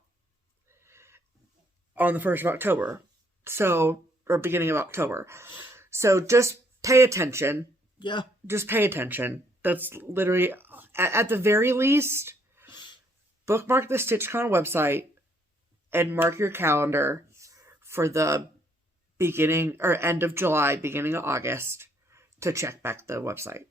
on the 1st of October. So, or beginning of October. So just pay attention. Yeah. Just pay attention. That's literally, at the very least, bookmark the StitchCon website and mark your calendar for the beginning or end of July, beginning of August to check back the website.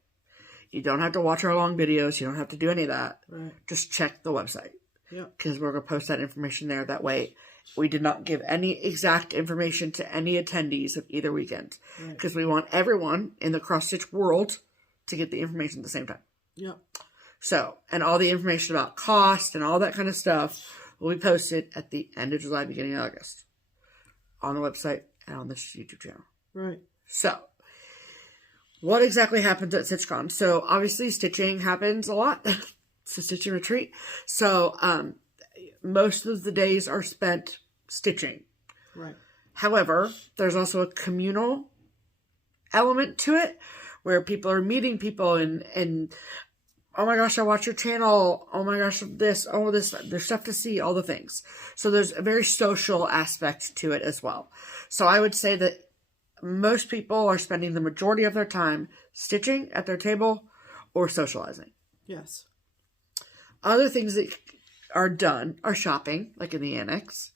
You don't have to watch our long videos. You don't have to do any of that. Right. Just check the website. Yeah. Because we're going to post that information there. That way, we did not give any exact information to any attendees of either weekend. Because we want everyone in the cross-stitch world to get the information at the same time. Yeah. So, and all the information about cost and all that kind of stuff will be posted at the end of July, beginning of August on the website and on this YouTube channel. Right. So, what exactly happens at StitchCon? So, obviously, stitching happens a lot. It's a stitching retreat. So, most of the days are spent stitching. Right. However, there's also a communal element to it where people are meeting people and oh my gosh, I watch your channel. Oh my gosh, this, there's stuff to see, all the things. So there's a very social aspect to it as well. So I would say that most people are spending the majority of their time stitching at their table or socializing. Yes. Other things that are done are shopping, like in the annex.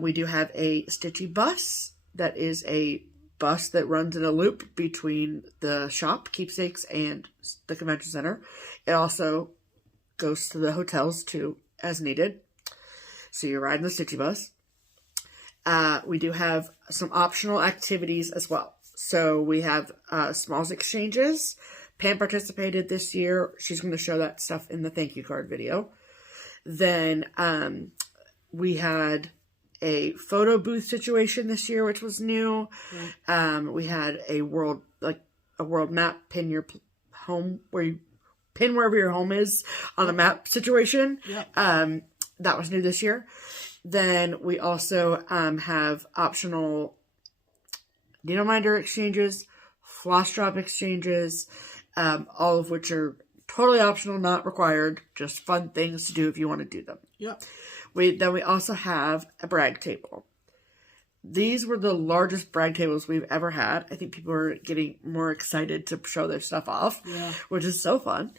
We do have a stitchy bus that is a bus that runs in a loop between the shop, Keepsakes, and the convention center. It also goes to the hotels too, as needed. So you're riding the stitchy bus. We do have some optional activities as well. So we have smalls exchanges. Pam participated this year. She's going to show that stuff in the thank you card video. Then we had a photo booth situation this year, which was new. Right. We had a world map, pin your home where you pin wherever your home is on a map situation. Yep. that was new this year. Then we also have optional needle minder exchanges, floss drop exchanges, all of which are totally optional, not required, just fun things to do if you want to do them. Yep. Then we also have a brag table. These were the largest brag tables we've ever had. I think people are getting more excited to show their stuff off, which is so fun.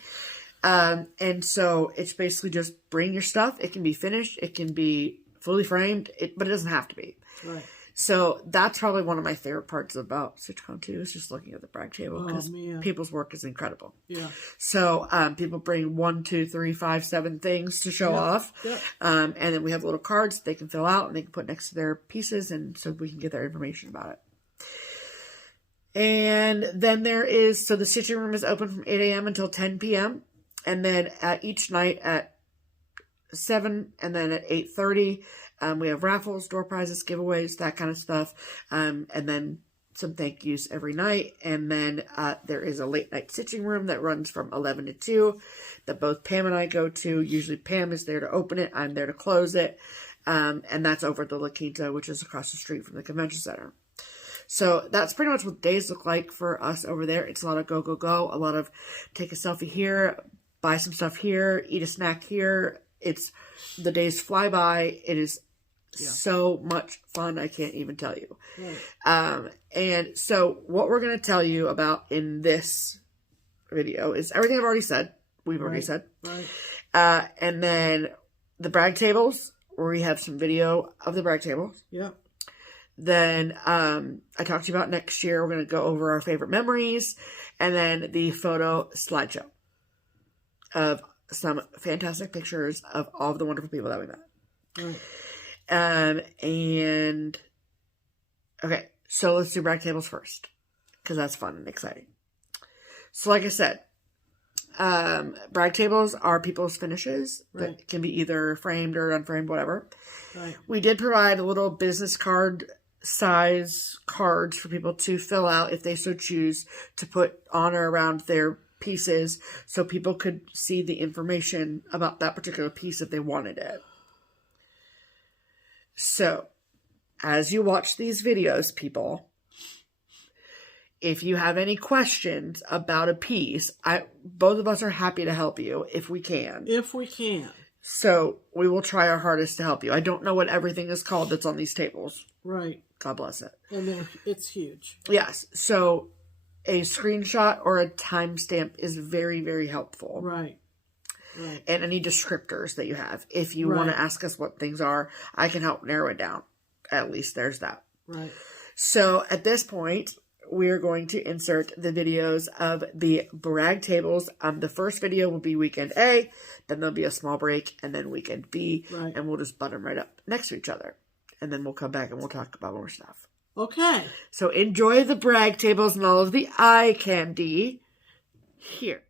And so it's basically just bring your stuff. It can be finished. It can be fully framed, but it doesn't have to be. Right. So that's probably one of my favorite parts about StitchCon too, is just looking at the brag table, because people's work is incredible. Yeah. So people bring 1, 2, 3, 5, 7 things to show off. Yep. And then we have little cards they can fill out and they can put next to their pieces, and so we can get their information about it. And then the stitching room is open from 8 a.m. until 10 p.m. And then each night at 7 and then at 8:30, we have raffles, door prizes, giveaways, that kind of stuff. And then some thank yous every night. And then there is a late night stitching room that runs from 11 to 2 that both Pam and I go to. Usually Pam is there to open it. I'm there to close it. And that's over at the La Quinta, which is across the street from the convention center. So that's pretty much what days look like for us over there. It's a lot of go, go, go. A lot of take a selfie here, buy some stuff here, eat a snack here. The days fly by. It is so much fun. I can't even tell you. Right. And so what we're going to tell you about in this video is everything I've already said. We've already said. Right. And then the brag tables, where we have some video of the brag tables. Yeah. Then I talked to you about next year. We're going to go over our favorite memories. And then the photo slideshow of some fantastic pictures of all of the wonderful people that we met. Right. And okay, so let's do brag tables first, because that's fun and exciting. So like I said, brag tables are people's finishes that can be either framed or unframed, whatever. Right. We did provide a little business card size cards for people to fill out if they so choose, to put on or around their pieces, so people could see the information about that particular piece if they wanted it. So, as you watch these videos, people, if you have any questions about a piece, both of us are happy to help you if we can. If we can. So, we will try our hardest to help you. I don't know what everything is called that's on these tables. Right. God bless it. And it's huge. Yes. So, a screenshot or a timestamp is very, very helpful. Right. Right. And any descriptors that you have. If you want to ask us what things are, I can help narrow it down. At least there's that. Right. So at this point, we're going to insert the videos of the brag tables. The first video will be weekend A, then there'll be a small break, and then weekend B, and we'll just butt them right up next to each other. And then we'll come back and we'll talk about more stuff. Okay. So enjoy the brag tables and all of the eye candy here.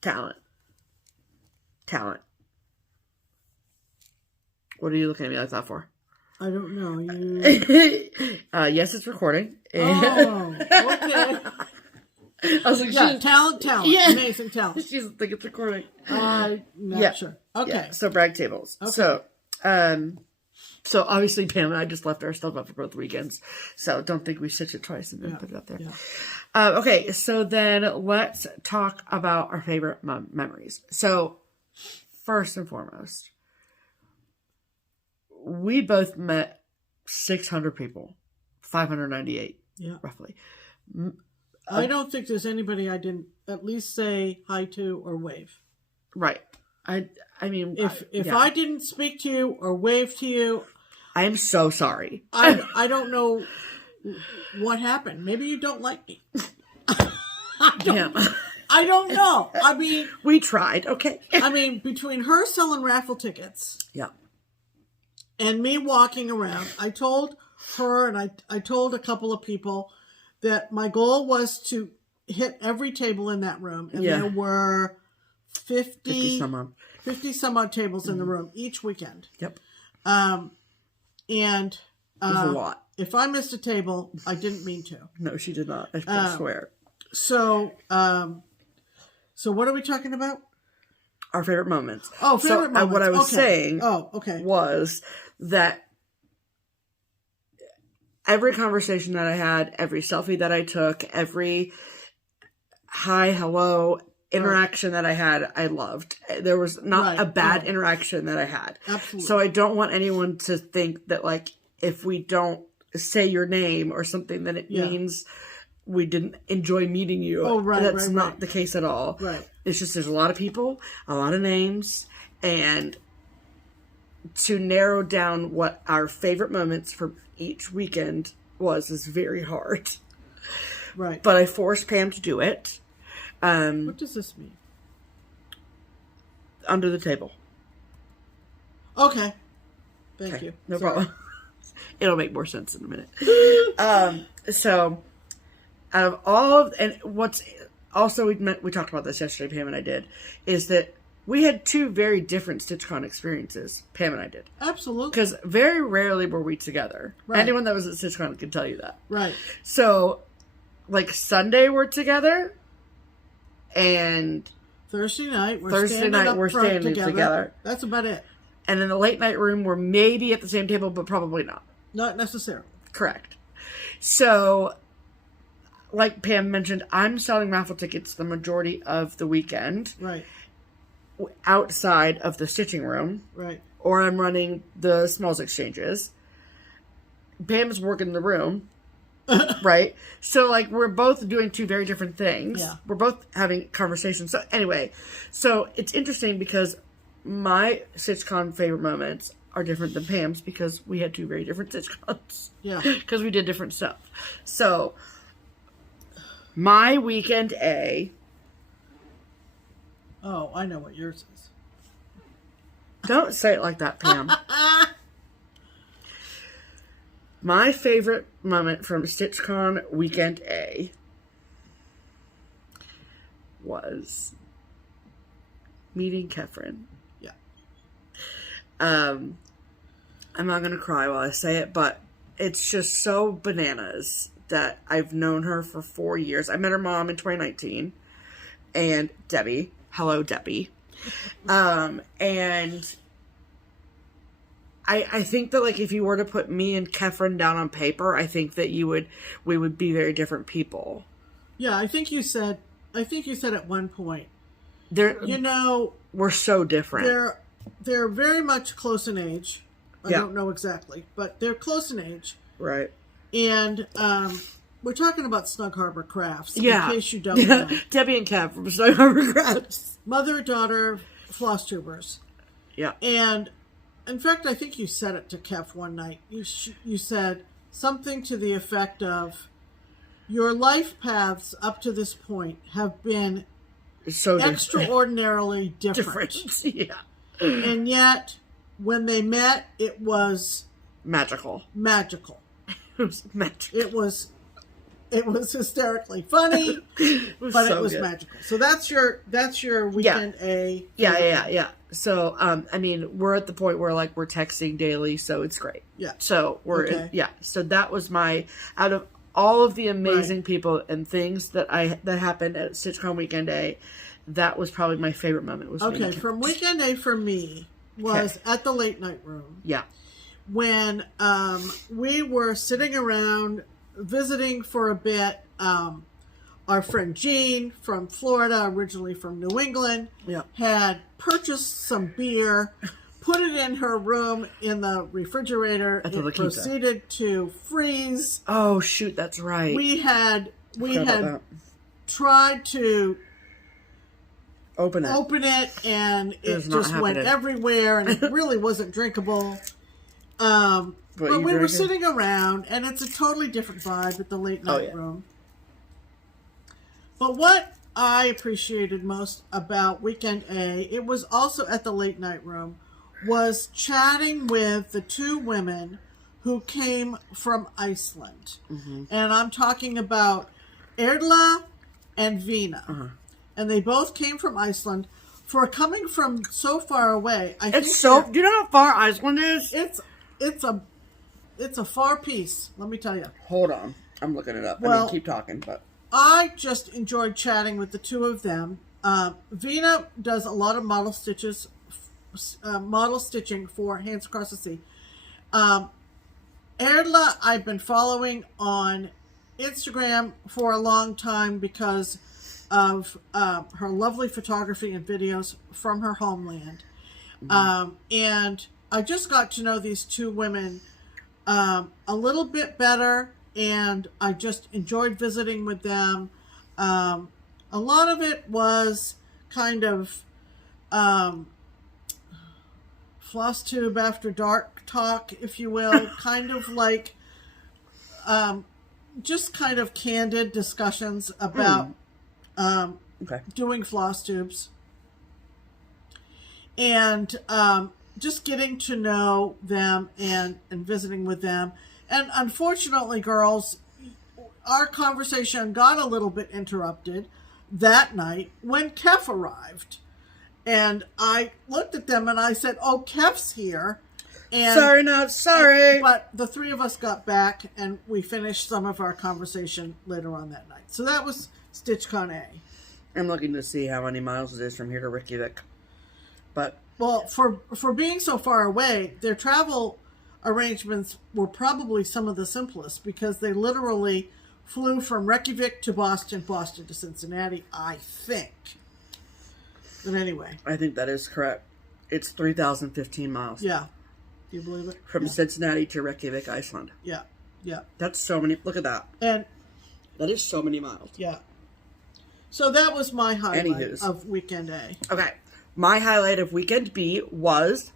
Talent. What are you looking at me like that for? I don't know. Yes, it's recording. Oh, okay. I was like, yeah, talent. Yeah. Amazing talent. She doesn't think it's recording. Not sure. Okay. Yeah, so brag tables. Okay. So obviously Pam and I just left our stuff up for both weekends. So don't think we stitched it twice and then put it up there. Yeah. Okay, so then let's talk about our favorite memories. So first and foremost, we both met 600 people, 598, roughly. I don't think there's anybody I didn't at least say hi to or wave. Right. I mean, if I didn't speak to you or wave to you, I am so sorry. I don't know what happened. Maybe you don't like me. I don't know. I mean, we tried. Okay. I mean, between her selling raffle tickets, and me walking around, I told her and I told a couple of people that my goal was to hit every table in that room, and there were 50 some odd tables in the room each weekend. Yep. And it was a lot. If I missed a table, I didn't mean to. No, she did not. I swear. So what are we talking about? Our favorite moments. Oh, favorite moments. What I was saying was that every conversation that I had, every selfie that I took, every hi, hello, interaction that I had, I loved. There was not a bad interaction that I had. Absolutely. So I don't want anyone to think that, like, if we don't say your name or something, then it means we didn't enjoy meeting you. Oh, right. That's not the case at all. Right. It's just there's a lot of people, a lot of names, and to narrow down what our favorite moments from each weekend is very hard. Right. But I forced Pam to do it. What does this mean? Under the table. Okay. Thank you. No problem. It'll make more sense in a minute. So, out of all of, and what's also, we talked about this yesterday, Pam and I did, is that we had two very different StitchCon experiences. Pam and I did. Absolutely. Because very rarely were we together. Right. Anyone that was at StitchCon can tell you that. Right. So, like, Sunday we're together, and Thursday night we're standing together. That's about it. And in the late night room, we're maybe at the same table, but probably not. Not necessarily. Correct. So, like Pam mentioned, I'm selling raffle tickets the majority of the weekend. Right. Outside of the stitching room. Right. Or I'm running the smalls exchanges. Pam's working the room. Right? So, like, we're both doing two very different things. Yeah. We're both having conversations. So, anyway. So, it's interesting because my StitchCon favorite moments are different than Pam's because we had two very different StitchCons. Yeah. Because we did different stuff. So, my weekend A. Oh, I know what yours is. Don't say it like that, Pam. My favorite moment from StitchCon weekend A was meeting Kefren. Yeah. I'm not going to cry while I say it, but it's just so bananas that I've known her for 4 years. I met her mom in 2019, and Debbie. Hello, Debbie. And I think that, like, if you were to put me and Kefren down on paper, I think that we would be very different people. Yeah, I think you said at one point, we're so different. They're very much close in age. I don't know exactly, but they're close in age. Right. And we're talking about Snug Harbor Crafts, in case you don't know. Debbie and Kev from Snug Harbor Crafts. Mother-daughter FlossTubers. Yeah. And, in fact, I think you said it to Kev one night. You said something to the effect of, your life paths up to this point have been so extraordinarily different. Yeah. And yet, when they met, it was magical. Magical. It was magical. It was It was hysterically funny, but it was magical. So that's your weekend A. Yeah. So, I mean, we're at the point where like we're texting daily, so it's great. Yeah. So So that was out of all of the amazing people and things that happened at StitchCon Weekend A, that was probably my favorite moment. From Weekend A for me was at the late night room. Yeah. When we were sitting around visiting for a bit. Our friend Jean from Florida, originally from New England, had purchased some beer, put it in her room in the refrigerator. It proceeded to freeze. Oh shoot, that's right. We had tried to open it, and it just went everywhere, and it really wasn't drinkable. But we were sitting around, and it's a totally different vibe at the late night room. But what I appreciated most about Weekend A, it was also at the late night room, was chatting with the two women who came from Iceland. Mm-hmm. And I'm talking about Erla and Vina. Uh-huh. And they both came from Iceland. For coming from so far away, do you know how far Iceland is? It's a far piece, let me tell you. Hold on. I'm looking it up. Well, keep talking, but I just enjoyed chatting with the two of them. Vina does a lot of model stitching for Hands Across the Sea. Erla, I've been following on Instagram for a long time because of her lovely photography and videos from her homeland. Mm-hmm. And I just got to know these two women a little bit better, and I just enjoyed visiting with them. A lot of it was kind of FlossTube after dark talk, if you will, kind of like just kind of candid discussions about doing floss tubes. And just getting to know them and visiting with them. And unfortunately, girls, our conversation got a little bit interrupted that night when Kef arrived. And I looked at them and I said, "Oh, Kef's here." And sorry, not sorry. But the three of us got back and we finished some of our conversation later on that night. So that was StitchCon A. I'm looking to see how many miles it is from here to Reykjavik. But well, for being so far away, their travel arrangements were probably some of the simplest because they literally flew from Reykjavik to Boston, Boston to Cincinnati, I think. But anyway. I think that is correct. It's 3,015 miles. Yeah. Do you believe it? From Cincinnati to Reykjavik, Iceland. Yeah. Yeah. That's so many. Look at that. And that is so many miles. Yeah. So that was my highlight of Weekend A. Okay. My highlight of Weekend B was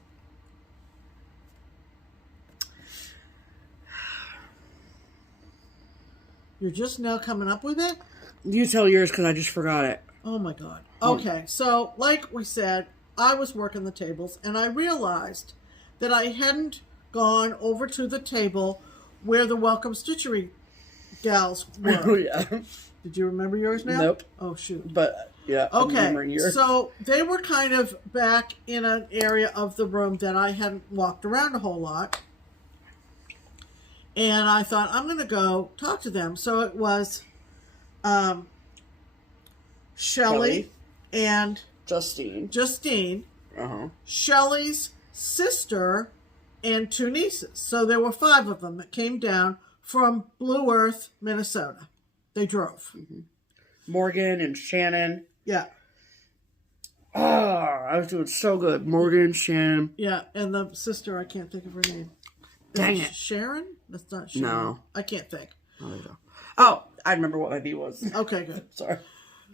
You're just now coming up with it? You tell yours because I just forgot it. Oh my God. Okay, so like we said, I was working the tables and I realized that I hadn't gone over to the table where the Welcome Stitchery gals were. Oh, yeah. Did you remember yours now? Nope. Oh, shoot. But, yeah. Okay, so they were kind of back in an area of the room that I hadn't walked around a whole lot. And I thought, I'm going to go talk to them. So it was Shelley and Justine. Uh-huh. Shelley's sister and two nieces. So there were 5 of them that came down from Blue Earth, Minnesota. They drove. Mm-hmm. Morgan and Shannon. Yeah. Oh, I was doing so good. Morgan, Shannon. Yeah, and the sister, I can't think of her name. Dang it. Sharon? That's not Sharon. No. I can't think. Oh, I remember what my B was. Okay, good. Sorry.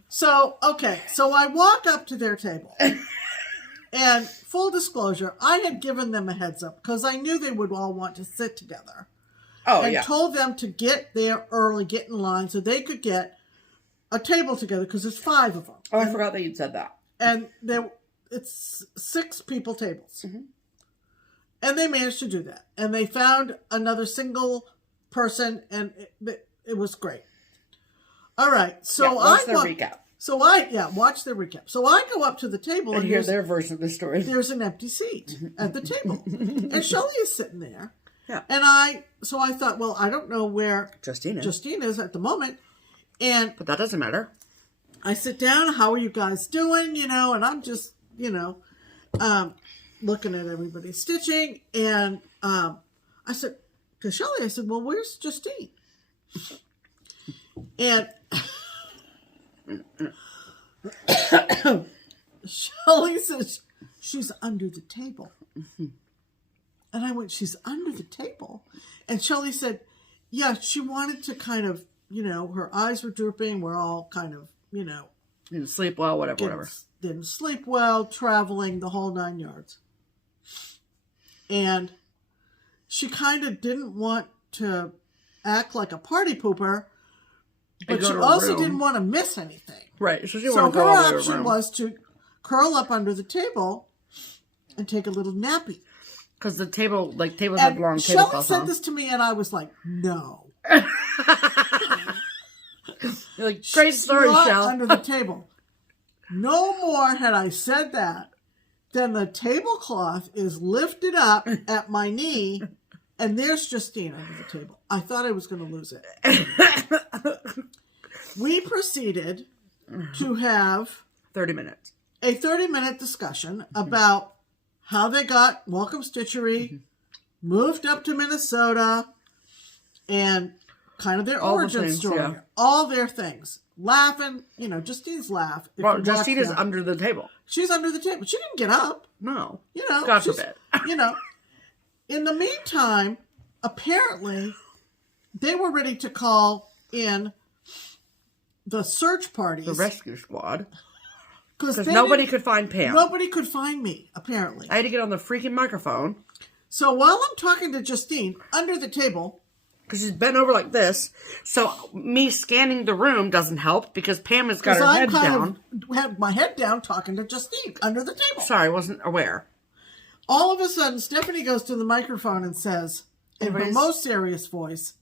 So I walk up to their table. And full disclosure, I had given them a heads up because I knew they would all want to sit together. Oh, and yeah. told them to get there early, get in line so they could get a table together because there's 5 of them. Oh, I forgot that you'd said that. And it's 6 people tables. Mm-hmm. And they managed to do that. And they found another single person, and it was great. All right. So watch the recap. So watch the recap. So I go up to the table and hear their version of the story. There's an empty seat at the table. And Shelley is sitting there. Yeah. And I thought, well, I don't know where Justine is at the moment. But that doesn't matter. I sit down, how are you guys doing? And I'm just, looking at everybody stitching. And I said to Shelley, well, where's Justine? And Shelley says, she's under the table. And I went, she's under the table? And Shelley said, yeah, she wanted to kind of, her eyes were drooping. We're all kind of, didn't sleep well, whatever. Didn't sleep well, traveling, the whole 9 yards. And she kind of didn't want to act like a party pooper, but she also didn't want to miss anything. Right. So her option was to curl up under the table and take a little nappy. Because the tables have long tablecloths. Shelley said this to me, and I was like, no. You're like, great story, Shell. Under the table. No more had I said that than the tablecloth is lifted up at my knee, and there's Justine under the table. I thought I was going to lose it. We proceeded to have 30 minutes. A 30-minute discussion about how they got Welcome Stitchery, moved up to Minnesota, and kind of their origin story. Yeah. All their things. Laughing, Justine's laugh. Well, Justine is under the table. She's under the table. She didn't get up. No. God forbid. In the meantime, apparently, they were ready to call in the search parties. The rescue squad. Because nobody could find Pam. Nobody could find me, apparently. I had to get on the freaking microphone. So while I'm talking to Justine, under the table... Because she's bent over like this. So me scanning the room doesn't help because Pam has got her head down. I have my head down talking to Justine under the table. Sorry, I wasn't aware. All of a sudden, Stephanie goes to the microphone and says, in her most serious voice,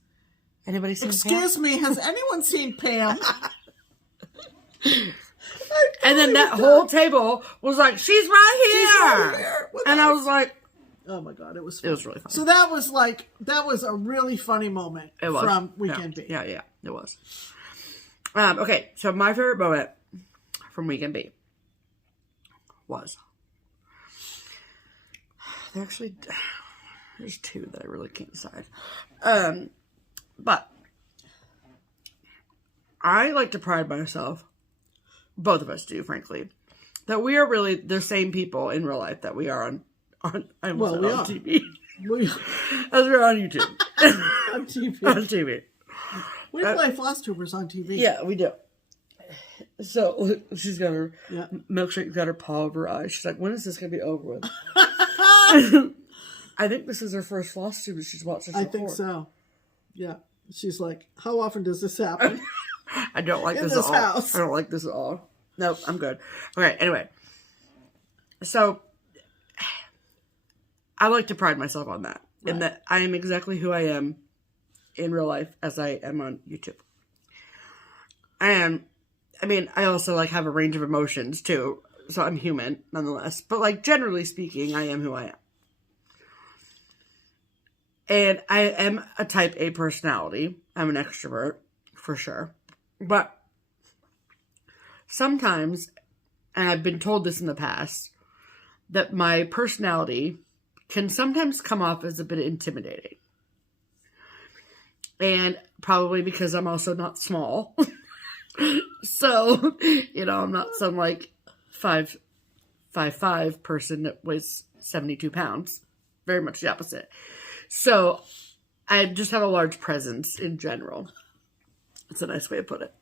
"Anybody seen Excuse Pam? me, has anyone seen Pam?" And then that whole table was like, "She's right here." She's right here and I was like, oh my God, it was really funny. So that was a really funny moment from Weekend B. Yeah, it was. Okay, so my favorite moment from Weekend B was, there's two that I really can't decide. But I like to pride myself, both of us do, frankly, that we are really the same people in real life that we are on TV. As we're on YouTube. On TV. On TV. We play FlossTubers on TV. Yeah, we do. So she's got her milkshake's got her paw over her eye. She's like, when is this going to be over with? I think this is her first FlossTube that she's watched. I think so. Yeah. She's like, how often does this happen? I don't like this at all. House. I don't like this at all. Nope, I'm good. Okay, anyway. So I like to pride myself on that. Right. And that I am exactly who I am in real life as I am on YouTube. And I mean, I also have a range of emotions too. So I'm human nonetheless. But generally speaking, I am who I am. And I am a type A personality. I'm an extrovert for sure. But sometimes, and I've been told this in the past, that my personality can sometimes come off as a bit intimidating. And probably because I'm also not small. So, I'm not some 5'5" person that weighs 72 pounds. Very much the opposite. So, I just have a large presence in general. It's a nice way to put it.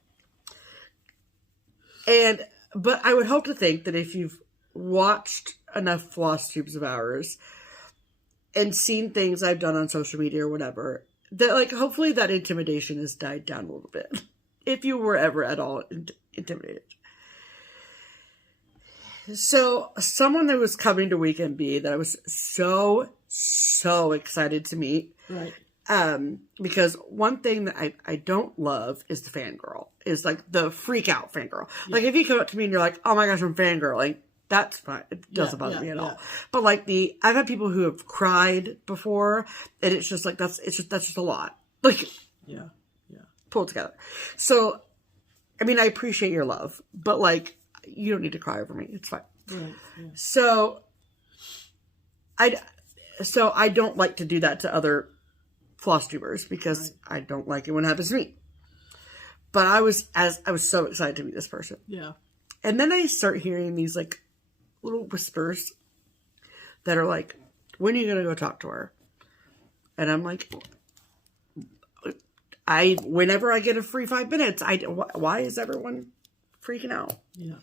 But I would hope to think that if you've watched enough FlossTubes of ours and seen things I've done on social media or whatever, that hopefully that intimidation has died down a little bit. If you were ever at all intimidated. So someone that was coming to Weekend B that I was so excited to meet. Right. Because one thing that I don't love is the fangirl, is like the freak out fangirl. Yeah. Like if you come up to me and you're like, oh my gosh, I'm fangirling, that's fine. It doesn't bother me at all. But like I've had people who have cried before, and it's just like, that's just a lot. Like, pull it together. So, I mean, I appreciate your love, but like, you don't need to cry over me. It's fine. Right, yeah. So I don't like to do that to other FlossTubers because I don't like it when it happens to me. But I was so excited to meet this person. Yeah. And then I start hearing these like little whispers that are like, when are you going to go talk to her? And I'm like, whenever I get a free 5 minutes, why is everyone freaking out? Yeah.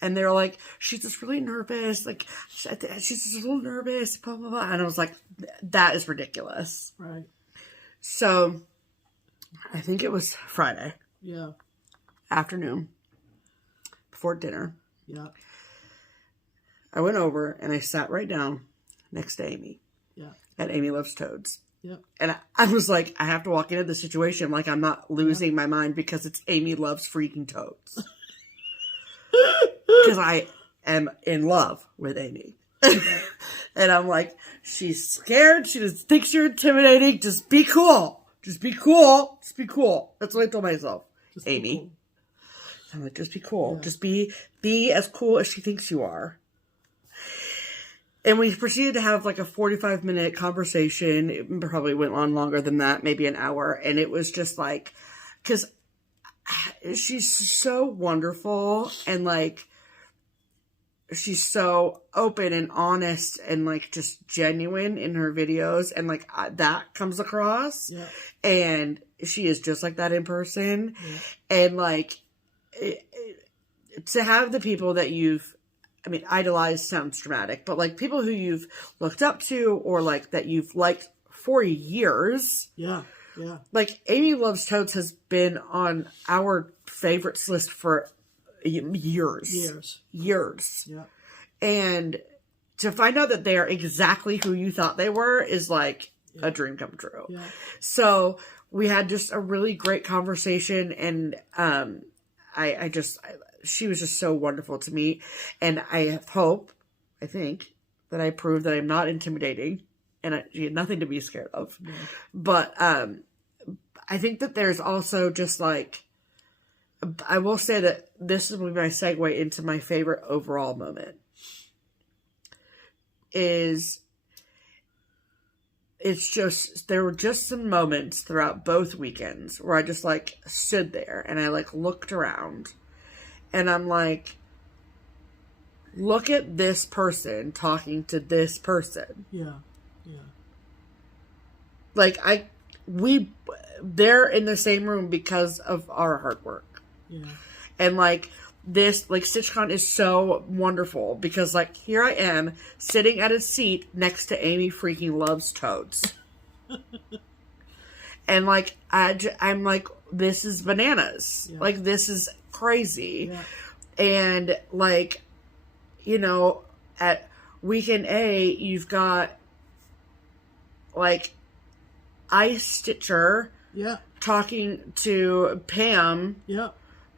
And they're like, she's just really nervous. Like, she's just a little nervous, blah, blah, blah. And I was like, that is ridiculous. Right. So, I think it was Friday. Yeah. Afternoon. Before dinner. Yeah. I went over and I sat right down next to Amy. Yeah. At Amy Loves Toads. Yep. And I was like, I have to walk into the situation like I'm not losing my mind because it's Amy Loves Freaking Toads. Because I am in love with Amy. And I'm like, she's scared. She just thinks you're intimidating. Just be cool. Just be cool. Just be cool. That's what I told myself. Just Amy. Cool. I'm like, just be cool. Yeah. Just be as cool as she thinks you are. And we proceeded to have like a 45-minute conversation. It probably went on longer than that, maybe an hour. And it was just like, because she's so wonderful and like, she's so open and honest and like just genuine in her videos. And like that comes across. Yeah. And she is just like that in person. Yeah. And like, to have the people that idolized sounds dramatic, but like people who you've looked up to or like that you've liked for years. Yeah. Yeah. Like Amy Loves Toads has been on our favorites list for years. Yeah. And to find out that they are exactly who you thought they were is like a dream come true. Yeah. So we had just a really great conversation, and she was just so wonderful to meet. And I think that I proved that I'm not intimidating and she had nothing to be scared of. Yeah. But I think that there's also just like, I will say that this is my segue into my favorite overall moment. There were just some moments throughout both weekends where I just like stood there and I like looked around and I'm like, look at this person talking to this person. Yeah. Yeah. Like they're in the same room because of our hard work. Yeah. And like this, like StitchCon is so wonderful because like here I am sitting at a seat next to Amy freaking Loves Toads. And like, I'm like, this is bananas. Yeah. Like this is crazy. Yeah. And like, you know, at weekend A, you've got like Ice Stitcher. Yeah. Talking to Pam. Yeah.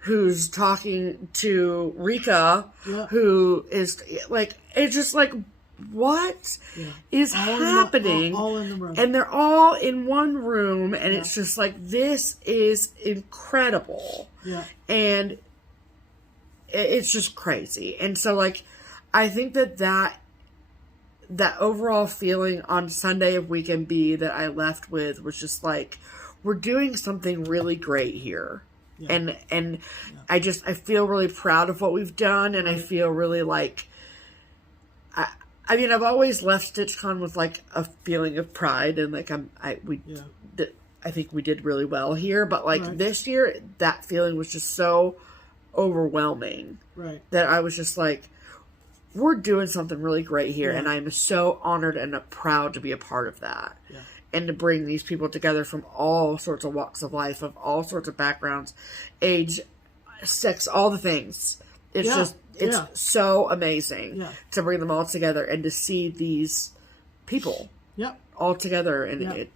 Who's talking to Rika, who is like, it's just like, what is happening? All in the room. And they're all in one room, and it's just like, this is incredible. Yeah. And it's just crazy. And so, like, I think that overall feeling on Sunday of weekend B that I left with was just like, we're doing something really great here. Yeah. And I feel really proud of what we've done, and I feel really like, I mean, I've always left StitchCon with like a feeling of pride, and like I think we did really well here, but like this year, that feeling was just so overwhelming, that I was just like, we're doing something really great here, and I'm so honored and proud to be a part of that. Yeah. And to bring these people together from all sorts of walks of life, of all sorts of backgrounds, age, sex, all the things. It's so amazing to bring them all together and to see these people all together. And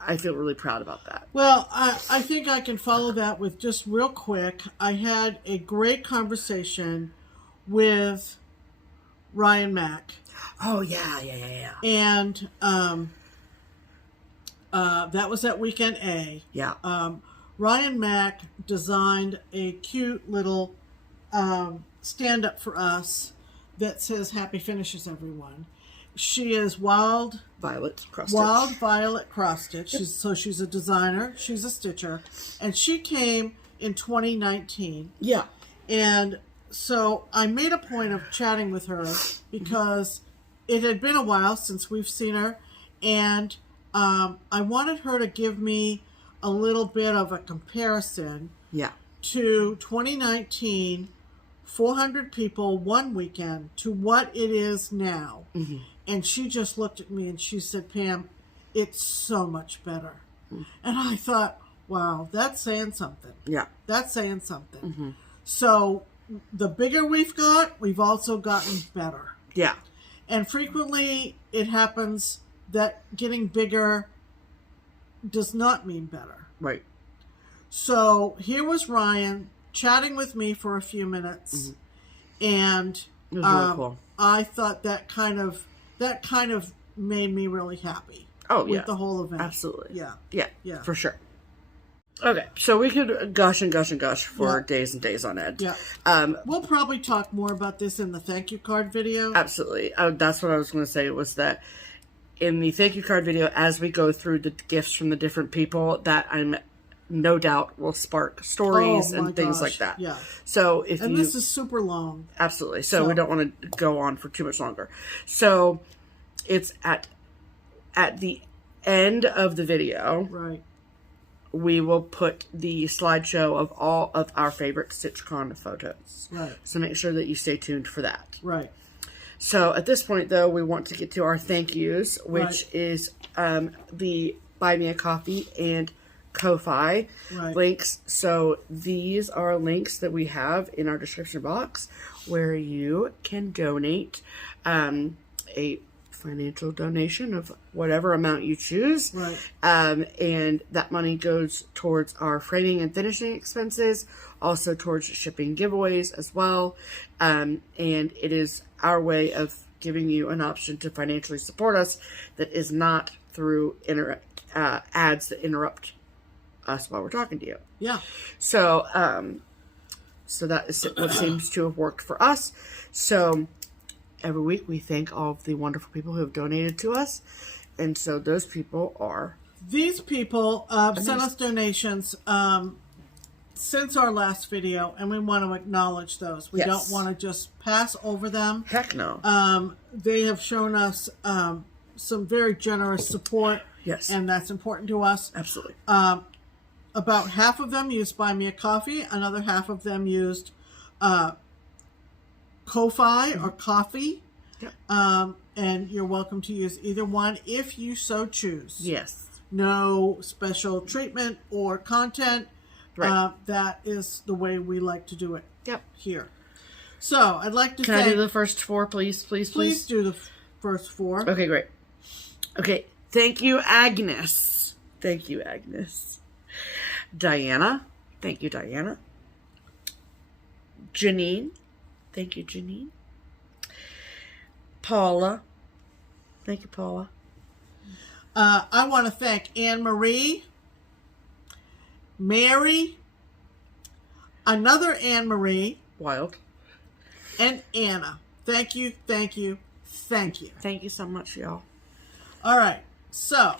I feel really proud about that. Well, I think I can follow that with just real quick. I had a great conversation with Ryan Mack. Oh, yeah. And that was at Weekend A. Yeah. Ryan Mack designed a cute little stand-up for us that says Happy Finishes, everyone. She is Wild Violet Cross Stitch. So she's a designer. She's a stitcher. And she came in 2019. Yeah. And so I made a point of chatting with her because it had been a while since we've seen her. And I wanted her to give me a little bit of a comparison to 2019, 400 people one weekend, to what it is now. Mm-hmm. And she just looked at me and she said, Pam, it's so much better. Mm-hmm. And I thought, wow, that's saying something. Yeah. That's saying something. Mm-hmm. So the bigger we've got, we've also gotten better. Yeah. And frequently it happens that getting bigger does not mean better. Right. So here was Ryan chatting with me for a few minutes. Mm-hmm. And it was really cool. I thought that kind of made me really happy. Oh, with the whole event. Absolutely. Yeah, for sure. Okay, so we could gush and gush and gush for days and days on end. Yeah. We'll probably talk more about this in the thank you card video. Absolutely. That's what I was going to say, was that in the thank you card video, as we go through the gifts from the different people, that I'm no doubt will spark stories and things like that. Yeah. So this is super long. Absolutely. So we don't want to go on for too much longer. So it's at the end of the video. Right. We will put the slideshow of all of our favorite StitchCon photos. Right. So make sure that you stay tuned for that. Right. So at this point, though, we want to get to our thank yous, which is the Buy Me a Coffee and Ko-Fi links. So these are links that we have in our description box where you can donate a financial donation of whatever amount you choose. Right. And that money goes towards our framing and finishing expenses, also towards shipping giveaways as well. And it is our way of giving you an option to financially support us that is not through ads that interrupt us while we're talking to you. Yeah. So, so that is what seems to have worked for us. So every week we thank all of the wonderful people who have donated to us. And so those people are... These people sent us donations since our last video, and we want to acknowledge those. We don't want to just pass over them. Heck no. They have shown us some very generous support. Yes. And that's important to us. Absolutely. About half of them used Buy Me a Coffee. Another half of them used Ko-Fi or Coffee. Yep. And you're welcome to use either one if you so choose. Yes. No special treatment or content. Right. That is the way we like to do it. Yep. Here. So I'd like to Can I do the first four, please? Please do the first four. Okay, great. Okay. Thank you, Agnes. Thank you, Agnes. Diana. Thank you, Diana. Janine. Thank you, Janine. Paula. Thank you, Paula. I want to thank Anne-Marie, Mary, another Anne-Marie. Wild. And Anna. Thank you, thank you, thank you. Thank you so much, y'all. All right. So,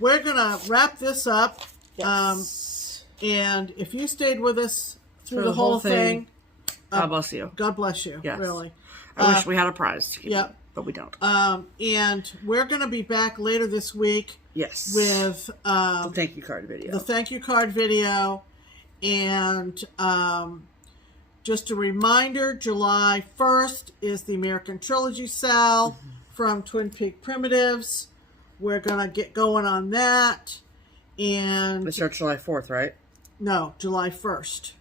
we're going to wrap this up. Yes. And if you stayed with us through the whole thing, God bless you. God bless you. Yes. Really. I wish we had a prize to give you, but we don't. And we're going to be back later this week. Yes. With the thank you card video. The thank you card video. And just a reminder, July 1st is the American Trilogy sale from Twin Peak Primitives. We're going to get going on that. And it starts July 4th, right? No, July 1st.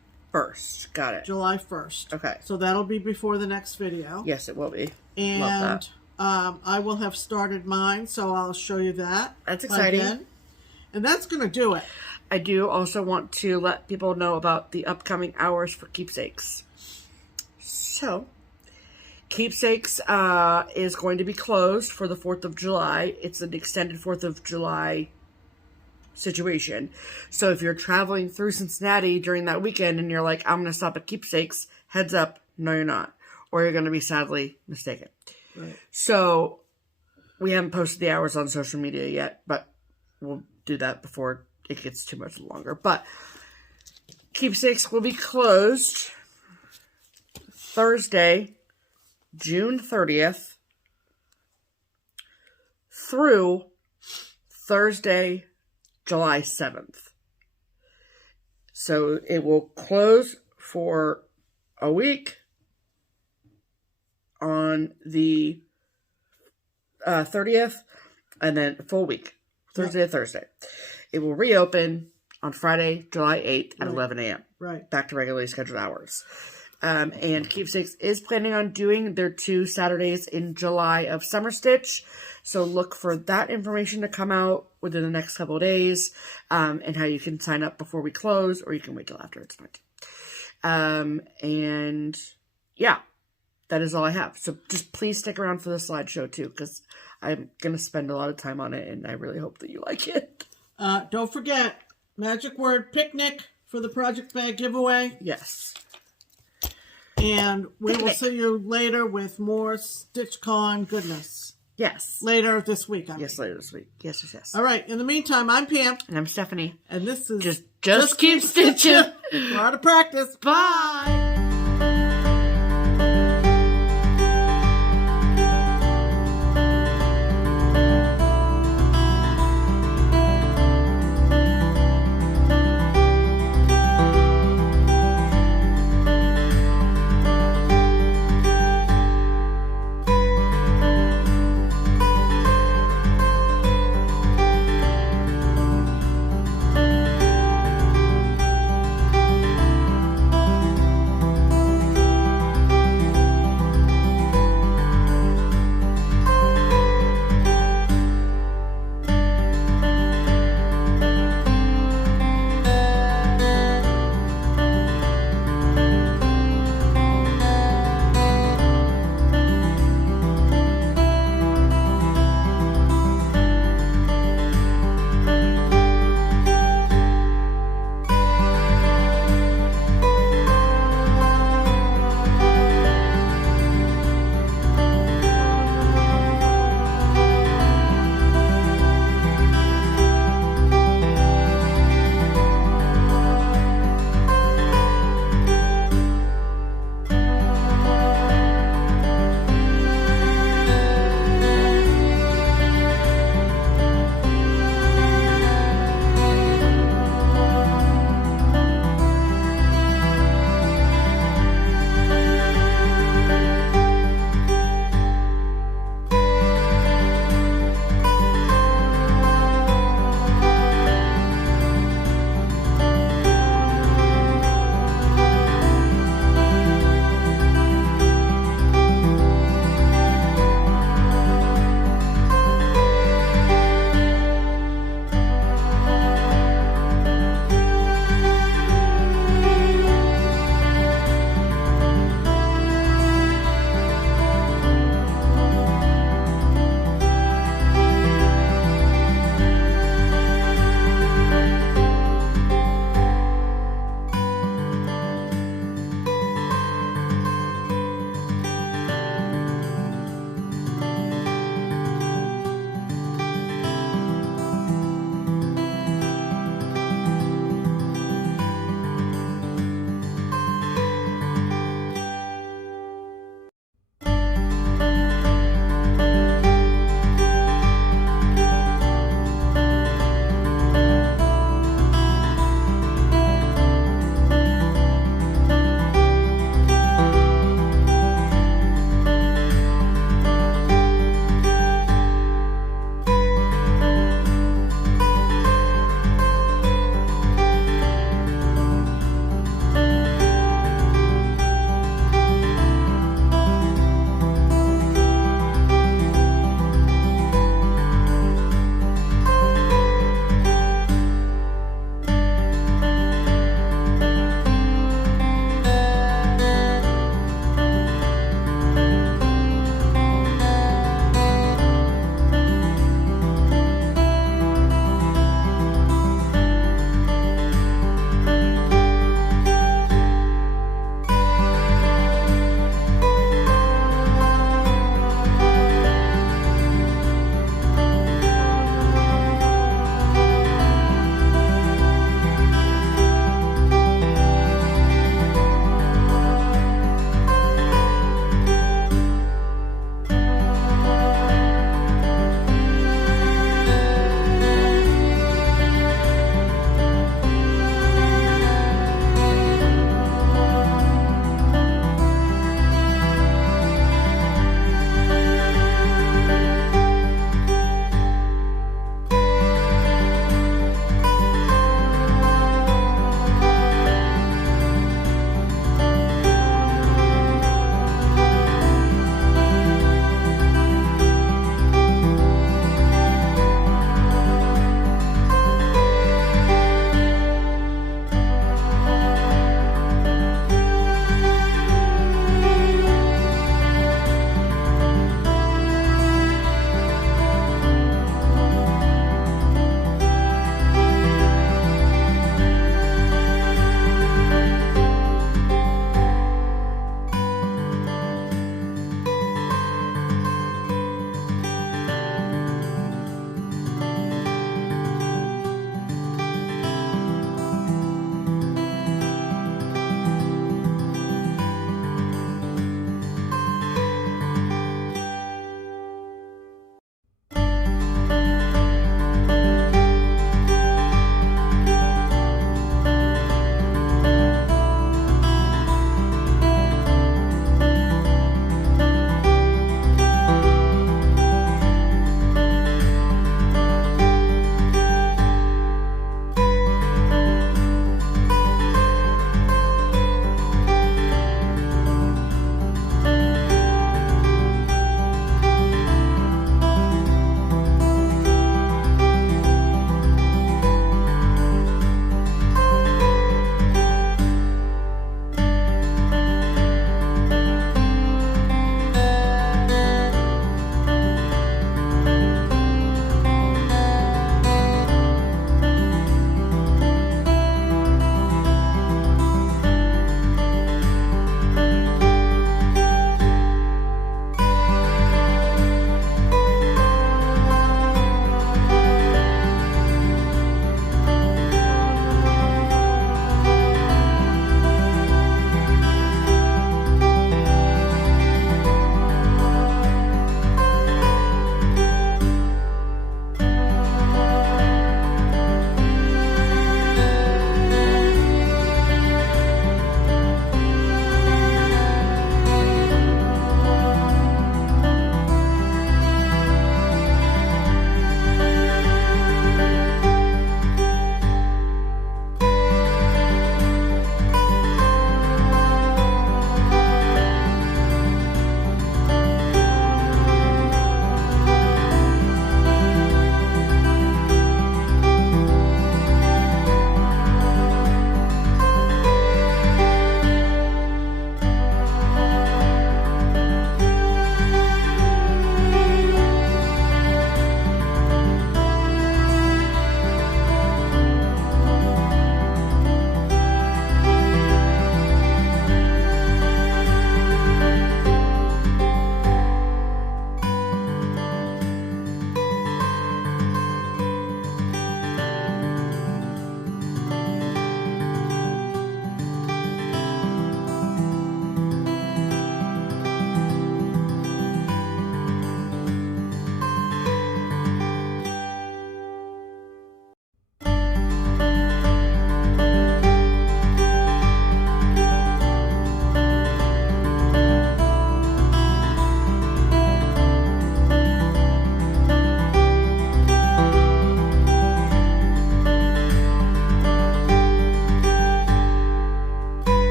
Got it. July 1st. Okay. So that'll be before the next video. Yes, it will be. And love I will have started mine, so I'll show you that. That's exciting. Again. And that's going to do it. I do also want to let people know about the upcoming hours for Keepsakes. So, Keepsakes is going to be closed for the 4th of July. It's an extended 4th of July situation. So if you're traveling through Cincinnati during that weekend and you're like, I'm going to stop at Keepsakes, heads up, no you're not. Or you're going to be sadly mistaken. Right. So we haven't posted the hours on social media yet, but we'll do that before it gets too much longer. But Keepsakes will be closed Thursday, June 30th through Thursday, July 7th. So it will close for a week on the 30th, and then a full week, Thursday to Thursday. It will reopen on Friday, July 8th at 11 a.m. Right. Back to regularly scheduled hours. And Keepsakes is planning on doing their 2 Saturdays in July of Summer Stitch. So look for that information to come out within the next couple of days, and how you can sign up before we close, or you can wait till after it's fine. And yeah, that is all I have. So just please stick around for the slideshow too, because I'm going to spend a lot of time on it, and I really hope that you like it. Don't forget, magic word picnic for the project bag giveaway. Yes. And we will see you later with more StitchCon goodness. Yes. Later this week. Yes, later this week. Yes, yes, yes. All right. In the meantime, I'm Pam. And I'm Stephanie. And this is Just keep stitching. A lot of practice. Bye.